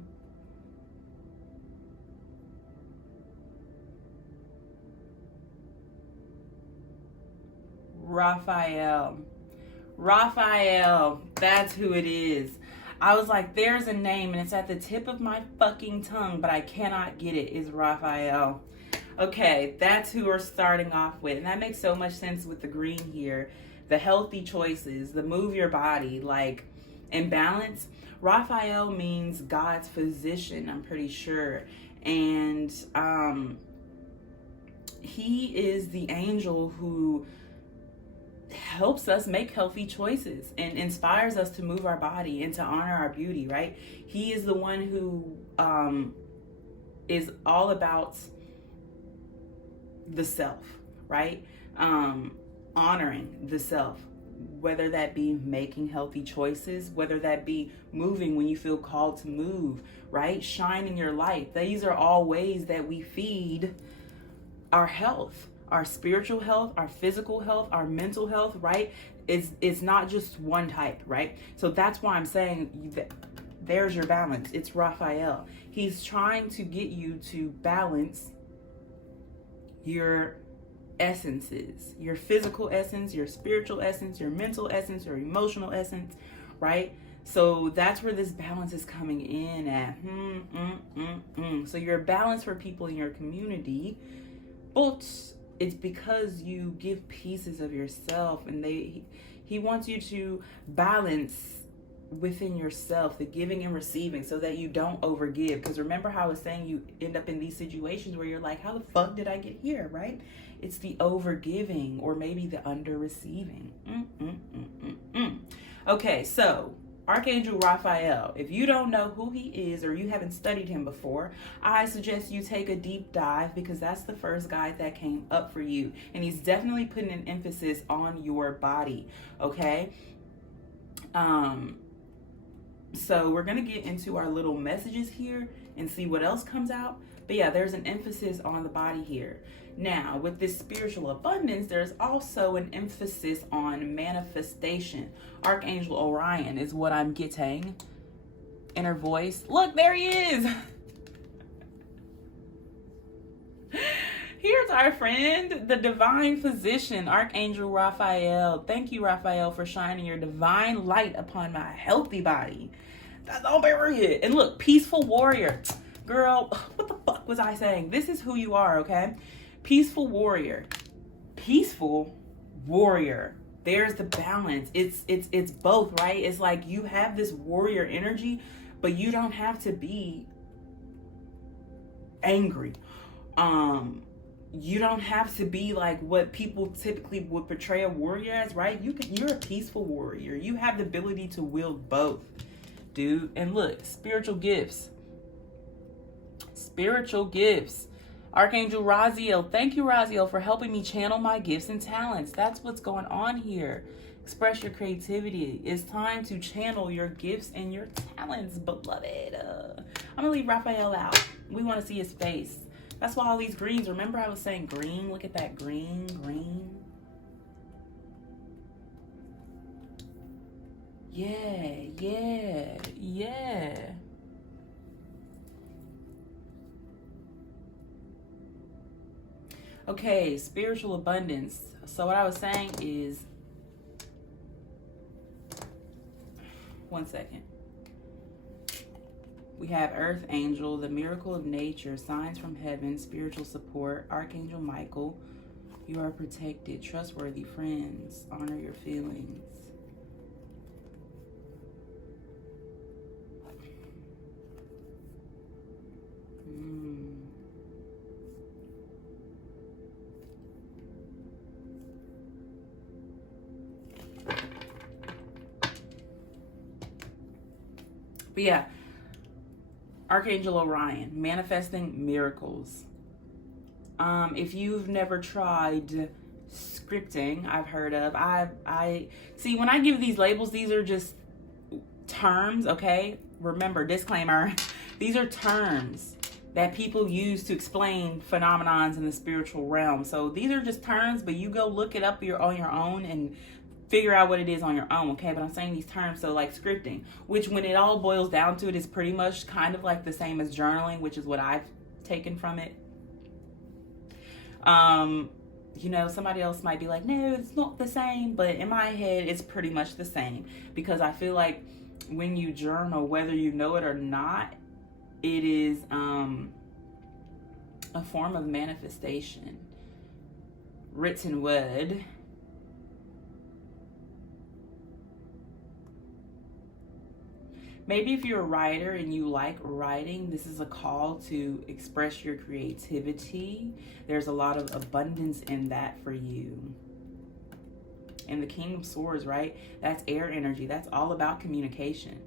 Raphael, that's who it is. I was like, there's a name and it's at the tip of my fucking tongue, but I cannot get it. Is Raphael. Okay, that's who we're starting off with. And that makes so much sense with the green here. The healthy choices, the move your body, like, and balance. Raphael means God's physician, I'm pretty sure. And he is the angel who helps us make healthy choices and inspires us to move our body and to honor our beauty, right? He is the one who is all about the self, right? Honoring the self, whether that be making healthy choices, whether that be moving when you feel called to move, right? Shining your light. These are all ways that we feed our health, our spiritual health, our physical health, our mental health, right? It's not just one type, right? So that's why I'm saying that there's your balance. It's Raphael. He's trying to get you to balance your essences, your physical essence, your spiritual essence, your mental essence, your emotional essence, right? So that's where this balance is coming in at. So you're a balance for people in your community, but it's because you give pieces of yourself, and he wants you to balance within yourself, the giving and receiving, so that you don't overgive. Because remember how I was saying you end up in these situations where you're like, how the fuck did I get here, right? It's the overgiving, or maybe the under receiving. Okay, so Archangel Raphael, if you don't know who he is or you haven't studied him before, I suggest you take a deep dive, because that's the first guide that came up for you. And he's definitely putting an emphasis on your body, okay? So we're going to get into our little messages here and see what else comes out. But yeah, there's an emphasis on the body here. Now, with this spiritual abundance, there's also an emphasis on manifestation. Archangel Orion is what I'm getting. Inner voice. Look, there he is. Here's our friend, the divine physician, Archangel Raphael. Thank you, Raphael, for shining your divine light upon my healthy body. That's all period. And look, peaceful warrior. Girl, what the fuck was I saying? This is who you are, okay? Peaceful warrior. Peaceful warrior. There's the balance. It's both, right? It's like you have this warrior energy, but you don't have to be angry. You don't have to be like what people typically would portray a warrior as, right? You're a peaceful warrior. You have the ability to wield both, dude. And look, spiritual gifts. Spiritual gifts. Archangel Raziel. Thank you, Raziel, for helping me channel my gifts and talents. That's what's going on here. Express your creativity. It's time to channel your gifts and your talents, beloved. I'm going to leave Raphael out. We want to see his face. That's why all these greens. Remember I was saying green? Look at that green, green. Yeah. Okay, spiritual abundance. So what I was saying is, one second. We have Earth Angel, the miracle of nature, signs from heaven, spiritual support, Archangel Michael. You are protected, trustworthy friends, honor your feelings. But yeah, Archangel Orion, manifesting miracles. If you've never tried scripting, I've heard of. I see, when I give these labels, these are just terms, okay? Remember, disclaimer, these are terms that people use to explain phenomenons in the spiritual realm. So these are just terms, but you go look it up on your own and figure out what it is on your own, okay? But I'm saying these terms, so like scripting, which when it all boils down to it is pretty much kind of like the same as journaling, which is what I've taken from it. You know, somebody else might be like, no, it's not the same, but in my head, it's pretty much the same, because I feel like when you journal, whether you know it or not, it is a form of manifestation. Written word. Maybe if you're a writer and you like writing, this is a call to express your creativity. There's a lot of abundance in that for you. And the King of Swords, right? That's air energy. That's all about communication.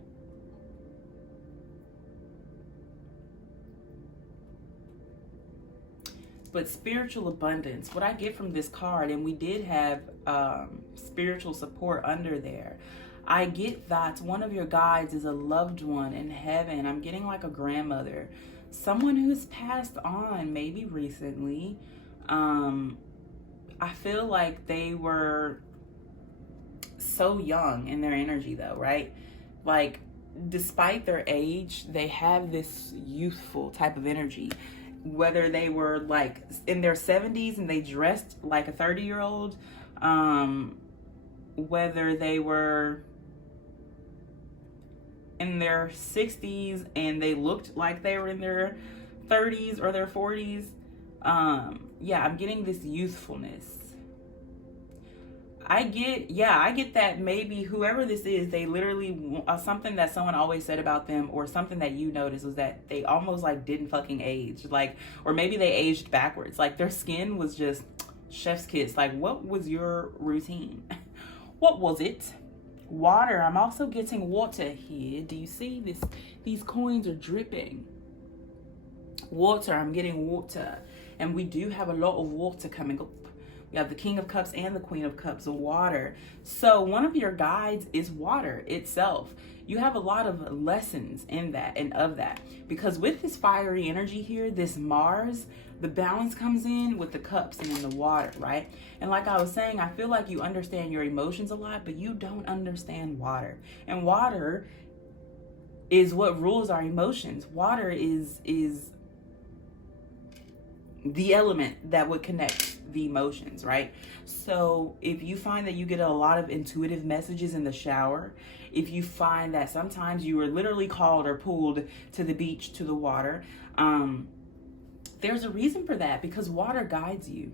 But spiritual abundance, what I get from this card, and we did have spiritual support under there. I get that one of your guides is a loved one in heaven. I'm getting like a grandmother, someone who's passed on maybe recently. I feel like they were so young in their energy though, right? Like despite their age, they have this youthful type of energy. Whether they were like in their 70s and they dressed like a 30-year-old, whether they were in their 60s and they looked like they were in their 30s or their 40s. Yeah, I'm getting this youthfulness. I get that maybe whoever this is, they literally, something that someone always said about them, or something that you noticed, was that they almost like didn't fucking age. Like, or maybe they aged backwards. Like their skin was just chef's kiss. Like, what was your routine? What was it? Water. I'm also getting water here. Do you see this? These coins are dripping. Water. I'm getting water. And we do have a lot of water coming up. We have the King of Cups and the Queen of Cups, water. So one of your guides is water itself. You have a lot of lessons in that and of that. Because with this fiery energy here, this Mars, the balance comes in with the cups and in the water, right? And like I was saying, I feel like you understand your emotions a lot, but you don't understand water. And water is what rules our emotions. Water is the element that would connect the emotions, right? So if you find that you get a lot of intuitive messages in the shower, if you find that sometimes you are literally called or pulled to the beach, to the water, there's a reason for that, because water guides you.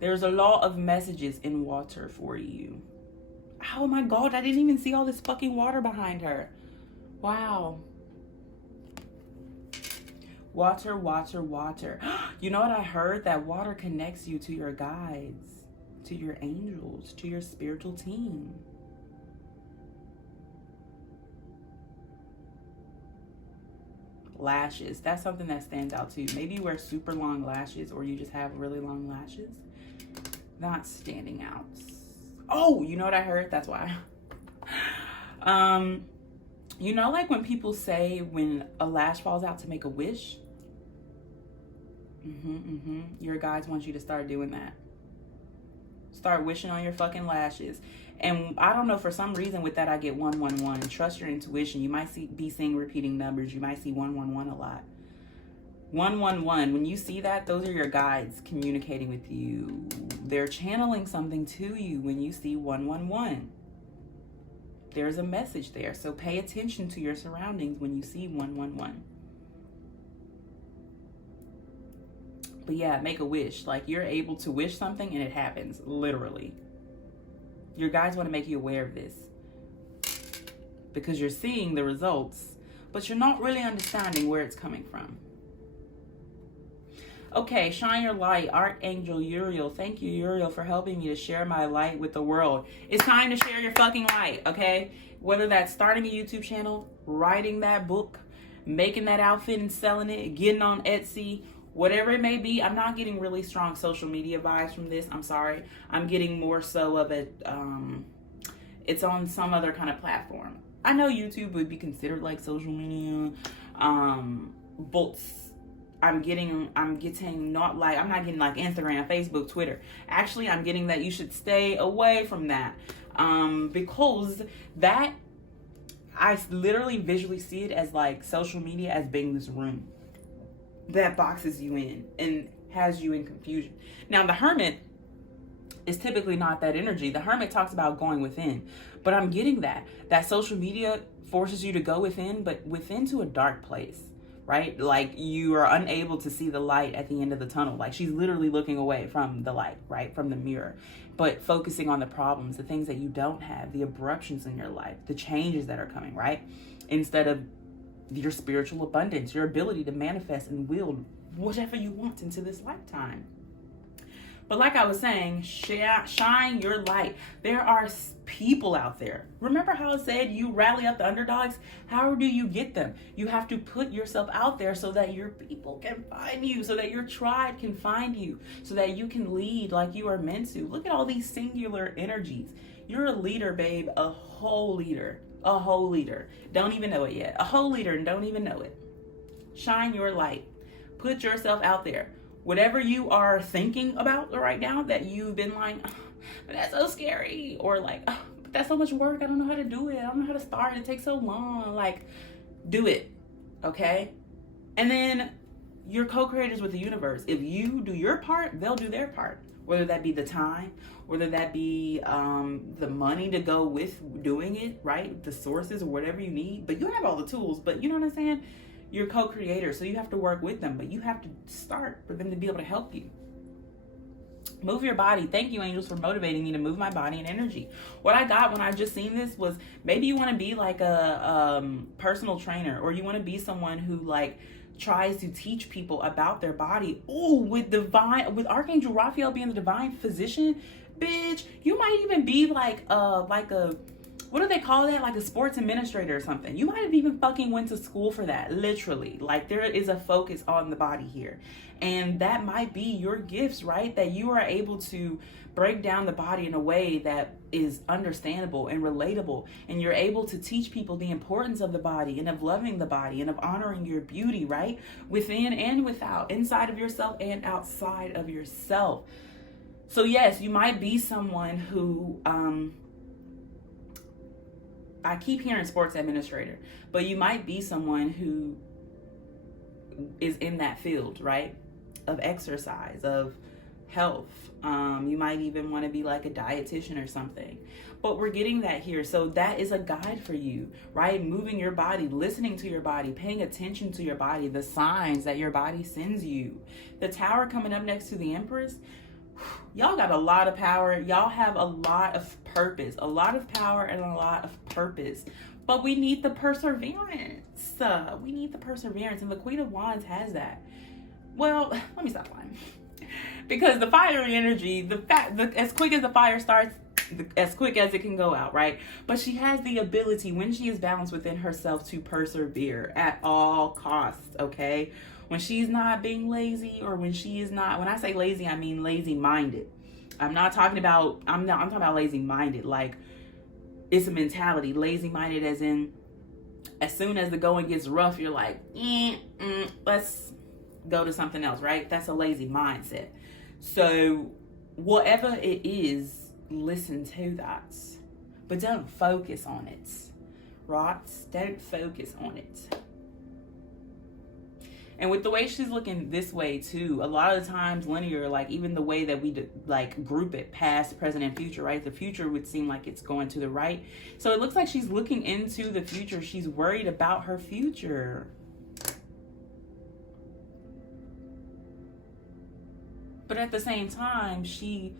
There's a lot of messages in water for you. Oh my God, I didn't even see all this fucking water behind her. Wow. Water, water, water. You know what I heard? That water connects you to your guides, to your angels, to your spiritual team. Lashes. That's something that stands out too. Maybe you wear super long lashes, or you just have really long lashes. Not standing out. Oh, you know what I heard? That's why. You know, like when people say when a lash falls out to make a wish? Your guides want you to start doing that. Start wishing on your fucking lashes. And I don't know, for some reason with that I get 111. Trust your intuition. You might be seeing repeating numbers. You might see 111 a lot. 111. When you see that, those are your guides communicating with you. They're channeling something to you when you see 111. There's a message there. So pay attention to your surroundings when you see 111. But yeah, make a wish. Like, you're able to wish something and it happens, literally. Your guides want to make you aware of this, because you're seeing the results, but you're not really understanding where it's coming from. Okay, shine your light. Archangel Uriel. Thank you, Uriel, for helping me to share my light with the world. It's time to share your fucking light, okay? Whether that's starting a YouTube channel, writing that book, making that outfit and selling it, getting on Etsy, whatever it may be. I'm not getting really strong social media vibes from this. I'm sorry. I'm getting more so of it. It's on some other kind of platform. I know YouTube would be considered like social media, but I'm not getting like Instagram, Facebook, Twitter. Actually, I'm getting that you should stay away from that, because that, I literally visually see it as like social media as being this room that boxes you in and has you in confusion. Now, the Hermit is typically not that energy. The Hermit talks about going within, but I'm getting that social media forces you to go within, but within to a dark place, right? Like, you are unable to see the light at the end of the tunnel. Like, she's literally looking away from the light, right? From the mirror, but focusing on the problems, the things that you don't have, the abruptions in your life, the changes that are coming, right? Instead of your spiritual abundance, your ability to manifest and wield whatever you want into this lifetime. But like I was saying, shine your light. There are people out there. Remember how I said you rally up the underdogs? How do you get them? You have to put yourself out there so that your people can find you, so that your tribe can find you, so that you can lead like you are meant to. Look at all these singular energies. You're a leader, babe, a whole leader. A whole leader. Don't even know it yet. A whole leader and don't even know it. Shine your light. Put yourself out there. Whatever you are thinking about right now that you've been like, oh, but that's so scary, or like, oh, but that's so much work, I don't know how to do it, I don't know how to start, it takes so long. Like, do it, okay? And then you're co-creators with the universe. If you do your part, they'll do their part. whether that be the time, whether that be the money to go with doing it, right? The sources or whatever you need. But you have all the tools, but you know what I'm saying? You're co-creator, so you have to work with them, but you have to start for them to be able to help you. Move your body. Thank you, angels, for motivating me to move my body and energy. What I got when I just seen this was, maybe you want to be like a personal trainer, or you want to be someone who like tries to teach people about their body. Oh, with Archangel Raphael being the divine physician, bitch, you might even be like a what do they call that? Like a sports administrator or something. You might have even fucking went to school for that, literally. Like, there is a focus on the body here. And that might be your gifts, right? That you are able to break down the body in a way that is understandable and relatable. And you're able to teach people the importance of the body and of loving the body and of honoring your beauty, right? Within and without, inside of yourself and outside of yourself. So yes, you might be someone who, I keep hearing sports administrator, but you might be someone who is in that field, right? Of exercise, of health. You might even want to be like a dietitian or something. But we're getting that here. So that is a guide for you, right? Moving your body, listening to your body, paying attention to your body, the signs that your body sends you. The Tower coming up next to the Empress. Y'all got a lot of power. Y'all have a lot of purpose, a lot of power and a lot of purpose. But we need the perseverance. We need the perseverance. And the Queen of Wands has that. Well, let me stop lying. Because the fiery energy, as quick as the fire starts, as quick as it can go out, right? But she has the ability, when she is balanced within herself, to persevere at all costs, okay? When she's not being lazy, or when she is not, when I say lazy, I mean lazy-minded. I'm talking about lazy-minded, like it's a mentality. Lazy-minded as in, as soon as the going gets rough, you're like, let's go to something else, right? That's a lazy mindset. So whatever it is, listen to that. But don't focus on it, right? Don't focus on it. And with the way she's looking this way too, a lot of the times linear, like even the way that we like group it, past, present, and future, right? The future would seem like it's going to the right. So it looks like she's looking into the future. She's worried about her future. But at the same time, she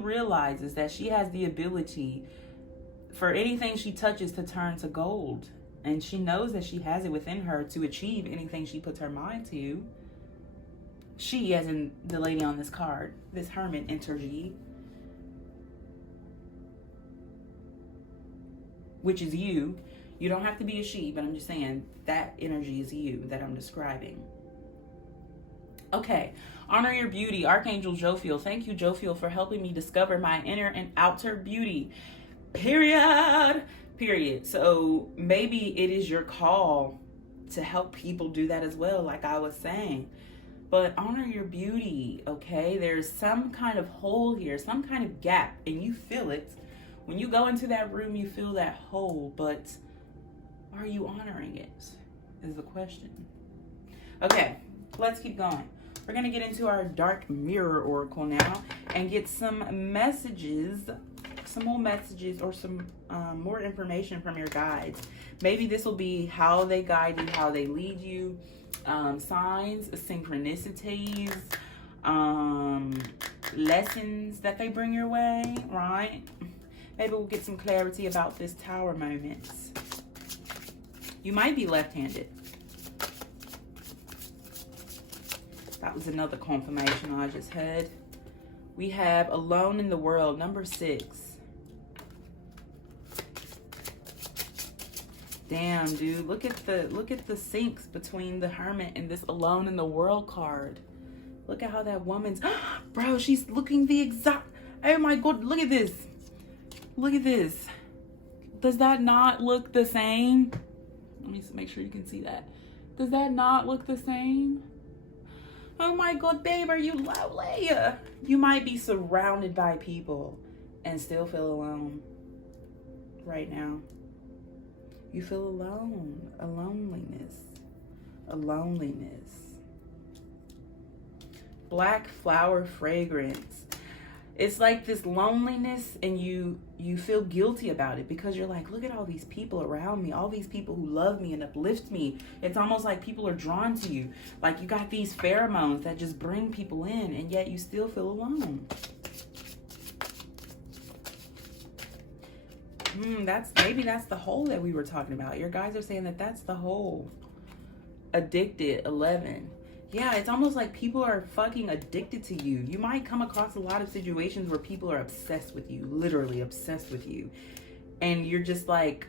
realizes that she has the ability for anything she touches to turn to gold. And she knows that she has it within her to achieve anything she puts her mind to. She, as in the lady on this card, this hermit energy, which is you. You don't have to be a she, but I'm just saying that energy is you that I'm describing. Okay, honor your beauty. Archangel Jophiel. Thank you, Jophiel, for helping me discover my inner and outer beauty. Period. So maybe it is your call to help people do that as well, like I was saying. But honor your beauty, okay? There's some kind of hole here, some kind of gap, and you feel it. When you go into that room, you feel that hole, but are you honoring it, is the question. Okay, let's keep going. We're going to get into our dark mirror oracle now and get some messages, some more messages, or some more information from your guides. Maybe this will be how they guide you, how they lead you, signs, synchronicities, lessons that they bring your way, right? Maybe we'll get some clarity about this Tower moment. You might be left-handed. That was another confirmation I just had. We have Alone in the World, number 6. Damn, dude, look at the syncs between the Hermit and this Alone in the World card. Look at how that woman's, bro, she's looking the exact, oh my God, look at this. Look at this. Does that not look the same? Let me make sure you can see that. Does that not look the same? Oh my God, babe, are you lovely? You might be surrounded by people and still feel alone right now. You feel alone, a loneliness. Black flower fragrance. It's like this loneliness, and you feel guilty about it because you're like, look at all these people around me, all these people who love me and uplift me. It's almost like people are drawn to you. Like you got these pheromones that just bring people in, and yet you still feel alone. Maybe that's the hole that we were talking about. Your guys are saying that that's the hole. Addicted, 11. Yeah, it's almost like people are fucking addicted to you. You might come across a lot of situations where people are obsessed with you, literally obsessed with you. And you're just like,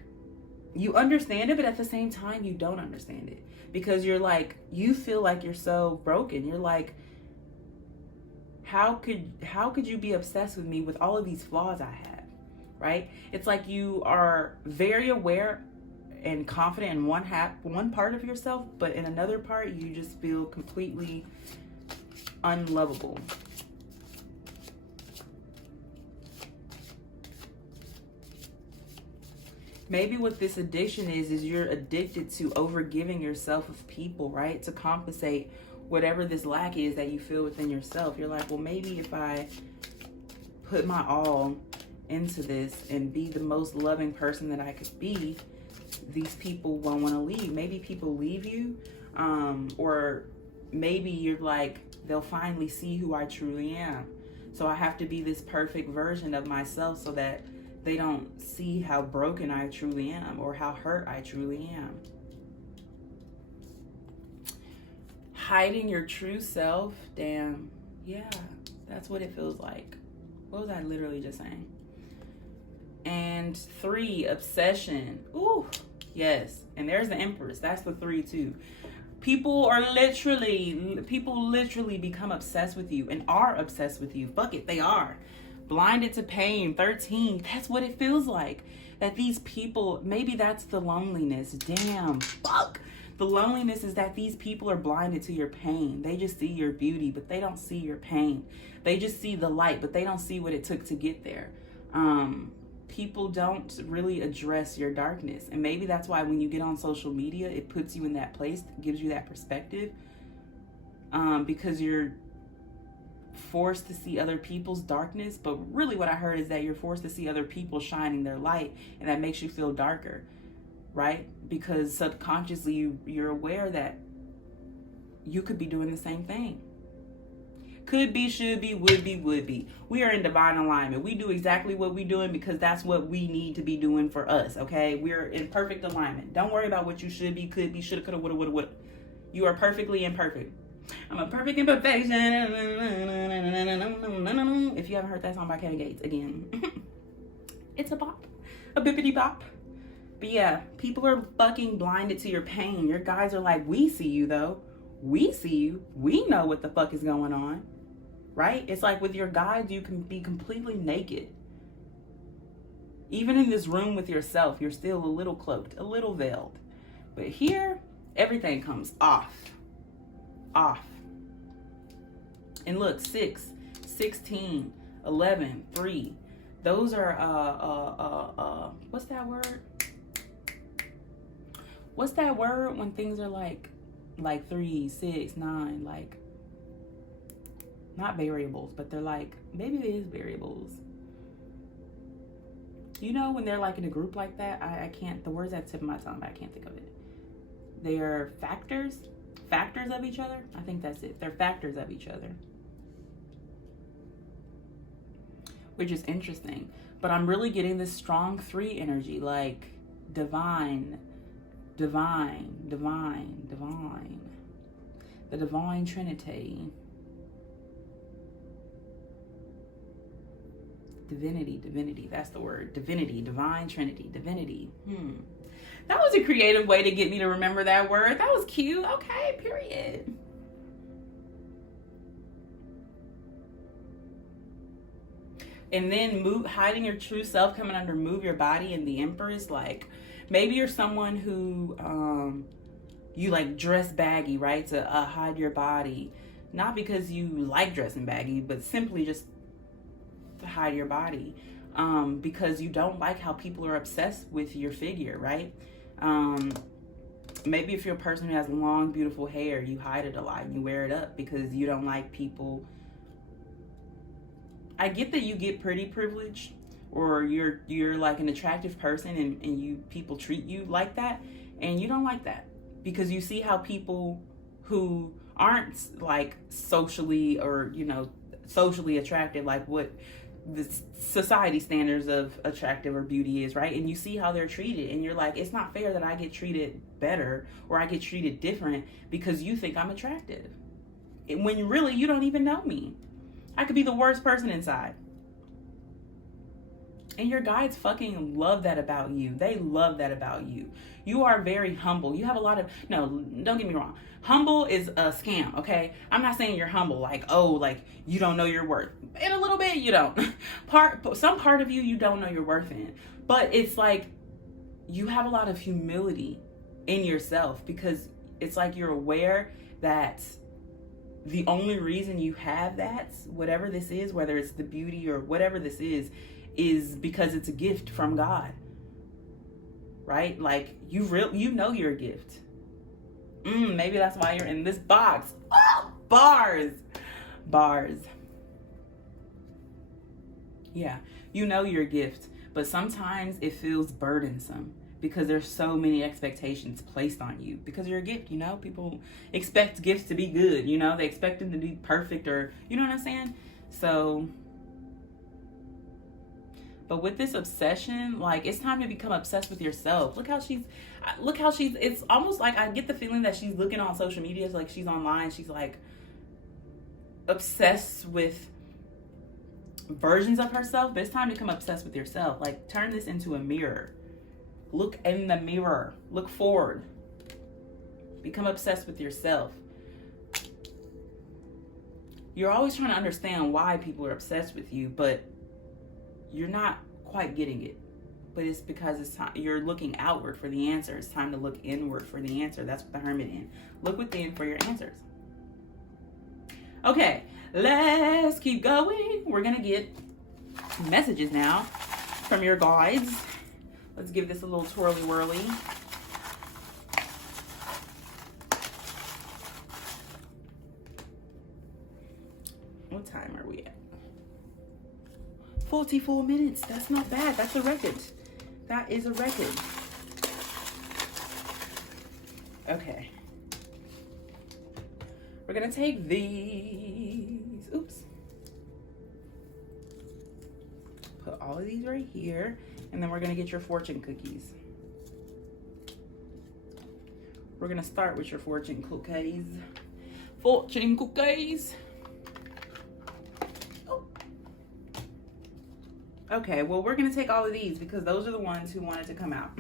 you understand it, but at the same time, you don't understand it. Because you're like, you feel like you're so broken. You're like, how could you be obsessed with me with all of these flaws I have? Right? It's like you are very aware and confident in one part of yourself, but in another part, you just feel completely unlovable. Maybe what this addiction is you're addicted to overgiving yourself of people, right? To compensate whatever this lack is that you feel within yourself. You're like, well, maybe if I put my all into this and be the most loving person that I could be, these people won't want to leave. Maybe people leave you, or maybe you're like, they'll finally see who I truly am. So I have to be this perfect version of myself so that they don't see how broken I truly am or how hurt I truly am. Hiding your true self, damn, yeah, that's what it feels like. What was I literally just saying? And 3, obsession. Ooh, yes. And there's the Empress. That's the 3 too. People literally become obsessed with you and are obsessed with you. Fuck it, they are. Blinded to pain, 13. That's what it feels like. That these people, maybe that's the loneliness. Damn, fuck. The loneliness is that these people are blinded to your pain. They just see your beauty, but they don't see your pain. They just see the light, but they don't see what it took to get there. People don't really address your darkness. And maybe that's why when you get on social media, it puts you in that place, gives you that perspective. Because you're forced to see other people's darkness. But really what I heard is that you're forced to see other people shining their light, and that makes you feel darker, right? Because subconsciously you're aware that you could be doing the same thing. Could be, should be, would be, would be. We are in divine alignment. We do exactly what we're doing because that's what we need to be doing for us, okay? We're in perfect alignment. Don't worry about what you should be, could be, shoulda, coulda, woulda, woulda, woulda. You are perfectly imperfect. I'm a perfect imperfection. If you haven't heard that song by Kevin Gates, again, it's a bop. A bippity bop. But yeah, people are fucking blinded to your pain. Your guys are like, we see you though. We see you. We know what the fuck is going on. Right? It's like with your guides, you can be completely naked. Even in this room with yourself, you're still a little cloaked, a little veiled. But here, everything comes off. Off. And look, 6, 16, 11, 3. Those are, what's that word? What's that word when things are like 3, 6, 9, like, not variables, but they're like, maybe it is variables. You know, when they're like in a group like that, I can't, the words at the tip of my tongue, but I can't think of it. They are factors of each other. I think that's it. They're factors of each other. Which is interesting. But I'm really getting this strong 3 energy, like divine. The divine trinity. Divinity, that's the word. Divinity, divine trinity, divinity. That was a creative way to get me to remember that word. That was cute. Okay, period. And then hiding your true self, coming under move your body, and the Empress. Like, maybe you're someone who you like dress baggy, right? To hide your body. Not because you like dressing baggy, but simply just to hide your body. Because you don't like how people are obsessed with your figure, right? Maybe if you're a person who has long, beautiful hair, you hide it a lot and you wear it up because you don't like people. I get that you get pretty privilege, or you're like an attractive person and you people treat you like that, and you don't like that because you see how people who aren't like socially or socially attractive, like what the society standards of attractive or beauty is, right? And you see how they're treated and you're like, it's not fair that I get treated better or I get treated different because you think I'm attractive, when really you don't even know me. I could be the worst person inside. And your guys fucking love that about you. They love that about you. You are very humble. You have a lot of, no, don't get me wrong. Humble is a scam, okay? I'm not saying you're humble, like, oh, like, you don't know your worth. In a little bit, you don't. Some part of you don't know your worth in. But it's like, you have a lot of humility in yourself because it's like you're aware that the only reason you have that, whatever this is, whether it's the beauty or whatever this is because it's a gift from God, right? Like you know you're a gift. Maybe that's why you're in this box. Oh, bars. Yeah, you know you're a gift, but sometimes it feels burdensome because there's so many expectations placed on you because you're a gift. People expect gifts to be good. They expect them to be perfect, or you know what I'm saying. So. But with this obsession, like, it's time to become obsessed with yourself. Look how she's, it's almost like I get the feeling that she's looking on social media, like she's online, she's like obsessed with versions of herself, but it's time to become obsessed with yourself. Like, turn this into a mirror. Look in the mirror. Look forward. Become obsessed with yourself. You're always trying to understand why people are obsessed with you, but you're not quite getting it. But it's because it's time, you're looking outward for the answer. It's time to look inward for the answer. That's what the hermit in. Look within for your answers. Okay, let's keep going. We're gonna get messages now from your guides. Let's give this a little twirly whirly. What time are we at? 44 minutes. That's not bad. That's a record. That is a record. Okay. We're going to take these. Oops. Put all of these right here. And then we're going to get your fortune cookies. We're going to start with your fortune cookies. Fortune cookies. Okay, well, we're going to take all of these because those are the ones who wanted to come out.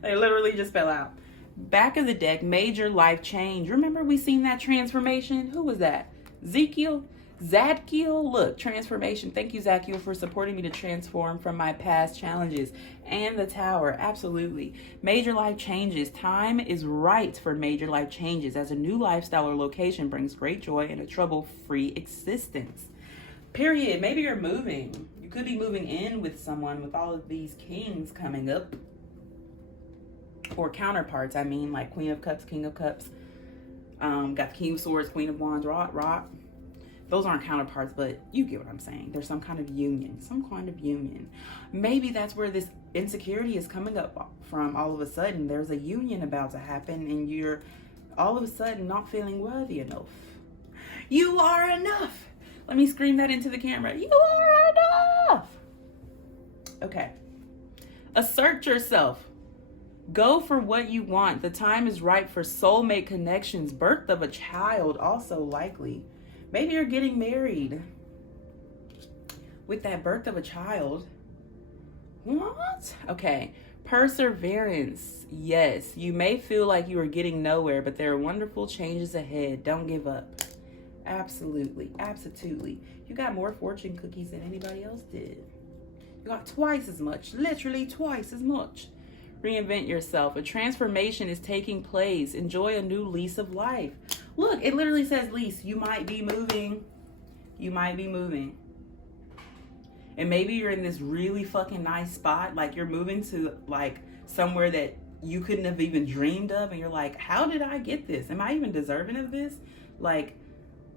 They literally just fell out. Back of the deck, major life change. Remember we seen that transformation? Who was that? Zadkiel? Look, transformation. Thank you, Zadkiel, for supporting me to transform from my past challenges. And the tower, absolutely. Major life changes. Time is right for major life changes as a new lifestyle or location brings great joy and a trouble-free existence. Period. Maybe you're moving. You could be moving in with someone with all of these kings coming up. Or counterparts, I mean, like Queen of Cups, King of Cups. Got the King of Swords, Queen of Wands, rock. Those aren't counterparts, but you get what I'm saying. There's some kind of union. Maybe that's where this insecurity is coming up from. All of a sudden, there's a union about to happen and you're all of a sudden not feeling worthy enough. You are enough. Let me scream that into the camera. You are enough. Okay. Assert yourself. Go for what you want. The time is right for soulmate connections. Birth of a child, also likely. Maybe you're getting married. With that birth of a child. What? Okay. Perseverance. Yes. You may feel like you are getting nowhere, but there are wonderful changes ahead. Don't give up. Absolutely. You got more fortune cookies than anybody else did. You got twice as much. Literally twice as much. Reinvent yourself. A transformation is taking place. Enjoy a new lease of life. Look, it literally says lease. You might be moving. And maybe you're in this really fucking nice spot. Like you're moving to like somewhere that you couldn't have even dreamed of, and you're like, how did I get this? Am I even deserving of this? Like,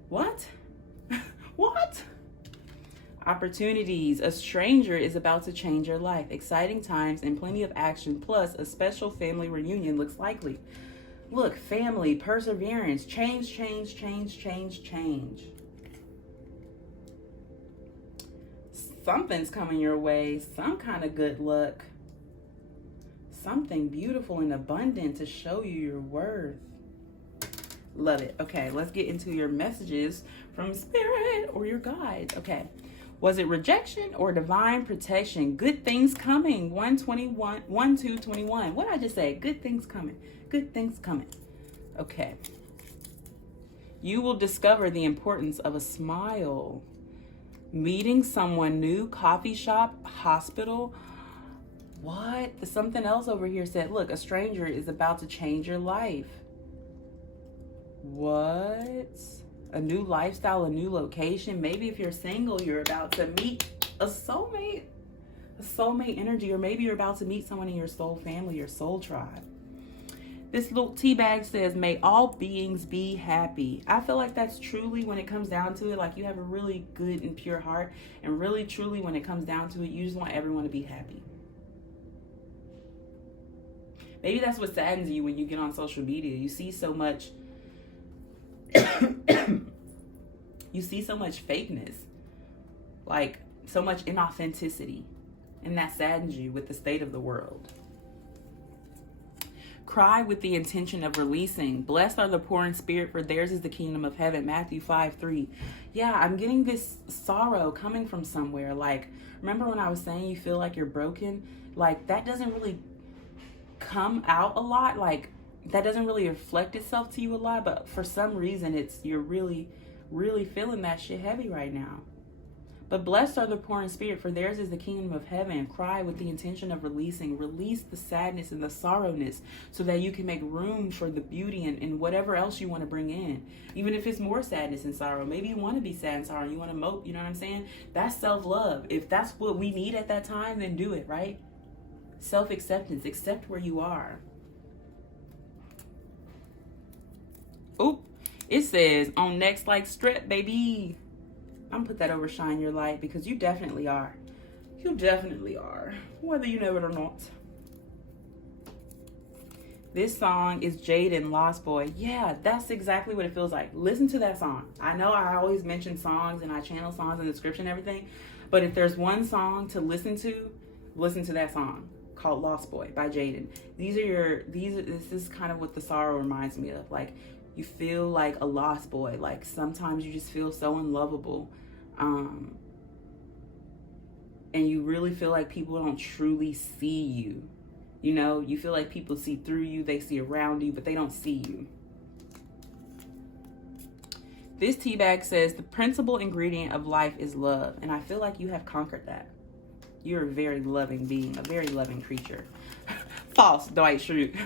what? What? Opportunities. A stranger is about to change your life. Exciting times and plenty of action, plus a special family reunion looks likely. Look, family, perseverance, change, change, change, change, change. Something's coming your way, some kind of good luck. Something beautiful and abundant to show you your worth. Love it. Okay, let's get into your messages from Spirit or your guides. Okay. Was it rejection or divine protection? Good things coming. 121, 1-2-21. What did I just say? Good things coming. Good things coming. Okay. You will discover the importance of a smile. Meeting someone new, coffee shop, hospital. What? Something else over here said, look, a stranger is about to change your life. What? A new lifestyle, a new location. Maybe if you're single, you're about to meet a soulmate energy, or maybe you're about to meet someone in your soul family, your soul tribe. This little tea bag says, may all beings be happy. I feel like that's truly, when it comes down to it, like you have a really good and pure heart, and really truly when it comes down to it, you just want everyone to be happy. Maybe that's what saddens you when you get on social media. You see so much you see so much fakeness, like so much inauthenticity, and that saddens you with the state of the world. Cry with the intention of releasing. Blessed are the poor in spirit, for theirs is the kingdom of heaven. Matthew 5:3. Yeah, I'm getting this sorrow coming from somewhere. Like, remember when I was saying you feel like you're broken? Like, that doesn't really come out a lot. Like, that doesn't really reflect itself to you a lot, but for some reason you're really feeling that shit heavy right now. But blessed are the poor in spirit, for theirs is the kingdom of heaven. Cry with the intention of releasing. Release the sadness and the sorrowness so that you can make room for the beauty and whatever else you want to bring in. Even if it's more sadness and sorrow. Maybe you want to be sad and sorrow. You want to mope, you know what I'm saying? That's self-love. If that's what we need at that time, then do it, right? Self-acceptance. Accept where you are. Oop, it says on next like strip, baby. I'm gonna put that over shine your light, because you definitely are. You definitely are, whether you know it or not. This song is Jaden, Lost Boy. Yeah, that's exactly what it feels like. Listen to that song. I know I always mention songs and I channel songs in the description and everything, but if there's one song to listen to that song called Lost Boy by Jaden. This is kind of what the sorrow reminds me of. Like, you feel like a lost boy. Like, sometimes you just feel so unlovable. And you really feel like people don't truly see you. You know, you feel like people see through you, they see around you, but they don't see you. This tea bag says, the principal ingredient of life is love. And I feel like you have conquered that. You're a very loving being, a very loving creature. False, Dwight Schrute.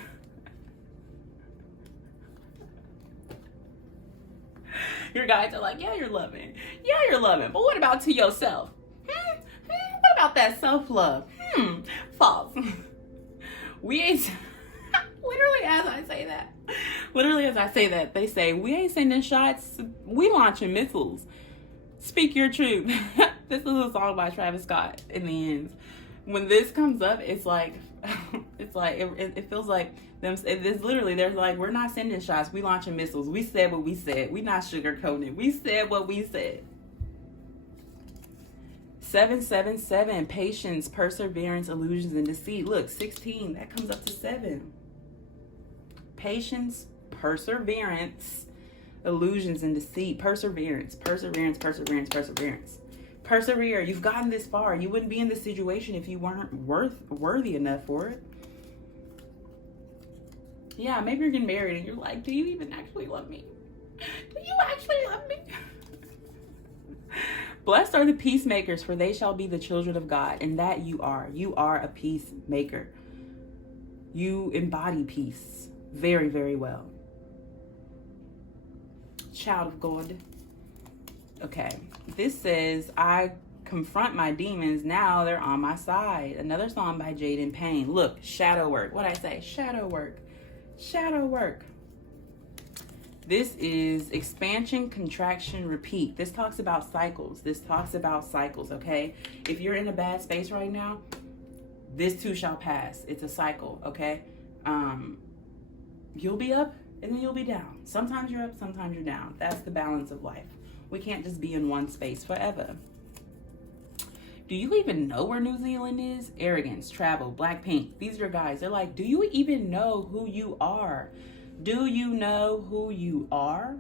Your guys are like, yeah, you're loving. Yeah, you're loving. But what about to yourself? What about that self-love? False. We ain't... Literally as I say that, they say, we ain't sending shots. We launching missiles. Speak your truth. This is a song by Travis Scott in the end. When this comes up, it's like... it feels like them. It's literally, they're like, we're not sending shots, we launching missiles. We said what we said. We not sugarcoating it. We said what we said. 777, patience, perseverance, illusions, and deceit. Look, 16, that comes up to 7. Patience, perseverance, illusions, and deceit. Perseverance. Persevere. You've gotten this far. You wouldn't be in this situation if you weren't worthy enough for it. Yeah, maybe you're getting married and you're like, do you even actually love me? Do you actually love me? Blessed are the peacemakers, for they shall be the children of God. And that you are. You are a peacemaker. You embody peace very, very well. Child of God. Okay, this says, I confront my demons, now they're on my side. Another song by Jaden Payne. Look, shadow work. What'd I say? Shadow work. Shadow work. This is expansion, contraction, repeat. This talks about cycles. This talks about cycles, okay? If you're in a bad space right now, this too shall pass. It's a cycle, okay? You'll be up and then you'll be down. Sometimes you're up, sometimes you're down. That's the balance of life. We can't just be in one space forever. Do you even know where New Zealand is? Arrogance, travel, Blackpink. These are your guys. They're like, do you even know who you are? Do you know who you are?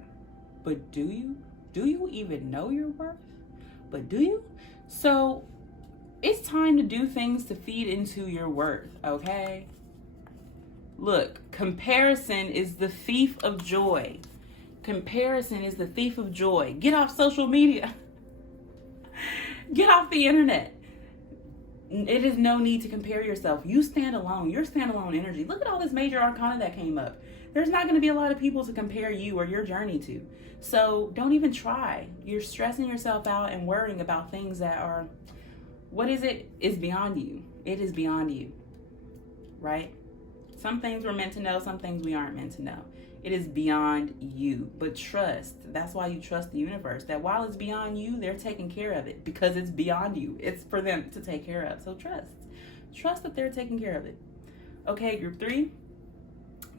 But do you? Do you even know your worth? But do you? So it's time to do things to feed into your worth, okay? Look, comparison is the thief of joy. Comparison is the thief of joy. Get off social media. Get off the internet. It is no need to compare yourself. You stand alone. Your standalone energy. Look at all this major arcana that came up. There's not going to be a lot of people to compare you or your journey to. So don't even try. You're stressing yourself out and worrying about things that are, what is it? It's beyond you. It is beyond you. Right? Some things we're meant to know. Some things we aren't meant to know. It is beyond you. But trust. That's why you trust the universe. That while it's beyond you, they're taking care of it. Because it's beyond you. It's for them to take care of. So trust. Trust that they're taking care of it. Okay, group 3.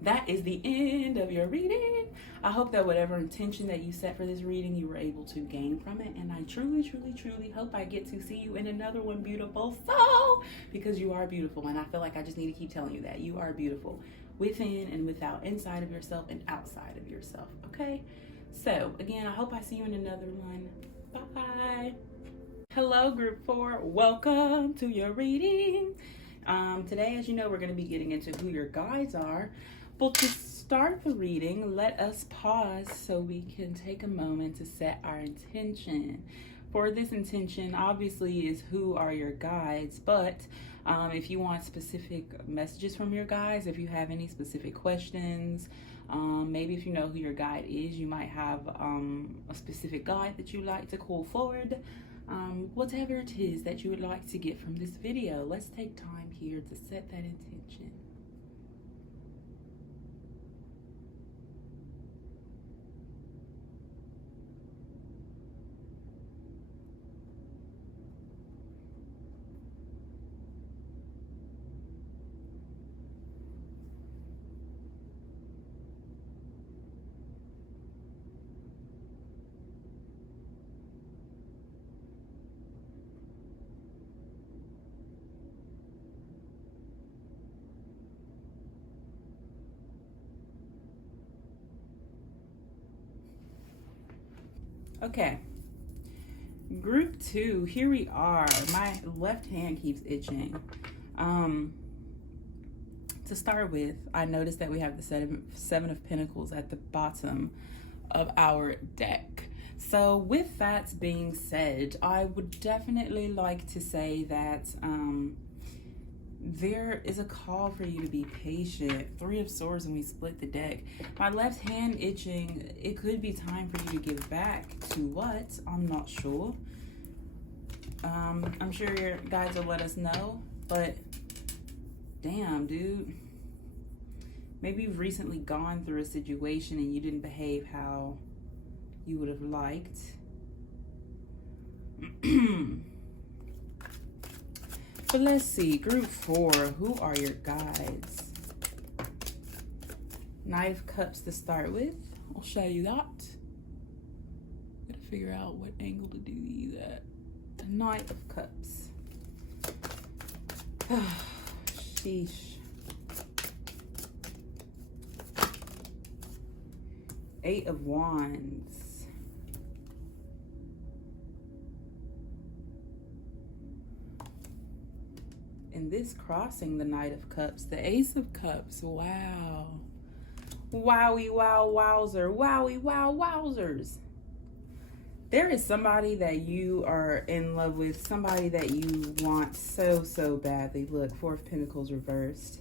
That is the end of your reading. I hope that whatever intention that you set for this reading, you were able to gain from it. And I truly, truly, truly hope I get to see you in another one, beautiful soul. Because you are beautiful. And I feel like I just need to keep telling you that. You are beautiful. Within and without. Inside of yourself and outside of yourself. Okay? So, again, I hope I see you in another one. Bye. Hello, group 4. Welcome to your reading. Today, as you know, we're going to be getting into who your guides are. But to start the reading, let us pause so we can take a moment to set our intention. For this intention, obviously, is who are your guides, but if you want specific messages from your guides, if you have any specific questions, maybe if you know who your guide is, you might have a specific guide that you like to call forward. Whatever it is that you would like to get from this video, let's take time here to set that intention. Okay, group 2, here we are. My left hand keeps itching. To start with, I noticed that we have the Seven of Pentacles at the bottom of our deck. So with that being said, I would definitely like to say that there is a call for you to be patient. 3 of Swords when we split the deck. My left hand itching, it could be time for you to give back to what? I'm not sure. I'm sure your guides will let us know, but damn, dude. Maybe you've recently gone through a situation and you didn't behave how you would have liked. But let's see, group 4, who are your guides? Knight of Cups to start with. I'll show you that. Gotta figure out what angle to do these at. The Knight of Cups. Sheesh. 8 of Wands. And this crossing the Knight of Cups, the Ace of Cups. Wow. Wowie, wow, wowzer. Wowie, wow, wowzers. There is somebody that you are in love with, somebody that you want so, so badly. Look, 4 of Pentacles reversed.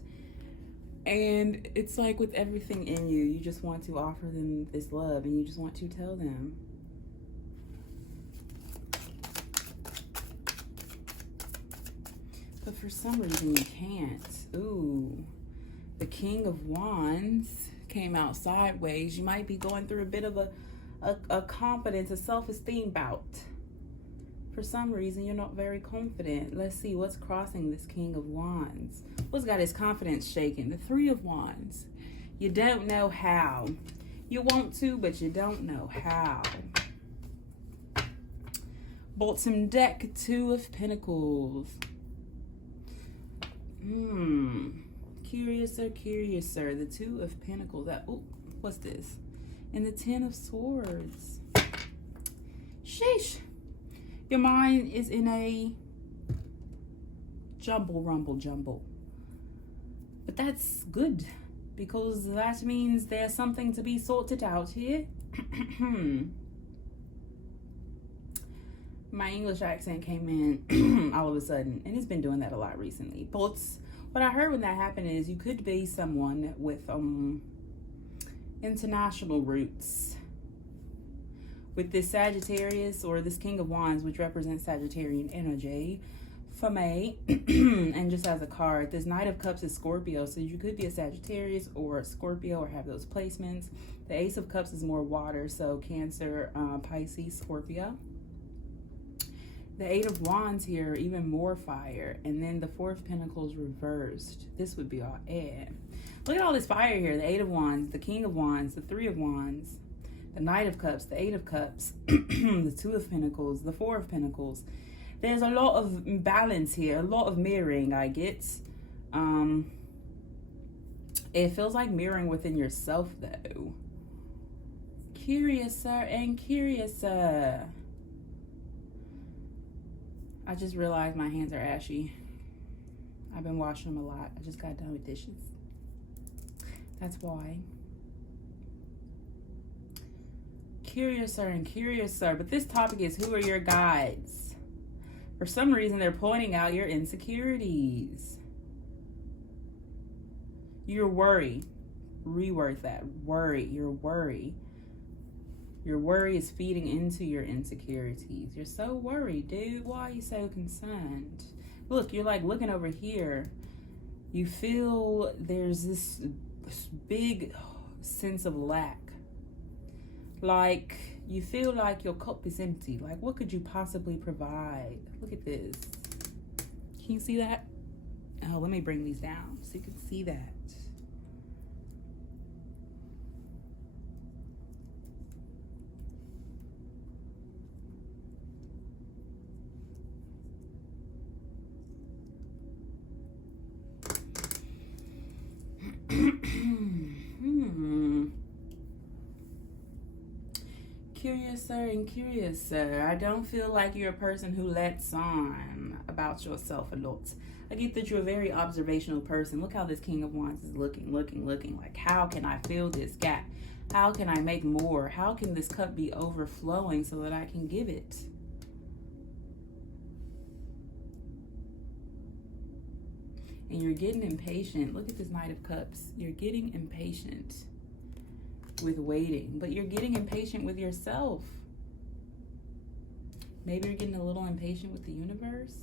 And it's like with everything in you, you just want to offer them this love and you just want to tell them. But for some reason you can't. Ooh. The King of Wands came out sideways. You might be going through a bit of a confidence, a self-esteem bout. For some reason, you're not very confident. Let's see what's crossing this King of Wands. What's got his confidence shaken? The Three of Wands. You don't know how. You want to, but you don't know how. Bottom deck, Two of Pentacles. Curiouser. The Two of Pentacles. Oh, what's this? And the Ten of Swords. Sheesh. Your mind is in a jumble. But that's good, because that means there's something to be sorted out here. My English accent came in all of a sudden, and it's been doing that a lot recently. But what I heard when that happened is you could be someone with international roots. With this Sagittarius, or this King of Wands, which represents Sagittarian energy for me. And just as a card, this Knight of Cups is Scorpio, so you could be a Sagittarius or a Scorpio, or have those placements. The Ace of Cups is more water, so Cancer, Pisces, Scorpio. The Eight of Wands here, even more fire. And then the Four of Pentacles reversed. This would be all air. Look at all this fire here. The Eight of Wands, the King of Wands, the Three of Wands, the Knight of Cups, the Eight of Cups, the Two of Pentacles, the Four of Pentacles. There's a lot of balance here, a lot of mirroring I get. It feels like mirroring within yourself, though. Curiouser and curiouser. I just realized my hands are ashy. I've been washing them a lot. I just got done with dishes. That's why. Curiouser and curiouser. But this topic is, who are your guides? For some reason, they're pointing out your insecurities. Your worry. Reword that. Worry. Your worry. Your worry is feeding into your insecurities. You're so worried, dude. Why are you so concerned? Look, you're like looking over here. You feel there's this big sense of lack. Like, you feel like your cup is empty. Like, what could you possibly provide? Look at this. Can you see that? Oh, let me bring these down so you can see that. Curiouser and curiouser. I don't feel like you're a person who lets on about yourself a lot. I get that you're a very observational person. Look how this King of Wands is looking. Like, how can I fill this gap? How can I make more? How can this cup be overflowing so that I can give it? And you're getting impatient. Look at this Knight of Cups. You're getting impatient with waiting, but you're getting impatient with yourself. Maybe you're getting a little impatient with the universe.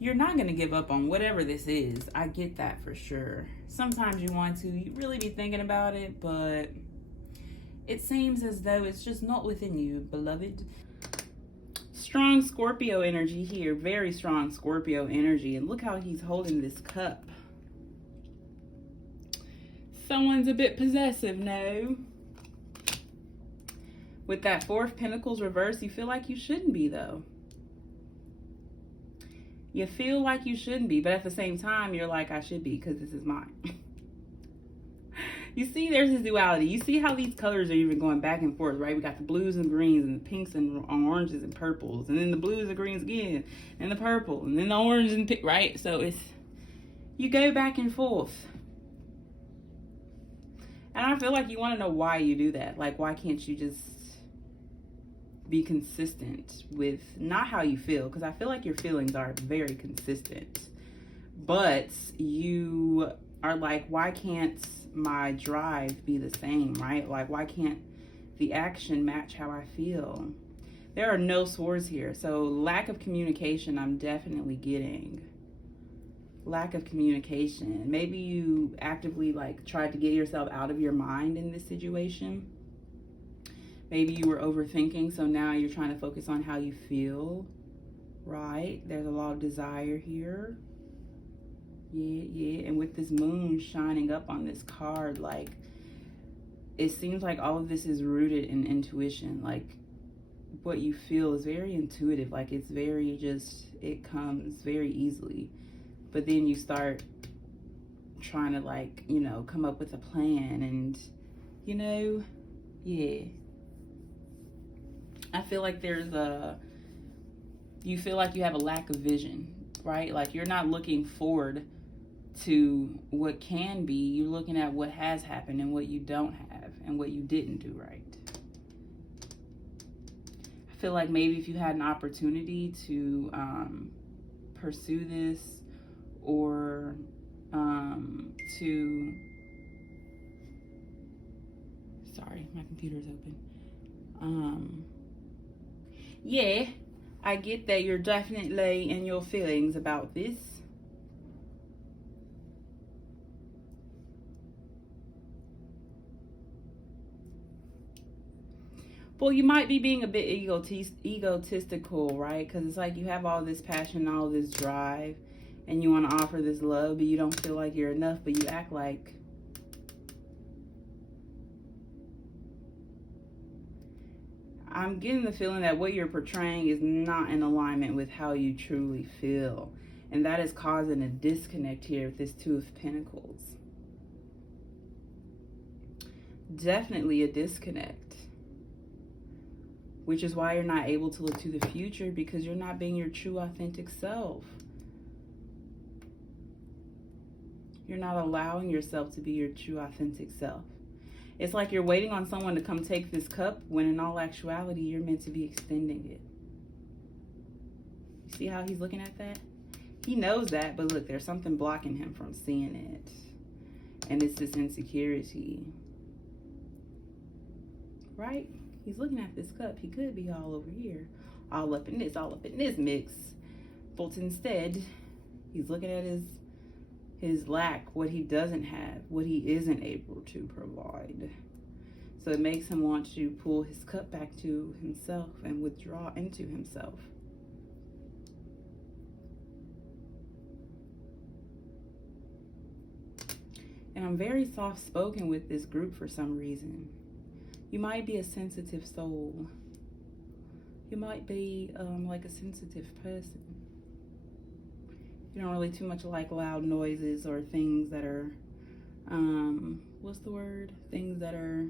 You're not going to give up on whatever this is. I get that for sure. Sometimes you want to, you really be thinking about it, but it seems as though it's just not within you, beloved. Strong Scorpio energy here, very strong Scorpio energy. And look how he's holding this cup. Someone's a bit possessive, no? With that Four of Pentacles reverse, you feel like you shouldn't be, though. You feel like you shouldn't be, but at the same time, you're like, I should be because this is mine. You see, there's this duality. You see how these colors are even going back and forth, right? We got the blues and greens and the pinks and oranges and purples, and then the blues and greens again, and the purple, and then the orange and pink, right? So it's, you go back and forth. And I feel like you want to know why you do that. Like, why can't you just be consistent with not how you feel? Because I feel like your feelings are very consistent. But you are like, why can't my drive be the same, right? Like, why can't the action match how I feel? There are no swords here. So lack of communication, I'm definitely getting. lack of communication. Maybe you actively like tried to get yourself out of your mind in this situation. Maybe you were overthinking, so now you're trying to focus on how you feel, right? There's a lot of desire here. Yeah. And with this moon shining up on this card, like, it seems like all of this is rooted in intuition. Like, what you feel is very intuitive. Like, it's very just, it comes very easily. But then you start trying to, like, you know, come up with a plan and, you know, yeah. I feel like you feel like you have a lack of vision, right? Like, you're not looking forward to what can be. You're looking at what has happened and what you don't have and what you didn't do right. I feel like maybe if you had an opportunity to pursue this or sorry, my computer's open. Yeah, I get that you're definitely in your feelings about this. Well, you might be being a bit egotistical, right? Because it's like you have all this passion, all this drive, and you want to offer this love, but you don't feel like you're enough, but you act like... I'm getting the feeling that what you're portraying is not in alignment with how you truly feel. And that is causing a disconnect here with this Two of Pentacles. Definitely a disconnect. Which is why you're not able to look to the future, because you're not being your true authentic self. You're not allowing yourself to be your true authentic self. It's like you're waiting on someone to come take this cup, when in all actuality, you're meant to be extending it. You see how he's looking at that? He knows that, but look, there's something blocking him from seeing it. And it's this insecurity. Right? He's looking at this cup. He could be all over here, all up in this mix. But instead, he's looking at his lack, what he doesn't have, what he isn't able to provide. So it makes him want to pull his cup back to himself and withdraw into himself. And I'm very soft-spoken with this group for some reason. You might be a sensitive soul. You might be like a sensitive person. You don't really too much like loud noises or things that are, what's the word? Things that are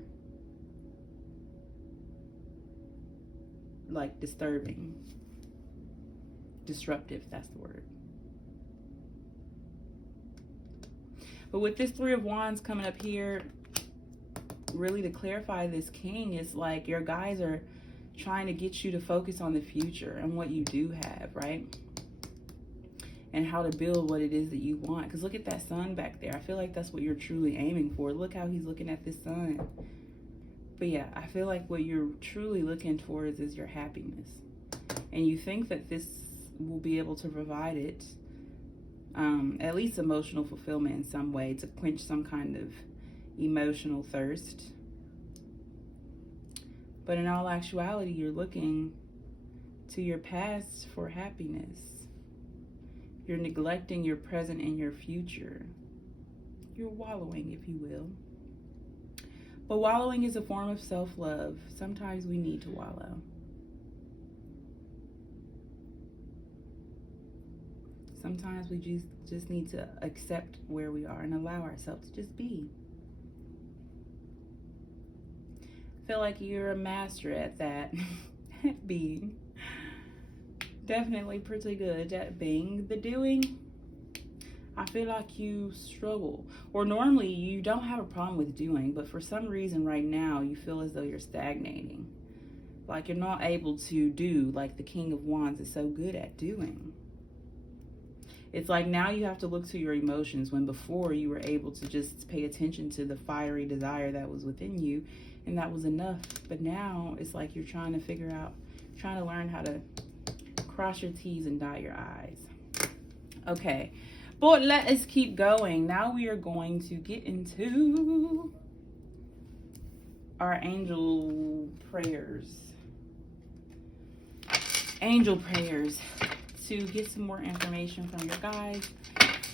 like disturbing. Disruptive, that's the word. But with this Three of Wands coming up here, really to clarify this King, is like your guys are trying to get you to focus on the future and what you do have, right? And how to build what it is that you want. Because look at that sun back there. I feel like that's what you're truly aiming for. Look how he's looking at this sun. But yeah, I feel like what you're truly looking towards is your happiness. And you think that this will be able to provide it. At least emotional fulfillment in some way, to quench some kind of emotional thirst. But in all actuality, you're looking to your past for happiness. You're neglecting your present and your future. You're wallowing, if you will. But wallowing is a form of self-love. Sometimes we need to wallow. Sometimes we just need to accept where we are and allow ourselves to just be. I feel like you're a master at that, at being. Definitely pretty good at being. The doing, I feel like you struggle. Or normally you don't have a problem with doing, but for some reason right now you feel as though you're stagnating. Like you're not able to do like the King of Wands is so good at doing. It's like now you have to look to your emotions, when before you were able to just pay attention to the fiery desire that was within you, and that was enough. But now it's like you're trying to figure out, trying to learn how to cross your T's and dot your I's. Okay, But let us keep going. Now we are going to get into our angel prayers. Angel prayers to get some more information from your guys,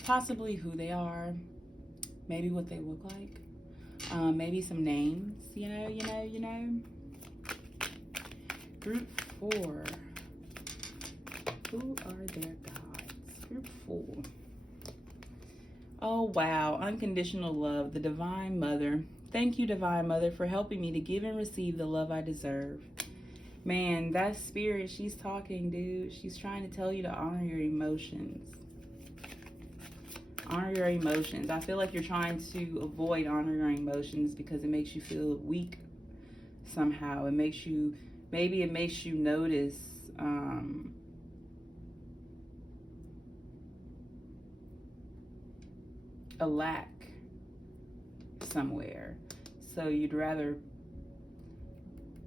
possibly who they are, maybe what they look like, maybe some names, you know. Group 4. Who are their gods? Group 4. Oh, wow. Unconditional love, the Divine Mother. Thank you, Divine Mother, for helping me to give and receive the love I deserve. Man, that spirit, she's talking, dude. She's trying to tell you to honor your emotions. Honor your emotions. I feel like you're trying to avoid honoring your emotions because it makes you feel weak somehow. It makes you, maybe it makes you notice a lack somewhere. So you'd rather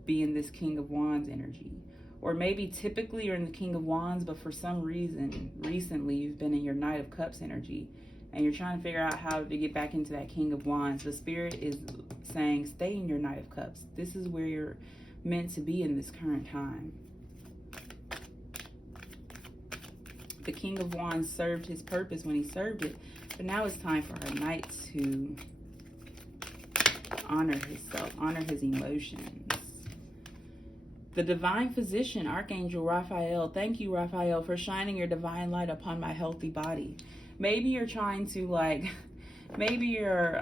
be in this King of Wands energy. Or maybe typically you're in the King of Wands, but for some reason, recently you've been in your Knight of Cups energy. And you're trying to figure out how to get back into that King of Wands. The Spirit is saying, stay in your Knight of Cups. This is where you're meant to be in this current time. The King of Wands served his purpose when he served it. But now it's time for our Knight to honor himself, honor his emotions. The Divine Physician, Archangel Raphael. Thank you, Raphael, for shining your divine light upon my healthy body. Maybe you're trying to, like, maybe you're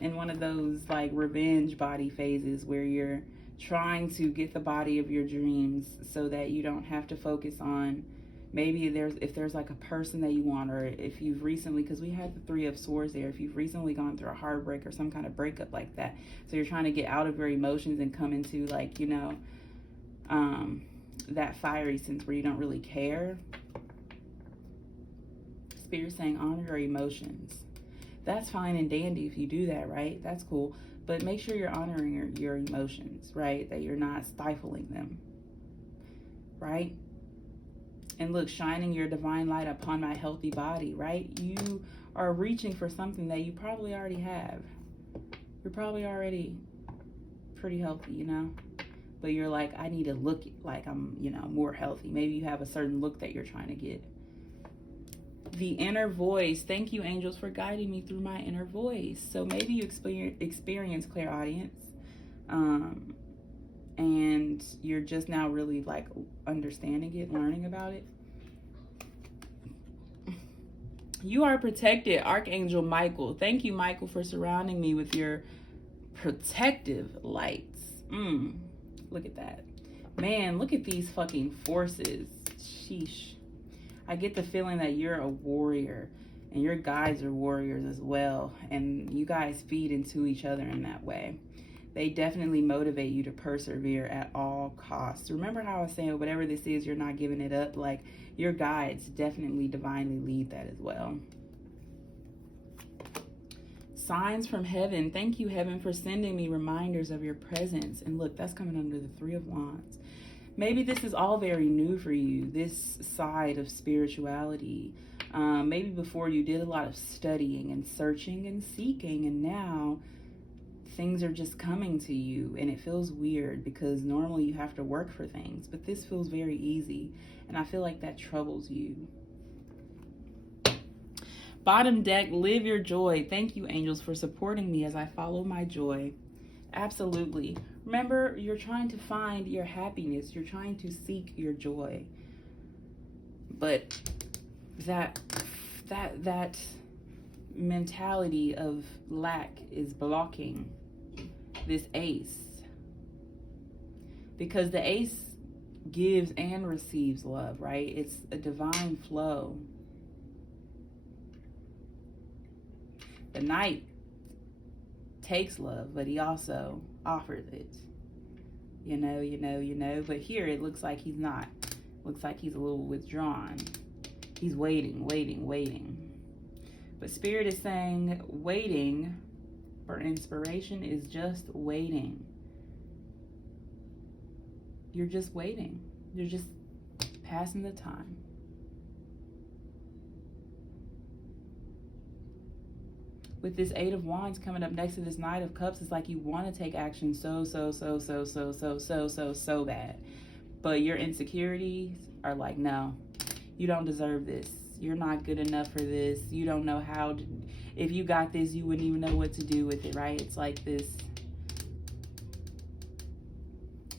in one of those, like, revenge body phases where you're trying to get the body of your dreams so that you don't have to focus on, maybe if there's like a person that you want, or if you've recently, because we had the 3 of Swords there, if you've recently gone through a heartbreak or some kind of breakup like that. So you're trying to get out of your emotions and come into, like, you know, that fiery sense where you don't really care. Spirit saying honor your emotions. That's fine and dandy if you do that, right? That's cool. But make sure you're honoring your emotions, right? That you're not stifling them, right? And look, shining your divine light upon my healthy body, right? You are reaching for something that you probably already have. You're probably already pretty healthy, you know? But you're like, I need to look like I'm, you know, more healthy. Maybe you have a certain look that you're trying to get. The inner voice. Thank you, angels, for guiding me through my inner voice. So maybe you experience clairaudience. And you're just now really, like, understanding it, learning about it. You are protected, Archangel Michael. Thank you, Michael, for surrounding me with your protective lights. Look at that. Man, look at these fucking forces. Sheesh. I get the feeling that you're a warrior and your guides are warriors as well. And you guys feed into each other in that way. They definitely motivate you to persevere at all costs. Remember how I was saying, whatever this is, you're not giving it up. Like, your guides definitely divinely lead that as well. Signs from heaven. Thank you, heaven, for sending me reminders of your presence. And look, that's coming under the 3 of Wands. Maybe this is all very new for you, this side of spirituality. Maybe before you did a lot of studying and searching and seeking, and now things are just coming to you, and it feels weird because normally you have to work for things, but this feels very easy, and I feel like that troubles you. Bottom deck, live your joy. Thank you, angels, for supporting me as I follow my joy. Absolutely. Remember, you're trying to find your happiness. You're trying to seek your joy. But that mentality of lack is blocking this ace. Because the ace gives and receives love, right? It's a divine flow. The Knight takes love, but he also offers it. You know. But here it looks like he's not. Looks like he's a little withdrawn. He's waiting. But Spirit is saying waiting for inspiration is just waiting. You're just waiting. You're just passing the time. With this Eight of Wands coming up next to this Knight of Cups, it's like you want to take action so bad. But your insecurities are like, no, you don't deserve this. You're not good enough for this. You don't know how to, if you got this, you wouldn't even know what to do with it, right? It's like this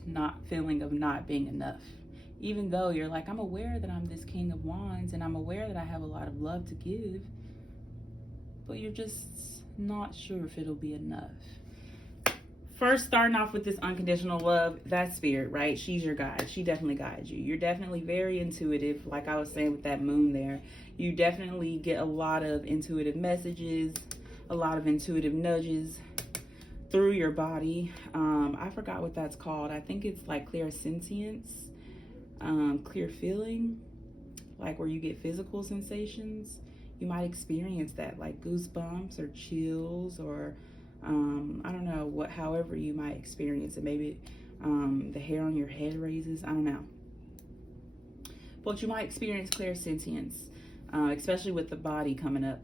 not feeling of not being enough. Even though you're like, I'm aware that I'm this King of Wands and I'm aware that I have a lot of love to give, but you're just not sure if it'll be enough. First, starting off with this unconditional love, that's spirit, right? She's your guide. She definitely guides you. You're definitely very intuitive, like I was saying with that moon there. You definitely get a lot of intuitive messages, a lot of intuitive nudges through your body. I forgot what that's called. I think it's like clairsentience, clear feeling, like where you get physical sensations. You might experience that, like goosebumps or chills, or I don't know, however you might experience it. Maybe the hair on your head raises, I don't know. But you might experience clairsentience, especially with the body coming up.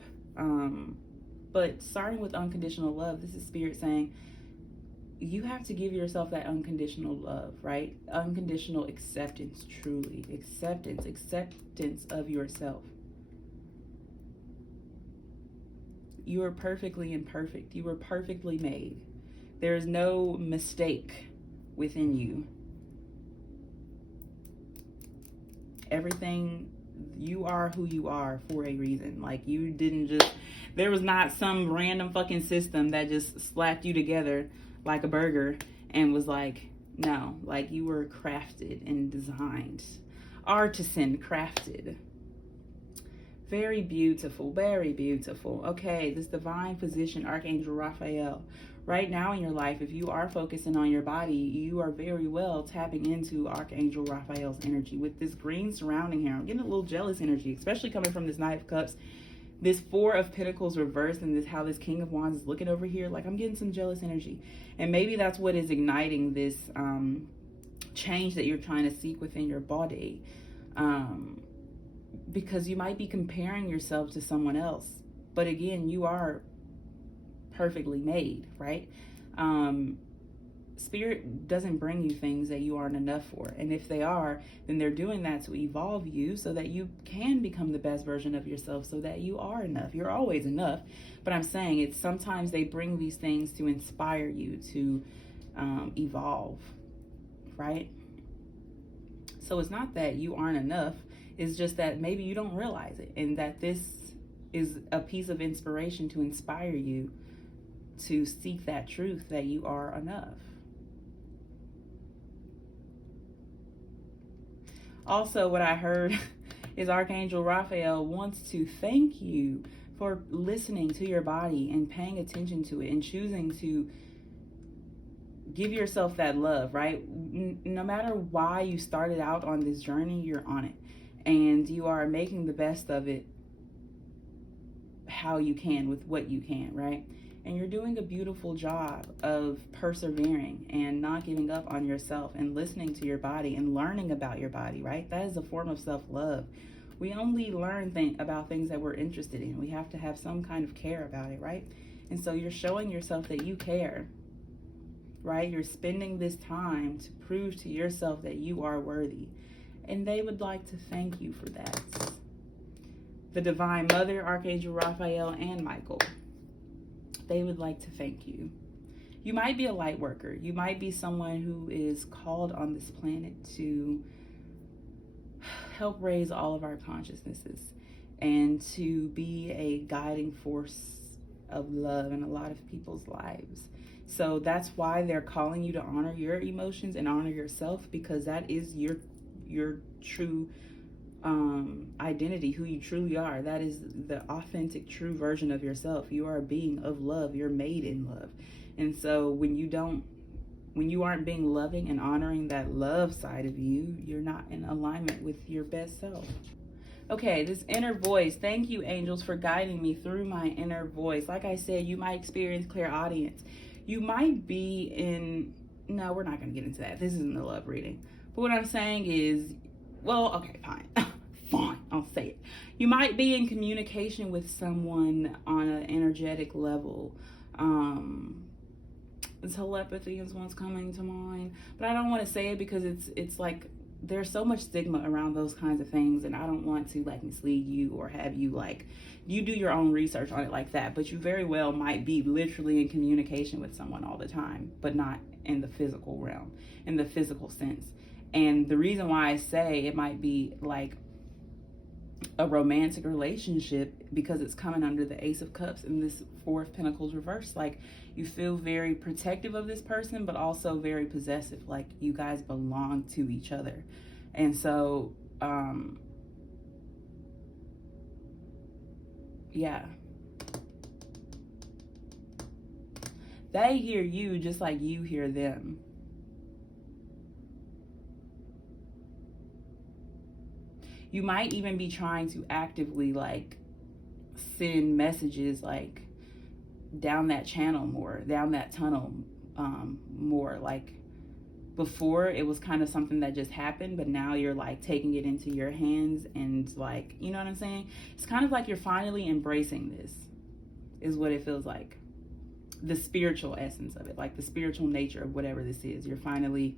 But starting with unconditional love, this is spirit saying you have to give yourself that unconditional love, right? Unconditional acceptance, truly. Acceptance of yourself. You are perfectly imperfect. You were perfectly made. There is no mistake within you. Everything, you are who you are for a reason. Like, you didn't just, there was not some random fucking system that just slapped you together like a burger and was like, no, like you were crafted and designed. Artisan crafted. Very beautiful, very beautiful. Okay, this divine physician, Archangel Raphael. Right now in your life, if you are focusing on your body, you are very well tapping into Archangel Raphael's energy. With this green surrounding here, I'm getting a little jealous energy, especially coming from this Knight of Cups. This Four of Pentacles reversed, and this how this King of Wands is looking over here. Like, I'm getting some jealous energy. And maybe that's what is igniting this change that you're trying to seek within your body. Because you might be comparing yourself to someone else. But again, you are perfectly made, right? Spirit doesn't bring you things that you aren't enough for. And if they are, then they're doing that to evolve you so that you can become the best version of yourself, so that you are enough. You're always enough. But I'm saying it's sometimes they bring these things to inspire you to evolve, right? So it's not that you aren't enough. It's just that maybe you don't realize it, and that this is a piece of inspiration to inspire you to seek that truth that you are enough. Also, what I heard is Archangel Raphael wants to thank you for listening to your body and paying attention to it and choosing to give yourself that love, right? No matter why you started out on this journey, you're on it. And you are making the best of it how you can, with what you can, right? And you're doing a beautiful job of persevering and not giving up on yourself and listening to your body and learning about your body, right? That is a form of self-love. We only learn about things that we're interested in. We have to have some kind of care about it, right? And so you're showing yourself that you care, right? You're spending this time to prove to yourself that you are worthy. And they would like to thank you for that. The Divine Mother, Archangel Raphael, and Michael, they would like to thank you. You might be a light worker. You might be someone who is called on this planet to help raise all of our consciousnesses and to be a guiding force of love in a lot of people's lives. So that's why they're calling you to honor your emotions and honor yourself, because that is your true identity, who you truly are. That is the authentic, true version of yourself. You are a being of love. You're made in love. And so when you aren't being loving and honoring that love side of you, you're not in alignment with your best self. Okay, this inner voice. Thank you, angels, for guiding me through my inner voice. Like I said, you might experience clairaudience. You might be in, no, we're not going to get into that. This isn't a love reading. But what I'm saying is, well, okay, fine. fine, I'll say it. You might be in communication with someone on an energetic level. Telepathy is what's coming to mind, but I don't want to say it because it's like there's so much stigma around those kinds of things, and I don't want to like mislead you or have you like you do your own research on it like that. But you very well might be literally in communication with someone all the time, but not in the physical realm, in the physical sense. And the reason why I say it might be like a romantic relationship, because it's coming under the Ace of Cups and this Four of Pentacles reverse. Like, you feel very protective of this person, but also very possessive. Like, you guys belong to each other. And so, yeah. They hear you just like you hear them. You might even be trying to actively like send messages like down that channel more, down that tunnel more. Like, before it was kind of something that just happened, but now you're like taking it into your hands and like, you know what I'm saying? It's kind of like you're finally embracing this, is what it feels like. The spiritual essence of it, like the spiritual nature of whatever this is. You're finally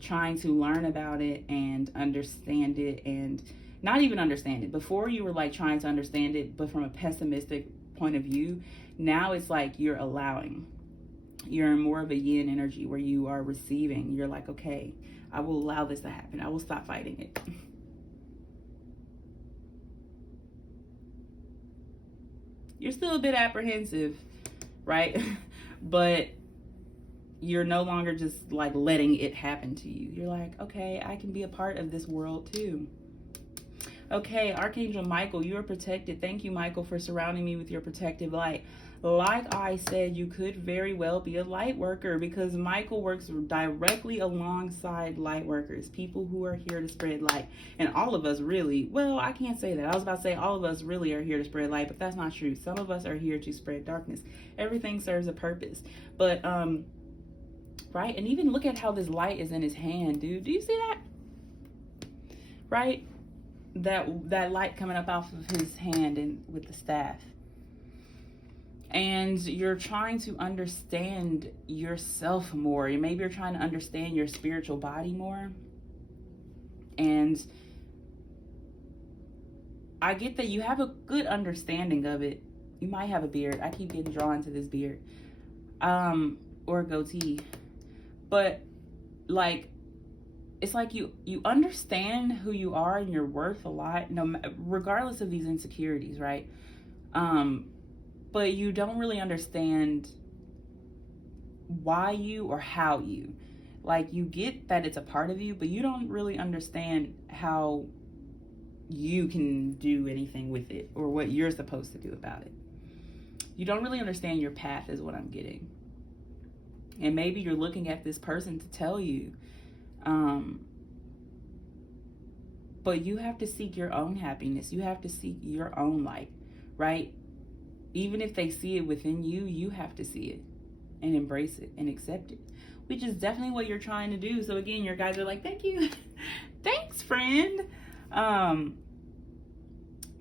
trying to learn about it and understand it, and not even understand it. Before you were like trying to understand it, but from a pessimistic point of view. Now it's like you're allowing. You're in more of a yin energy where you are receiving. You're like, okay, I will allow this to happen. I will stop fighting it. You're still a bit apprehensive, right? But you're no longer just like letting it happen to you. You're like, okay, I can be a part of this world too. Okay, Archangel Michael, you are protected. Thank you, Michael, for surrounding me with your protective light. Like I said, you could very well be a light worker, because Michael works directly alongside light workers, people who are here to spread light. And all of us really, well, I can't say that. I was about to say all of us really are here to spread light, but that's not true. Some of us are here to spread darkness. Everything serves a purpose. But, right? And even look at how this light is in his hand, dude. Do you see that? Right? That light coming up off of his hand and with the staff. And you're trying to understand yourself more. Maybe you're trying to understand your spiritual body more. And I get that you have a good understanding of it. You might have a beard. I keep getting drawn to this beard. Or a goatee. But like, it's like you understand who you are and your worth a lot, regardless of these insecurities, right? But you don't really understand why you or how you. Like, you get that it's a part of you, but you don't really understand how you can do anything with it or what you're supposed to do about it. You don't really understand your path is what I'm getting. And maybe you're looking at this person to tell you, but you have to seek your own happiness. You have to seek your own light, right? Even if they see it within you, you have to see it and embrace it and accept it, which is definitely what you're trying to do. So again, your guys are like, thank you. Thanks, friend.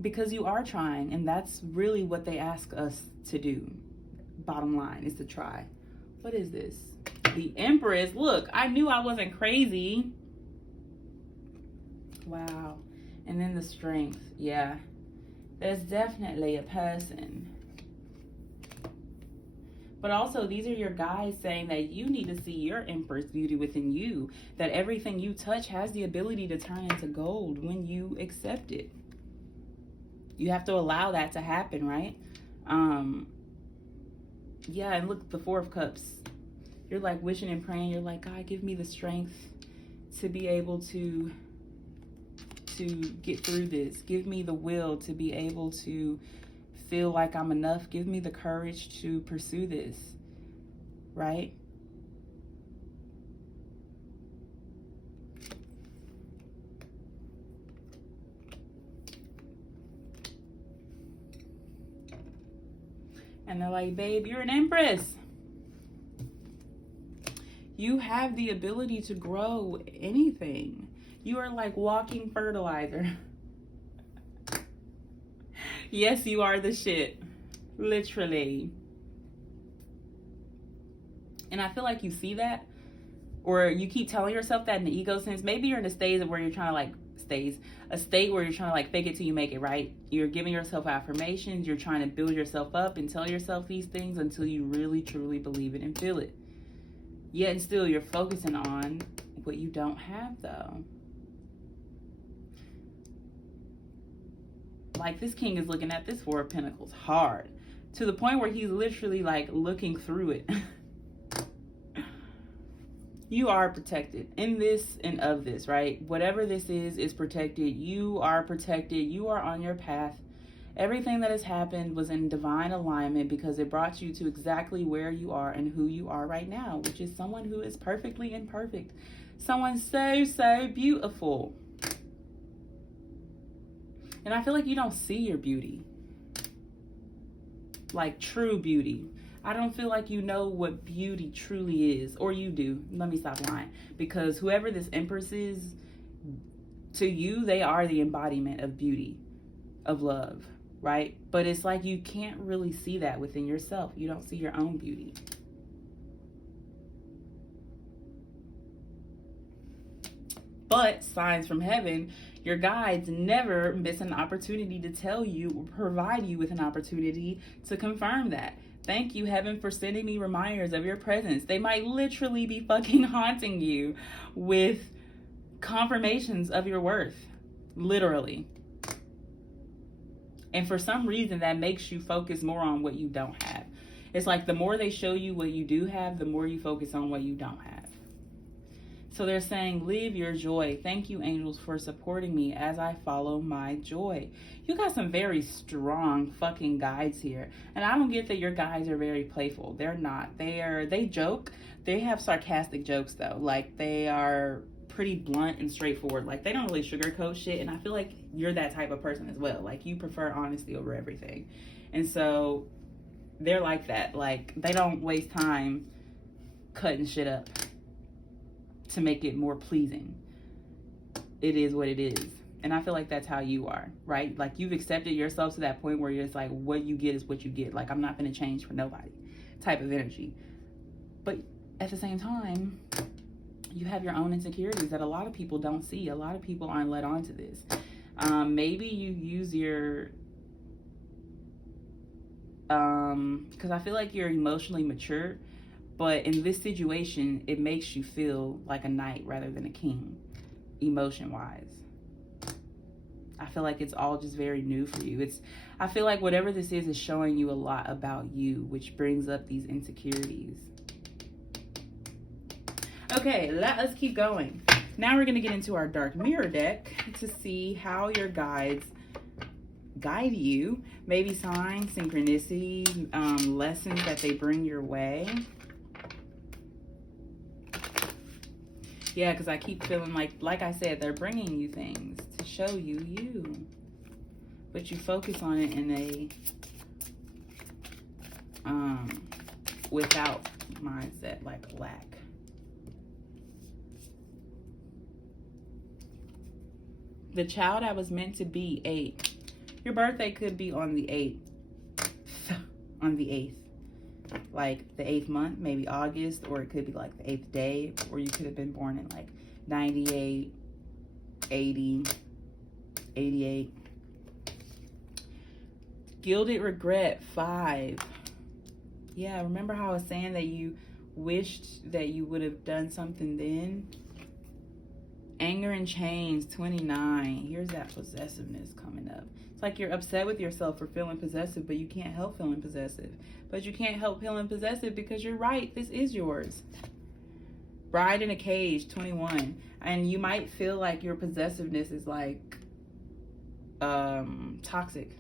Because you are trying, and that's really what they ask us to do. Bottom line is to try. What is this? The Empress. Look, I knew I wasn't crazy. Wow. And then the Strength. Yeah. There's definitely a person. But also, these are your guys saying that you need to see your Empress beauty within you. That everything you touch has the ability to turn into gold when you accept it. You have to allow that to happen, right? Yeah, and look, the Four of Cups. You're like wishing and praying. You're like, God, give me the strength to be able to get through this. Give me the will to be able to feel like I'm enough. Give me the courage to pursue this, right? And they're like, babe, you're an Empress. You have the ability to grow anything. You are like walking fertilizer. Yes, you are the shit. Literally. And I feel like you see that, or you keep telling yourself that in the ego sense. Maybe you're in a state where you're trying to like a state where you're trying to like fake it till you make it, right? You're giving yourself affirmations, you're trying to build yourself up and tell yourself these things until you really truly believe it and feel it. Yet and still you're focusing on what you don't have though. Like this king is looking at this Four of Pentacles hard, to the point where he's literally like looking through it. You are protected in this and of this, right? Whatever this is protected. You are protected. You are on your path. Everything that has happened was in divine alignment because it brought you to exactly where you are and who you are right now, which is someone who is perfectly imperfect. Someone so, so beautiful. And I feel like you don't see your beauty. Like true beauty. I don't feel like you know what beauty truly is. Or you do. Let me stop lying. Because whoever this Empress is, to you, they are the embodiment of beauty, of love, right? But it's like you can't really see that within yourself. You don't see your own beauty. But signs from heaven, your guides never miss an opportunity to tell you or provide you with an opportunity to confirm that. Thank you, heaven, for sending me reminders of your presence. They might literally be fucking haunting you with confirmations of your worth. Literally. And for some reason, that makes you focus more on what you don't have. It's like the more they show you what you do have, the more you focus on what you don't have. So they're saying, live your joy. Thank you, angels, for supporting me as I follow my joy. You got some very strong fucking guides here. And I don't get that your guides are very playful. They're not. They joke. They have sarcastic jokes, though. Like, they are pretty blunt and straightforward. Like, they don't really sugarcoat shit. And I feel like you're that type of person as well. Like, you prefer honesty over everything. And so they're like that. Like, they don't waste time cutting shit up to make it more pleasing. It is what it is. And I feel like that's how you are, right? Like, you've accepted yourself to that point where you're just like, what you get is what you get. Like, I'm not going to change for nobody type of energy. But at the same time, you have your own insecurities that a lot of people don't see. A lot of people aren't led on to this. Maybe you use your, because I feel like you're emotionally mature. But in this situation, it makes you feel like a knight rather than a king, emotion-wise. I feel like it's all just very new for you. I feel like whatever this is showing you a lot about you, which brings up these insecurities. Okay, let us keep going. Now we're going to get into our dark mirror deck to see how your guides guide you. Maybe signs, synchronicity, lessons that they bring your way. Yeah, because I keep feeling like I said, they're bringing you things to show you you. But you focus on it in a without mindset, like lack. The child I was meant to be, 8. Your birthday could be on the 8th. On the 8th. Like the 8th month, maybe August, or it could be like the 8th day, or you could have been born in like 98, 80, 88. Gilded regret, 5. Yeah, remember how I was saying that you wished that you would have done something then? Anger and chains, 29. Here's that possessiveness coming up. It's like you're upset with yourself for feeling possessive, but you can't help feeling possessive. But you can't help feeling possessive because you're right. This is yours. Bride in a cage, 21. And you might feel like your possessiveness is like toxic.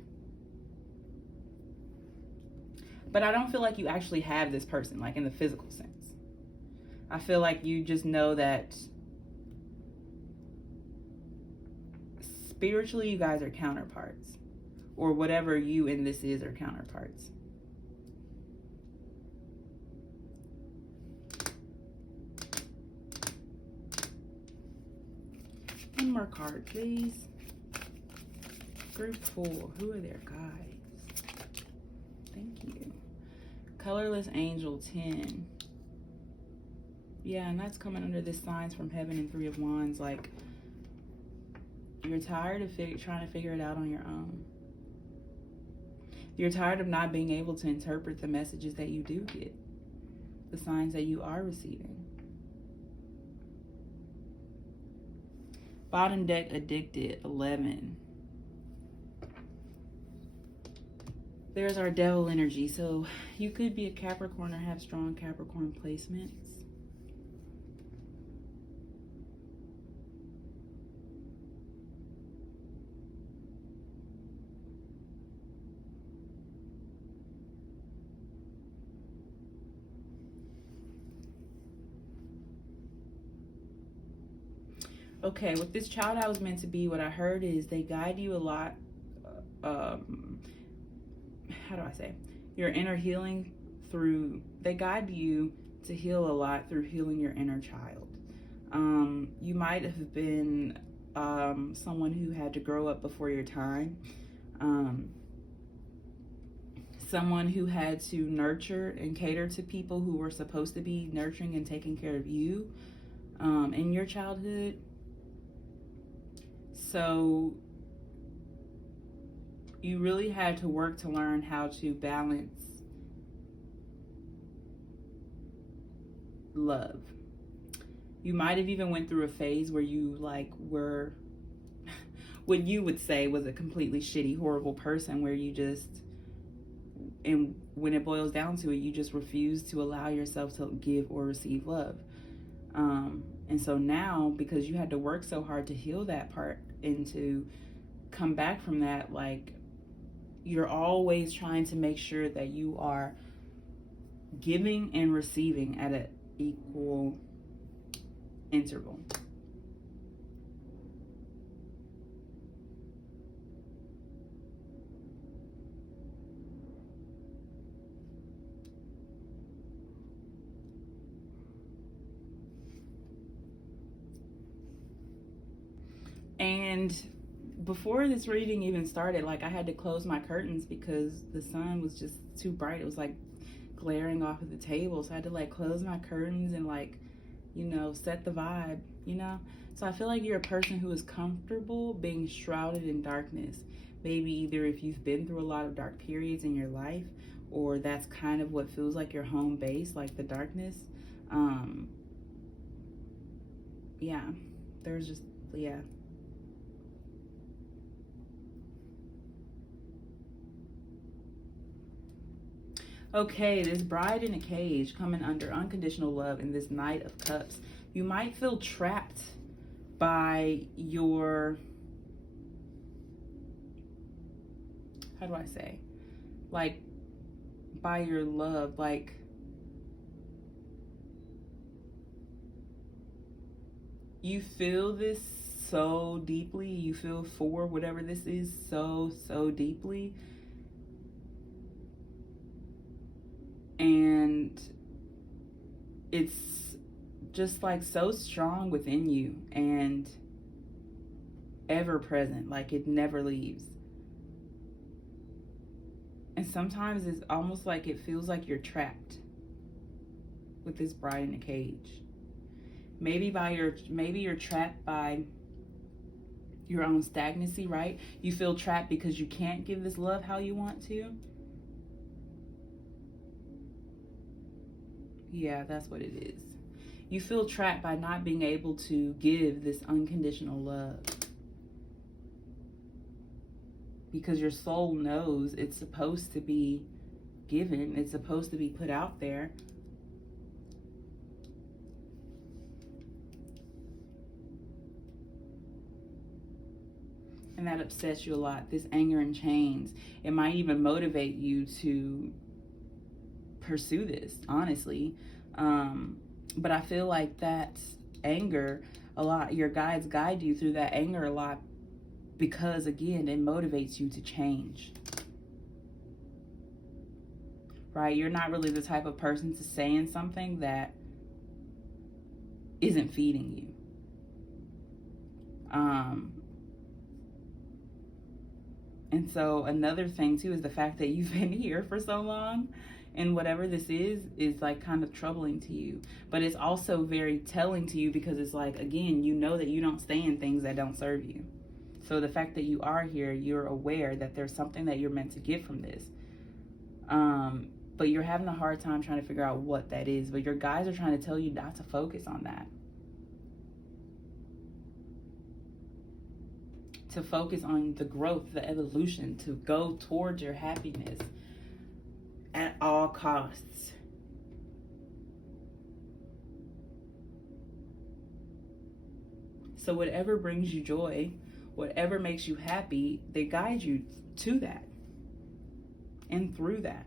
But I don't feel like you actually have this person, like in the physical sense. I feel like you just know that spiritually, you guys are counterparts, or whatever you and this is are counterparts. One more card, please. Group 4, who are their guides? Thank you. Colorless Angel 10. Yeah, and that's coming under this Signs from Heaven and 3 of Wands. Like, you're tired of trying to figure it out on your own. You're tired of not being able to interpret the messages that you do get, the signs that you are receiving. Bottom deck, Addicted, 11. There's our Devil energy. So you could be a Capricorn or have strong Capricorn placements. Okay, with this child I was meant to be, what I heard is they guide you a lot. How do I say? Your inner healing they guide you to heal a lot through healing your inner child. You might have been someone who had to grow up before your time. Someone who had to nurture and cater to people who were supposed to be nurturing and taking care of you in your childhood. So you really had to work to learn how to balance love. You might have even went through a phase where you were what you would say was a completely shitty, horrible person, where you just, and when it boils down to it, you just refuse to allow yourself to give or receive love. And so now, because you had to work so hard to heal that part and to come back from that, like, you're always trying to make sure that you are giving and receiving at an equal interval. And before this reading even started, like, I had to close my curtains because the sun was just too bright. It was like glaring off of the table. So I had to like close my curtains and like, you know, set the vibe, you know? So I feel like you're a person who is comfortable being shrouded in darkness. Maybe either if you've been through a lot of dark periods in your life, or that's kind of what feels like your home base, like the darkness. Yeah, there's just, yeah. Okay, this Bride in a Cage coming under unconditional love in this Knight of Cups. You might feel trapped by your, how do I say? Like, by your love. Like, you feel this so deeply. You feel for whatever this is so deeply. And it's just like so strong within you and ever present, like it never leaves. And sometimes it's almost like it feels like you're trapped with this Bride in a Cage. Maybe you're trapped by your own stagnancy, right? You feel trapped because you can't give this love how you want to. Yeah, that's what it is. You feel trapped by not being able to give this unconditional love. Because your soul knows it's supposed to be given. It's supposed to be put out there. And that upsets you a lot. This anger and chains. It might even motivate you to pursue this, honestly. But I feel like that anger a lot, your guides guide you through that anger a lot because, again, it motivates you to change, right? You're not really the type of person to say in something that isn't feeding you. And so another thing too is the fact that you've been here for so long, and whatever this is like kind of troubling to you. But it's also very telling to you, because it's like, again, you know that you don't stay in things that don't serve you. So the fact that you are here, you're aware that there's something that you're meant to get from this. But you're having a hard time trying to figure out what that is. But your guides are trying to tell you not to focus on that. To focus on the growth, the evolution, to go towards your happiness at all costs. So whatever brings you joy, whatever makes you happy, they guide you to that and through that.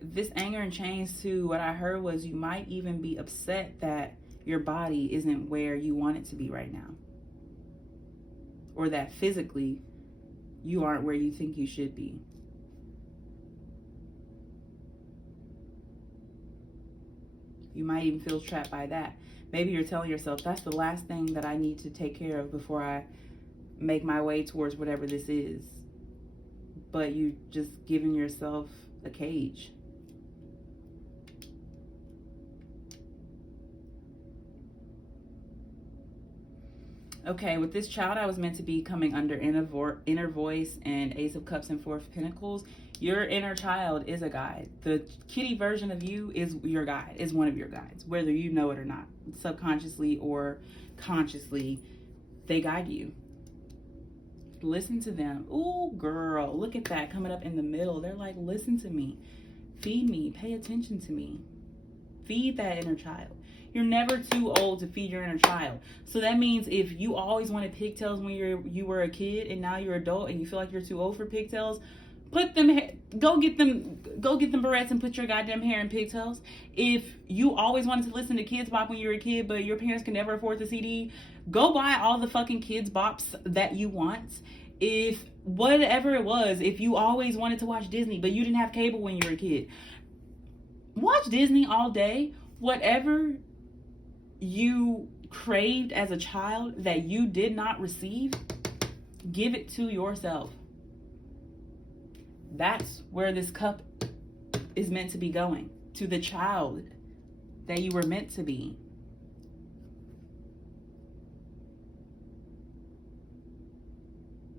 This anger and change too, what I heard was you might even be upset that your body isn't where you want it to be right now. Or that physically you aren't where you think you should be. You might even feel trapped by that. Maybe you're telling yourself, that's the last thing that I need to take care of before I make my way towards whatever this is. But you just giving yourself a cage. Okay, with this child I was meant to be coming under inner voice and Ace of Cups and Four of Pentacles, your inner child is a guide. The kitty version of you is your guide, is one of your guides, whether you know it or not. Subconsciously or consciously, they guide you. Listen to them. Ooh, girl, look at that coming up in the middle. They're like, listen to me, feed me, pay attention to me. Feed that inner child. You're never too old to feed your inner child. So that means if you always wanted pigtails when you were a kid and now you're adult and you feel like you're too old for pigtails, go get them barrettes and put your goddamn hair in pigtails. If you always wanted to listen to Kids Bop when you were a kid but your parents can never afford the CD, go buy all the fucking Kids Bops that you want. If whatever it was, if you always wanted to watch Disney but you didn't have cable when you were a kid, watch Disney all day. Whatever you craved as a child that you did not receive, give it to yourself. That's where this cup is meant to be going, to the child that you were meant to be.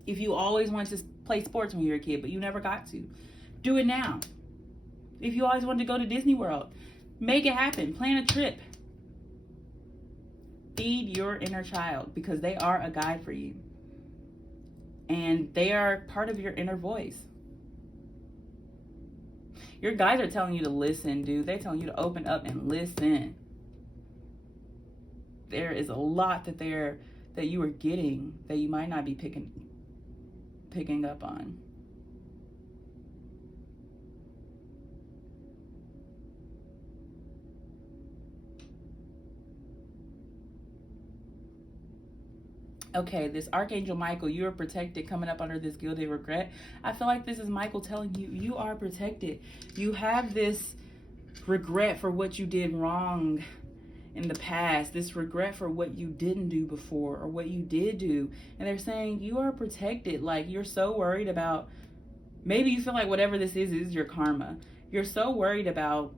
If you always wanted to play sports when you were a kid but you never got to, do it now. If you always wanted to go to Disney World, make it happen. Plan a trip. Feed your inner child, because they are a guide for you. And they are part of your inner voice. Your guides are telling you to listen, dude. They're telling you to open up and listen. There is a lot that you are getting that you might not be picking up on. Okay, this Archangel Michael, you are protected, coming up under this guilty regret. I feel like this is Michael telling you, you are protected. You have this regret for what you did wrong in the past, this regret for what you didn't do before or what you did do. And they're saying you are protected. Like, you're so worried about, maybe you feel like whatever this is your karma. You're so worried about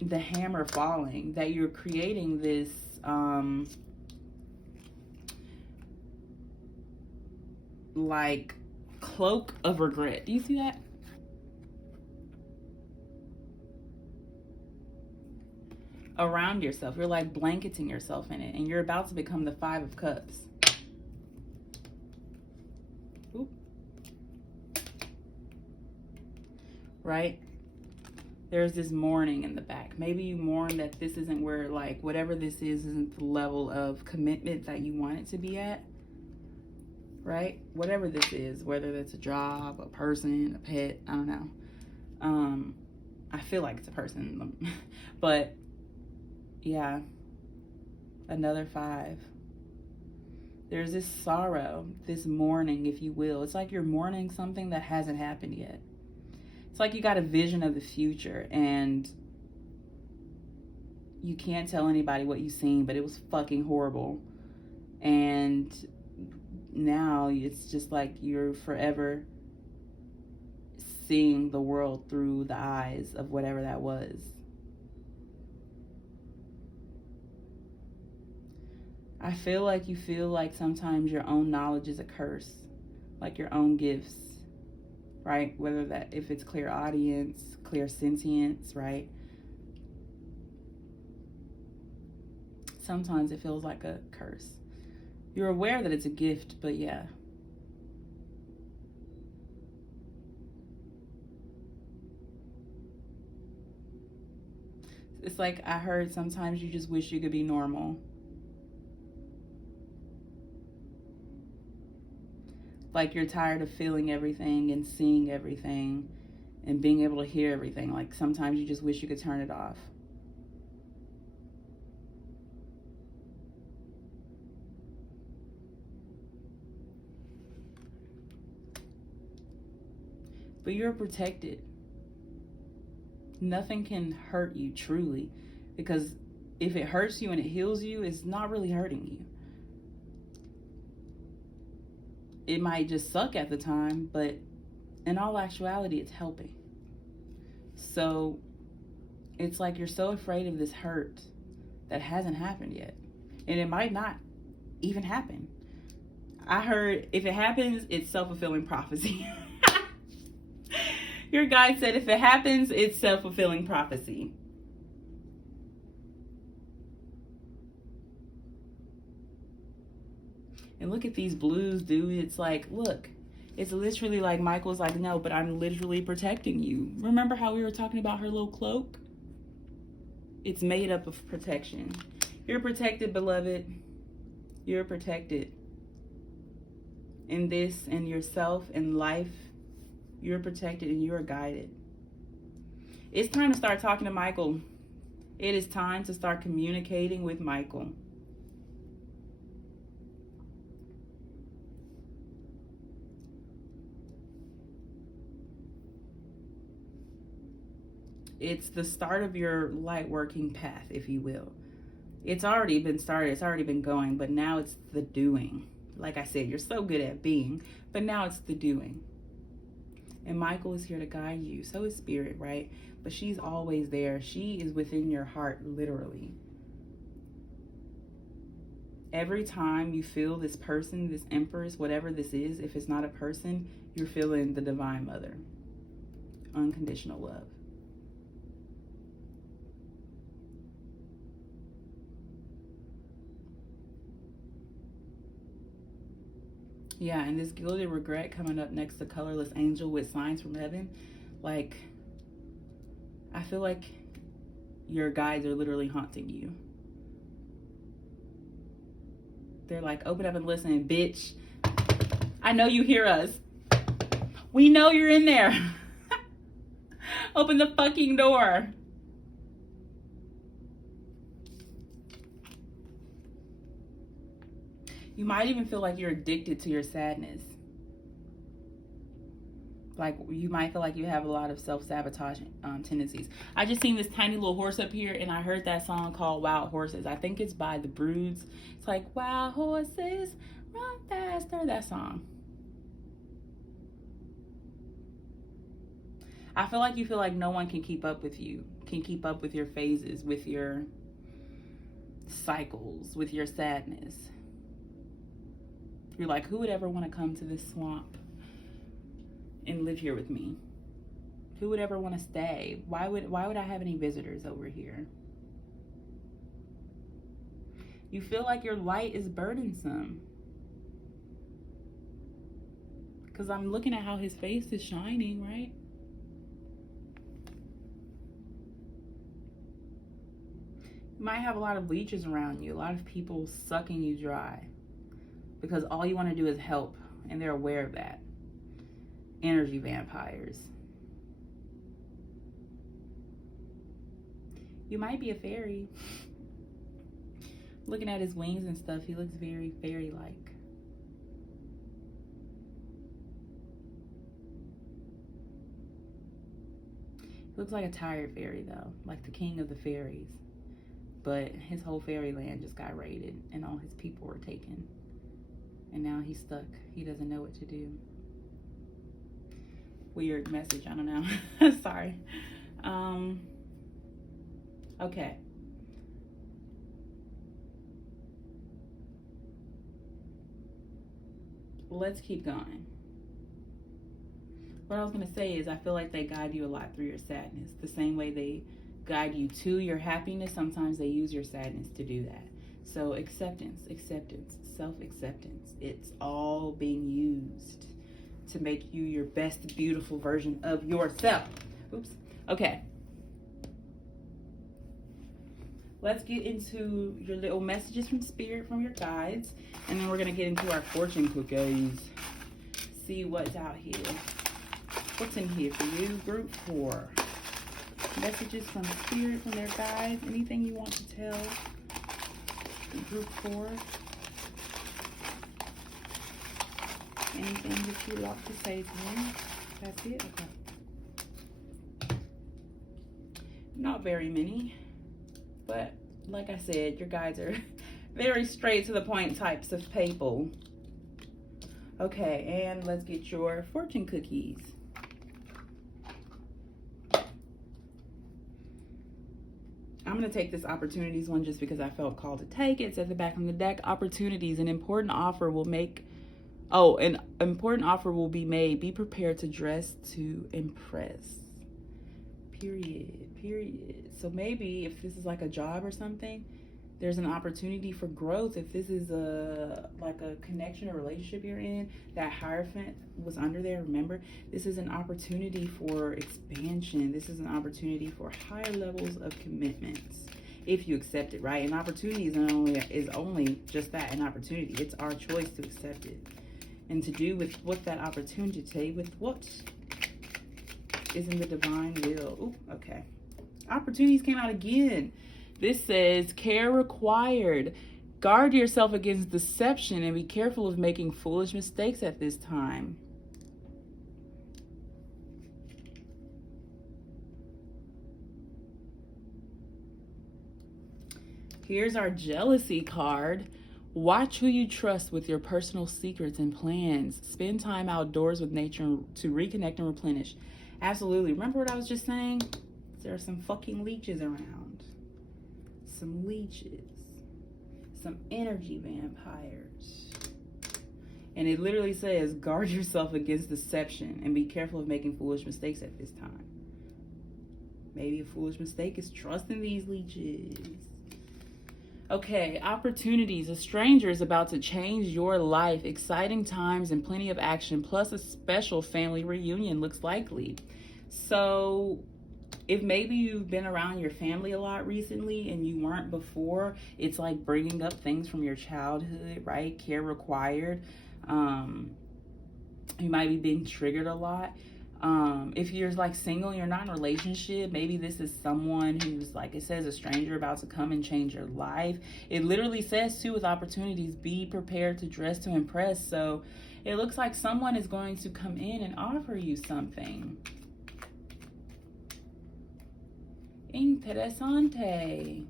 the hammer falling that you're creating this, like, cloak of regret. Do you see that? Around yourself. You're like blanketing yourself in it, and you're about to become the Five of Cups. Oop. Right? There's this mourning in the back. Maybe you mourn that this isn't where, like, whatever this is isn't the level of commitment that you want it to be at. Right? Whatever this is, whether that's a job, a person, a pet, I don't know. I feel like it's a person, but yeah, another 5. There's this sorrow, this mourning, if you will. It's like you're mourning something that hasn't happened yet. It's like you got a vision of the future and you can't tell anybody what you've seen, but it was fucking horrible. And now it's just like you're forever seeing the world through the eyes of whatever that was. I feel like you feel like sometimes your own knowledge is a curse, like your own gifts, right? Whether that, if it's clear audience, clear sentience, right? Sometimes it feels like a curse. You're aware that it's a gift, but yeah. It's like I heard sometimes you just wish you could be normal. Like you're tired of feeling everything and seeing everything and being able to hear everything. Like sometimes you just wish you could turn it off. But you're protected. Nothing can hurt you truly, because if it hurts you and it heals you, it's not really hurting you. It might just suck at the time, but in all actuality, it's helping. So it's like you're so afraid of this hurt that hasn't happened yet. And it might not even happen. I heard if it happens, it's self-fulfilling prophecy. Your guide said if it happens, it's self-fulfilling prophecy. And look at these blues, dude. It's like, look, it's literally like Michael's like, no, but I'm literally protecting you. Remember how we were talking about her little cloak? It's made up of protection. You're protected, beloved. You're protected. In this, in yourself, in life, you're protected and you're guided. It's time to start talking to Michael. It is time to start communicating with Michael. It's the start of your light working path, if you will. It's already been started. It's already been going, but now it's the doing. Like I said, you're so good at being, but now it's the doing. And Michael is here to guide you. So is Spirit, right? But she's always there. She is within your heart, literally. Every time you feel this person, this empress, whatever this is, if it's not a person, you're feeling the Divine Mother. Unconditional love. Yeah, and this gilded regret coming up next to colorless angel with signs from heaven. Like, I feel like your guides are literally haunting you. They're like, open up and listen, bitch. I know you hear us. We know you're in there. Open the fucking door. You might even feel like you're addicted to your sadness. Like you might feel like you have a lot of self-sabotage tendencies. I just seen this tiny little horse up here and I heard that song called Wild Horses. I think it's by the Broods. It's like, wild horses run faster. That song. I feel like you feel like no one can keep up with you, can keep up with your phases, with your cycles, with your sadness. You're like, who would ever want to come to this swamp and live here with me? Who would ever want to stay? Why would I have any visitors over here? You feel like your light is burdensome. Because I'm looking at how his face is shining, right? You might have a lot of leeches around you, a lot of people sucking you dry. Because all you want to do is help, and they're aware of that. Energy vampires. You might be a fairy. Looking at his wings and stuff, he looks very fairy-like. He looks like a tired fairy, though, like the king of the fairies. but his whole fairyland just got raided and all his people were taken. And now he's stuck. He doesn't know what to do. Weird message, I don't know. Sorry. Okay. Let's keep going. What I was going to say is I feel like they guide you a lot through your sadness. The same way they guide you to your happiness, sometimes they use your sadness to do that. So acceptance, self-acceptance. It's all being used to make you your best, beautiful version of yourself. Oops. Okay. Let's get into your little messages from Spirit, from your guides. And then we're going to get into our fortune cookies. See what's out here. What's in here for you? Group 4. Messages from Spirit, from their guides. Anything you want to tell Group 4. Anything that you'd like to say to them? That's it? Okay. Not very many. But like I said, your guides are very straight to the point types of people. Okay, and let's get your fortune cookies. I'm going to take this opportunities one just because I felt called to take it. It's at the back of the deck. Opportunities. An important offer will make... Oh, an important offer will be made. Be prepared to dress to impress. Period. So maybe if this is like a job or something, there's an opportunity for growth. If this is like a connection or relationship you're in, that Hierophant was under there, remember? This is an opportunity for expansion. This is an opportunity for higher levels of commitments. If you accept it, right? An opportunity is only just that, an opportunity. It's our choice to accept it. And to do with what that opportunity, with what is in the divine will. Ooh, okay. Opportunities came out again. This says, care required. Guard yourself against deception and be careful of making foolish mistakes at this time. Here's our jealousy card. Watch who you trust with your personal secrets and plans. Spend time outdoors with nature to reconnect and replenish. Absolutely. Remember what I was just saying? There are some fucking leeches around. Some leeches. Some energy vampires. And it literally says, guard yourself against deception and be careful of making foolish mistakes at this time. Maybe a foolish mistake is trusting these leeches. Okay, opportunities. A stranger is about to change your life. Exciting times and plenty of action, plus a special family reunion looks likely. So if maybe you've been around your family a lot recently and you weren't before, it's like bringing up things from your childhood, right? Care required. You might be being triggered a lot. If you're like single and you're not in a relationship, maybe this is someone who's like, it says a stranger about to come and change your life. It literally says too, with opportunities, be prepared to dress to impress. So it looks like someone is going to come in and offer you something. Interesante.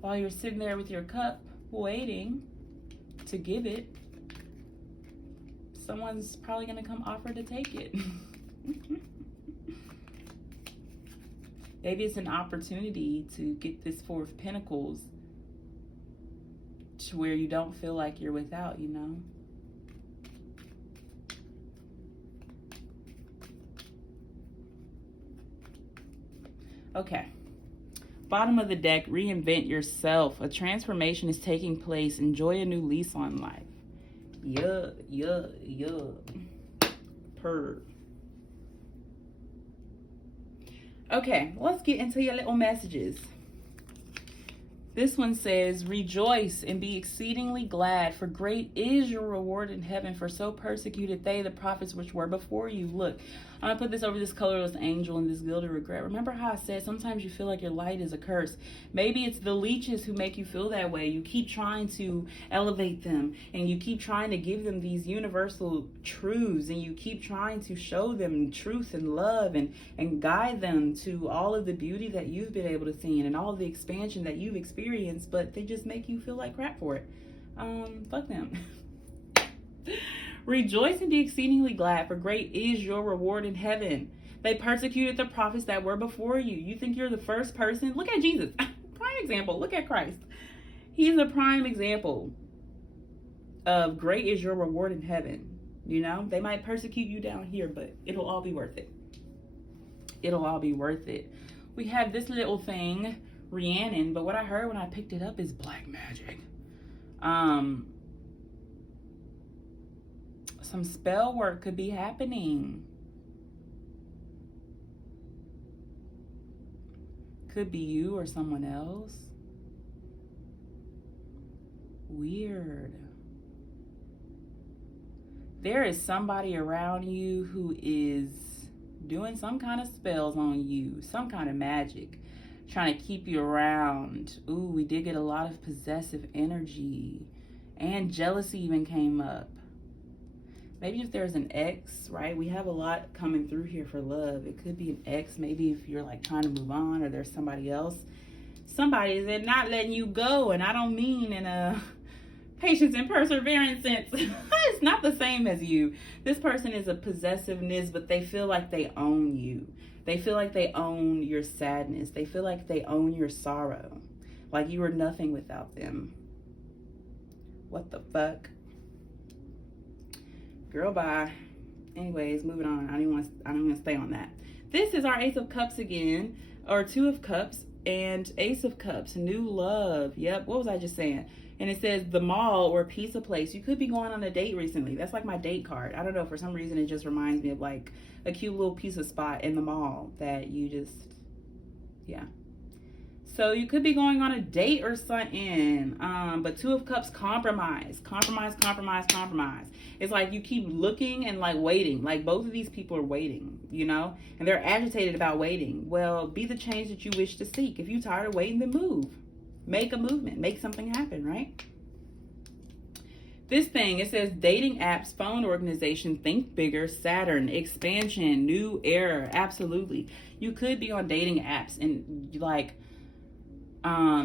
While you're sitting there with your cup waiting to give it, someone's probably going to come offer to take it. Maybe it's an opportunity to get this Four of Pentacles to where you don't feel like you're without, you know? Okay. Bottom of the deck, reinvent yourself. A transformation is taking place. Enjoy a new lease on life. Yeah. Purr. Okay, let's get into your little messages. This one says, rejoice and be exceedingly glad, for great is your reward in heaven, for so persecuted they the prophets which were before you. Look, I'm going to put this over this colorless angel and this gilded regret. Remember how I said sometimes you feel like your light is a curse. Maybe it's the leeches who make you feel that way. You keep trying to elevate them, and you keep trying to give them these universal truths, and you keep trying to show them truth and love and guide them to all of the beauty that you've been able to see and all of the expansion that you've experienced, but they just make you feel like crap for it. Fuck them. Rejoice and be exceedingly glad, for great is your reward in heaven. They persecuted the prophets that were before you. You think you're the first person? Look at Jesus. Prime example. Look at Christ. He's a prime example of great is your reward in heaven. You know, they might persecute you down here, but it'll all be worth it. It'll all be worth it. We have this little thing, Rhiannon, but what I heard when I picked it up is black magic. Some spell work could be happening. Could be you or someone else. Weird. There is somebody around you who is doing some kind of spells on you, some kind of magic, trying to keep you around. Ooh, we did get a lot of possessive energy, and jealousy even came up. Maybe if there's an ex, right? We have a lot coming through here for love. It could be an ex. Maybe if you're like trying to move on, or there's somebody else. Somebody is not letting you go. And I don't mean in a patience and perseverance sense. It's not the same as you. This person is a possessiveness, but they feel like they own you. They feel like they own your sadness. They feel like they own your sorrow. Like you are nothing without them. What the fuck? Girl, bye. Anyways, moving on. I don't want to stay on that. This is our Ace of Cups again, or Two of Cups and Ace of Cups. New love. Yep. What was I just saying? And it says the mall or pizza place. You could be going on a date recently. That's like my date card. I don't know. For some reason, it just reminds me of like a cute little pizza spot in the mall that you just, yeah. So you could be going on a date or something. But Two of Cups, compromise. It's like you keep looking and like waiting. Like both of these people are waiting, you know? And they're agitated about waiting. Well, be the change that you wish to seek. If you're tired of waiting, then move. Make a movement. Make something happen, right? This thing, it says dating apps, phone organization, think bigger, Saturn, expansion, new era. Absolutely. You could be on dating apps and like,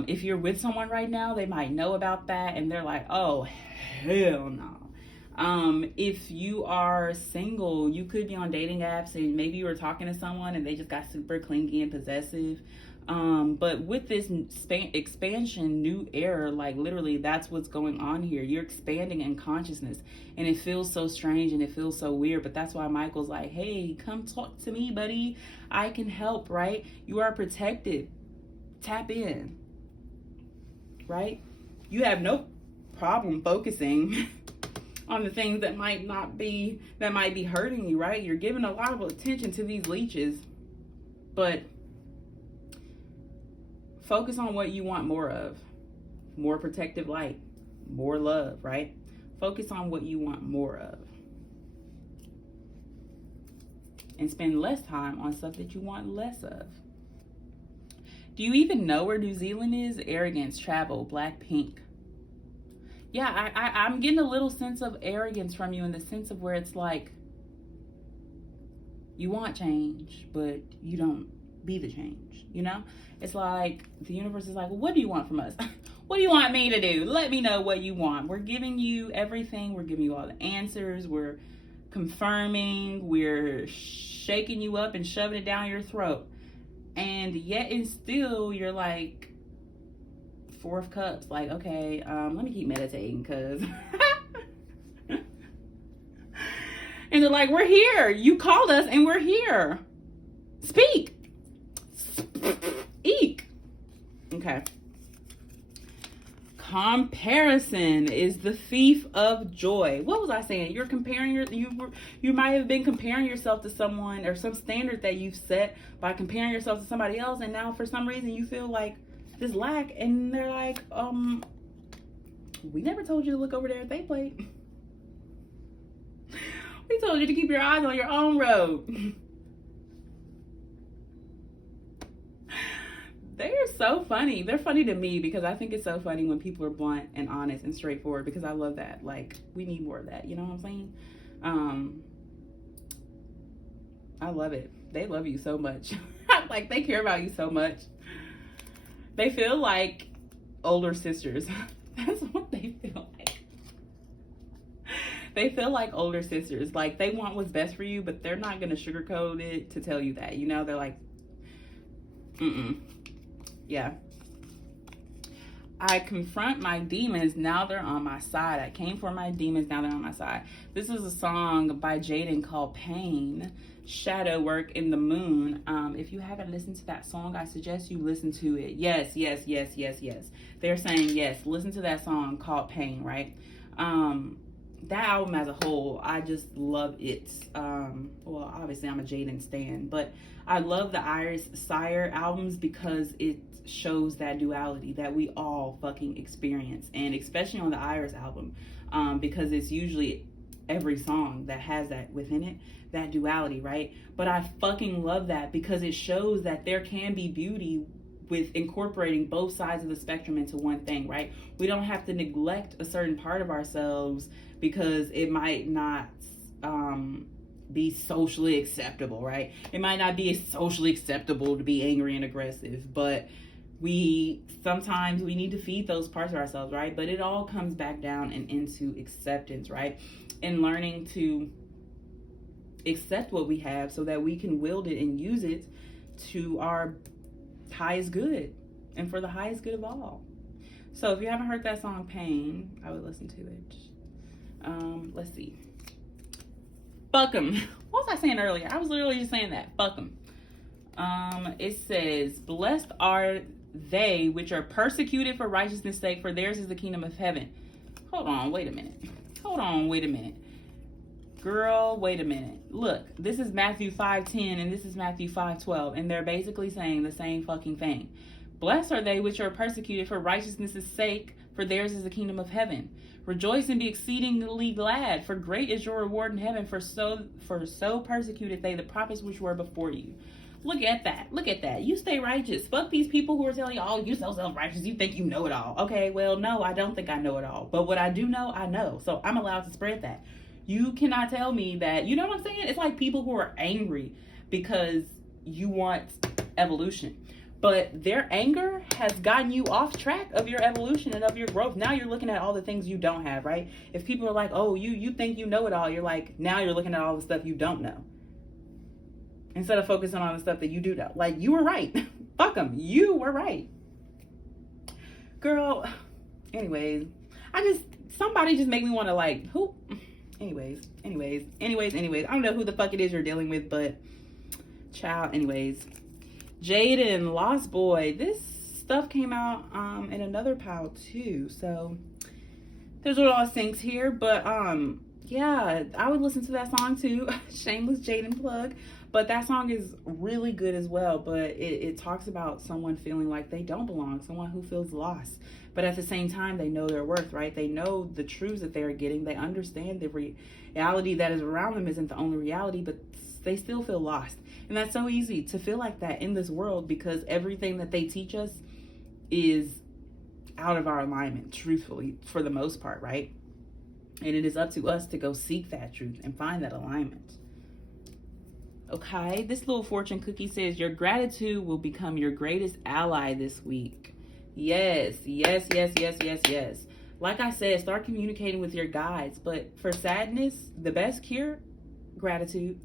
if you're with someone right now, they might know about that and they're like, oh, hell no. If you are single, you could be on dating apps and maybe you were talking to someone and they just got super clingy and possessive. But with this expansion, new era, like literally that's what's going on here. You're expanding in consciousness and it feels so strange and it feels so weird. But that's why Michael's like, hey, come talk to me, buddy. I can help, right? You are protected. Tap in, right? You have no problem focusing on the things that might be hurting you, right? You're giving a lot of attention to these leeches, but focus on what you want more of. More protective light, more love, right? Focus on what you want more of. And spend less time on stuff that you want less of. Do you even know where New Zealand is? Arrogance, travel, black, pink. Yeah, I'm getting a little sense of arrogance from you in the sense of where it's like you want change, but you don't be the change, you know? It's like the universe is like, well, what do you want from us? What do you want me to do? Let me know what you want. We're giving you everything. We're giving you all the answers. We're confirming. We're shaking you up and shoving it down your throat. And yet and still you're like Four of Cups, like, okay, let me keep meditating because and they're like, we're here. You called us and we're here. Speak. Eek. Okay. Comparison is the thief of joy. What was I saying? You're comparing you might have been comparing yourself to someone or some standard that you've set by comparing yourself to somebody else, and now for some reason you feel like this lack, and they're like, we never told you to look over there at their plate. We told you to keep your eyes on your own road. They are so funny. They're funny to me because I think it's so funny when people are blunt and honest and straightforward, because I love that. Like, we need more of that. You know what I'm saying? I love it. They love you so much. Like, they care about you so much. They feel like older sisters. That's what they feel like. They feel like older sisters. Like, they want what's best for you, but they're not going to sugarcoat it to tell you that. You know, they're like, yeah. I confront my demons, now they're on my side. I came for my demons, now they're on my side. This is a song by Jaden called Pain, Shadow Work in the Moon. If you haven't listened to that song, I suggest you listen to it. Yes. They're saying yes, listen to that song called Pain, right? That album as a whole, I just love it. Well, obviously I'm a Jaden stan, but I love the Iris Sire albums because it shows that duality that we all fucking experience, and especially on the Iris album, because it's usually every song that has that within it, that duality, right? But I fucking love that because it shows that there can be beauty with incorporating both sides of the spectrum into one thing, right? We don't have to neglect a certain part of ourselves because it might not be socially acceptable, right? It might not be socially acceptable to be angry and aggressive, but sometimes we need to feed those parts of ourselves, right? But it all comes back down and into acceptance, right? And learning to accept what we have so that we can wield it and use it to our highest good and for the highest good of all. So if you haven't heard that song Pain, I would listen to it. Let's see. Fuck 'em. What was I saying earlier? I was literally just saying that. Fuck 'em. It says, blessed are they which are persecuted for righteousness' sake, for theirs is the kingdom of heaven. Hold on, wait a minute. Girl, wait a minute. Look, this is Matthew 5:10 and this is Matthew 5:12, and they're basically saying the same fucking thing. Blessed are they which are persecuted for righteousness' sake, for theirs is the kingdom of heaven. Rejoice and be exceedingly glad, for great is your reward in heaven, for so persecuted they the prophets which were before you. Look at that. You stay righteous. Fuck these people who are telling you, oh, you're so self-righteous, you think you know it all. Okay, well, no, I don't think I know it all. But what I do know, I know. So I'm allowed to spread that. You cannot tell me that, you know what I'm saying? It's like people who are angry because you want evolution. But their anger has gotten you off track of your evolution and of your growth. Now you're looking at all the things you don't have, right? If people are like, oh, you think you know it all, you're like, now you're looking at all the stuff you don't know, instead of focusing on the stuff that you do know. Like, you were right. Fuck them. You were right. Girl, anyways, somebody just make me want to like, who? Anyways. I don't know who the fuck it is you're dealing with, but child, anyways. Jaden, Lost Boy. This stuff came out in another pile too. So there's a lot of things here, but yeah, I would listen to that song too. Shameless Jaden plug. But that song is really good as well. But it talks about someone feeling like they don't belong, someone who feels lost. But at the same time, they know their worth, right? They know the truths that they're getting. They understand the reality that is around them isn't the only reality, but they still feel lost. And that's so easy to feel like that in this world because everything that they teach us is out of our alignment, truthfully, for the most part, right? And it is up to us to go seek that truth and find that alignment. Okay, this little fortune cookie says, your gratitude will become your greatest ally this week. Yes. Like I said, start communicating with your guides. But for sadness, the best cure, gratitude.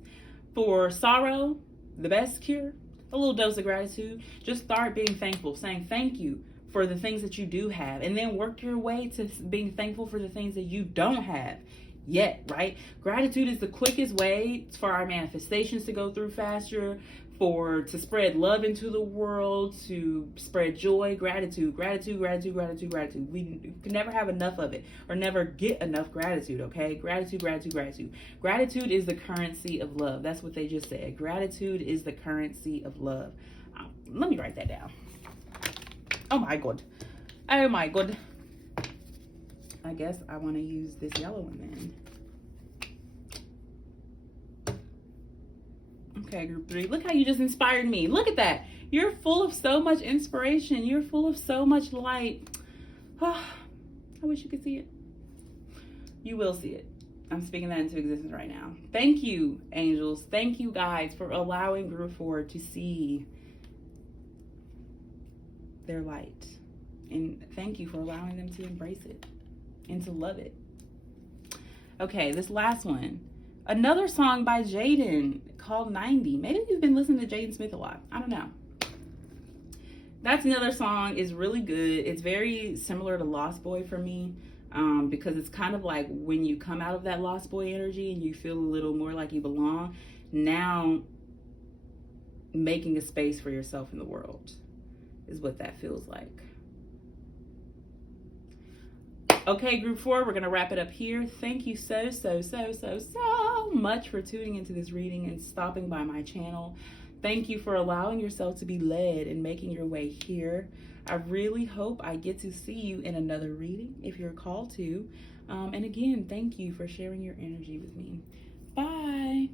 For sorrow, the best cure, a little dose of gratitude. Just start being thankful, saying thank you for the things that you do have, and then work your way to being thankful for the things that you don't have yet, right? Gratitude is the quickest way for our manifestations to go through faster, to spread love into the world, to spread joy. Gratitude. We can never have enough of it or never get enough gratitude, okay? Gratitude. Gratitude is the currency of love. That's what they just said. Gratitude is the currency of love. Let me write that down. Oh my god. I guess I want to use this yellow one then. Okay, group 3. Look how you just inspired me. Look at that. You're full of so much inspiration. You're full of so much light. Oh, I wish you could see it. You will see it. I'm speaking that into existence right now. Thank you, angels. Thank you, guys, for allowing group 4 to see their light. And thank you for allowing them to embrace it and to love it. Okay, this last one. Another song by Jaden called 90. Maybe you've been listening to Jaden Smith a lot. I don't know. That's another song. It's really good. It's very similar to Lost Boy for me, because it's kind of like when you come out of that Lost Boy energy and you feel a little more like you belong, now making a space for yourself in the world is what that feels like. Okay, group 4, we're going to wrap it up here. Thank you so much for tuning into this reading and stopping by my channel. Thank you for allowing yourself to be led and making your way here. I really hope I get to see you in another reading if you're called to. And again, thank you for sharing your energy with me. Bye.